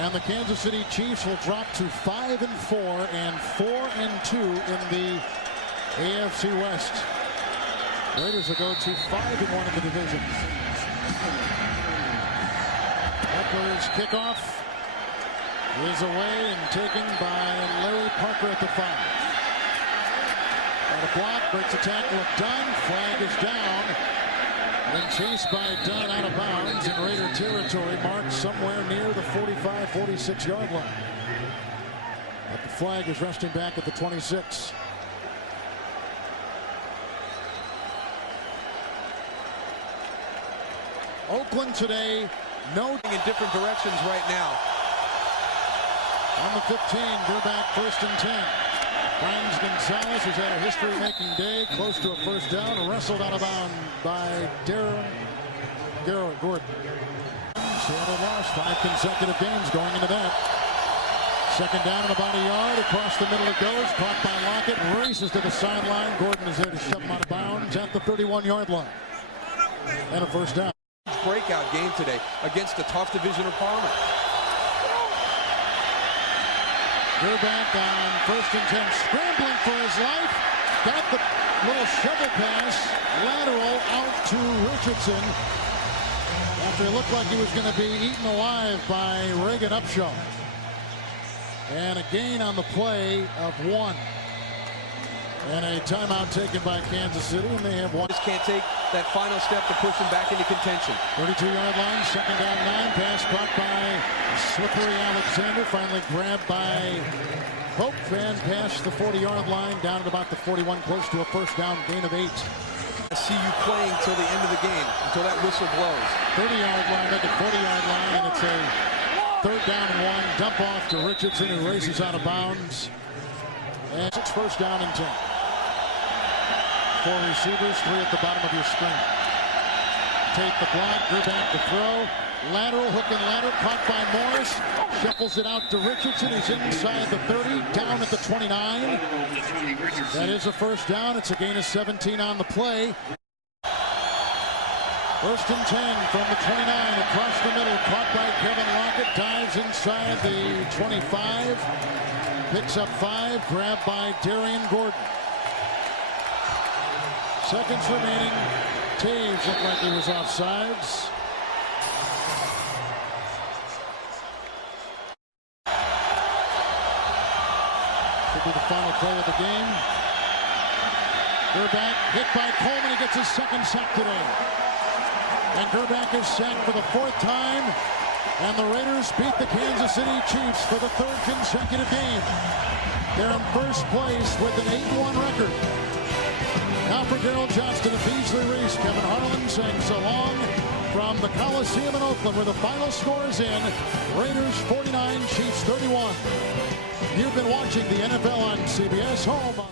And the Kansas City Chiefs will drop to 5-4 and 4-2 in the AFC West. Raiders will go to 5-1 in the division. Leckler's kickoff is away and taken by Larry Parker at the 5. Got a block, breaks the tackle of Dunn. Flag is down. Then chased by Dunn out of bounds in Raider territory, marked somewhere near the 45, 46-yard line. But the flag is resting back at the 26. Oakland today, no in different directions right now. On the 15, Gerback 1st and 10. Finds Gonzalez, who's had a history-making day, close to a first down, wrestled out of bounds by Gordon. Seattle lost 5 consecutive games going into that. 2nd down and about a yard. Across the middle it goes. Caught by Lockett. Races to the sideline. Gordon is there to shove him out of bounds at the 31-yard line. And a first down. Breakout game today against a tough division opponent. Gerback on 1st and 10, scrambling for his life. Got the little shovel pass, lateral out to Richardson. After it looked like he was going to be eaten alive by Reagan Upshaw. And a gain on the play of 1. And a timeout taken by Kansas City, and they have one. Just can't take that final step to push them back into contention. 32-yard line, 2nd down 9. Pass caught by slippery Alexander. Finally grabbed by Pope. And past the 40-yard line, down at about the 41, close to a first down gain of 8. I see you playing till the end of the game, until that whistle blows. 30-yard line, make it 40-yard line, and it's a 3rd down and 1. Dump off to Richardson, who races out of bounds. And it's 1st down and 10. 4 receivers, 3 at the bottom of your screen. Take the block, Gerback to throw. Lateral, hook and ladder, caught by Morris. Shuffles it out to Richardson. He's inside the 30, down at the 29. That is a first down. It's a gain of 17 on the play. 1st and 10 from the 29, across the middle, caught by Kevin Lockett. Dives inside the 25. Picks up 5, grabbed by Darian Gordon. Seconds remaining. Taves looked like he was offsides. Could be the final play of the game. Gerback hit by Coleman. He gets his 2nd sack today. And Gerback is sacked for the 4th time. And the Raiders beat the Kansas City Chiefs for the 3rd consecutive game. They're in 1st place with an 8-1 record. Now for Darryl Johnston and Beasley Reese, Kevin Harlan saying so long from the Coliseum in Oakland, where the final score is in. Raiders 49, Chiefs 31. You've been watching the NFL on CBS Home.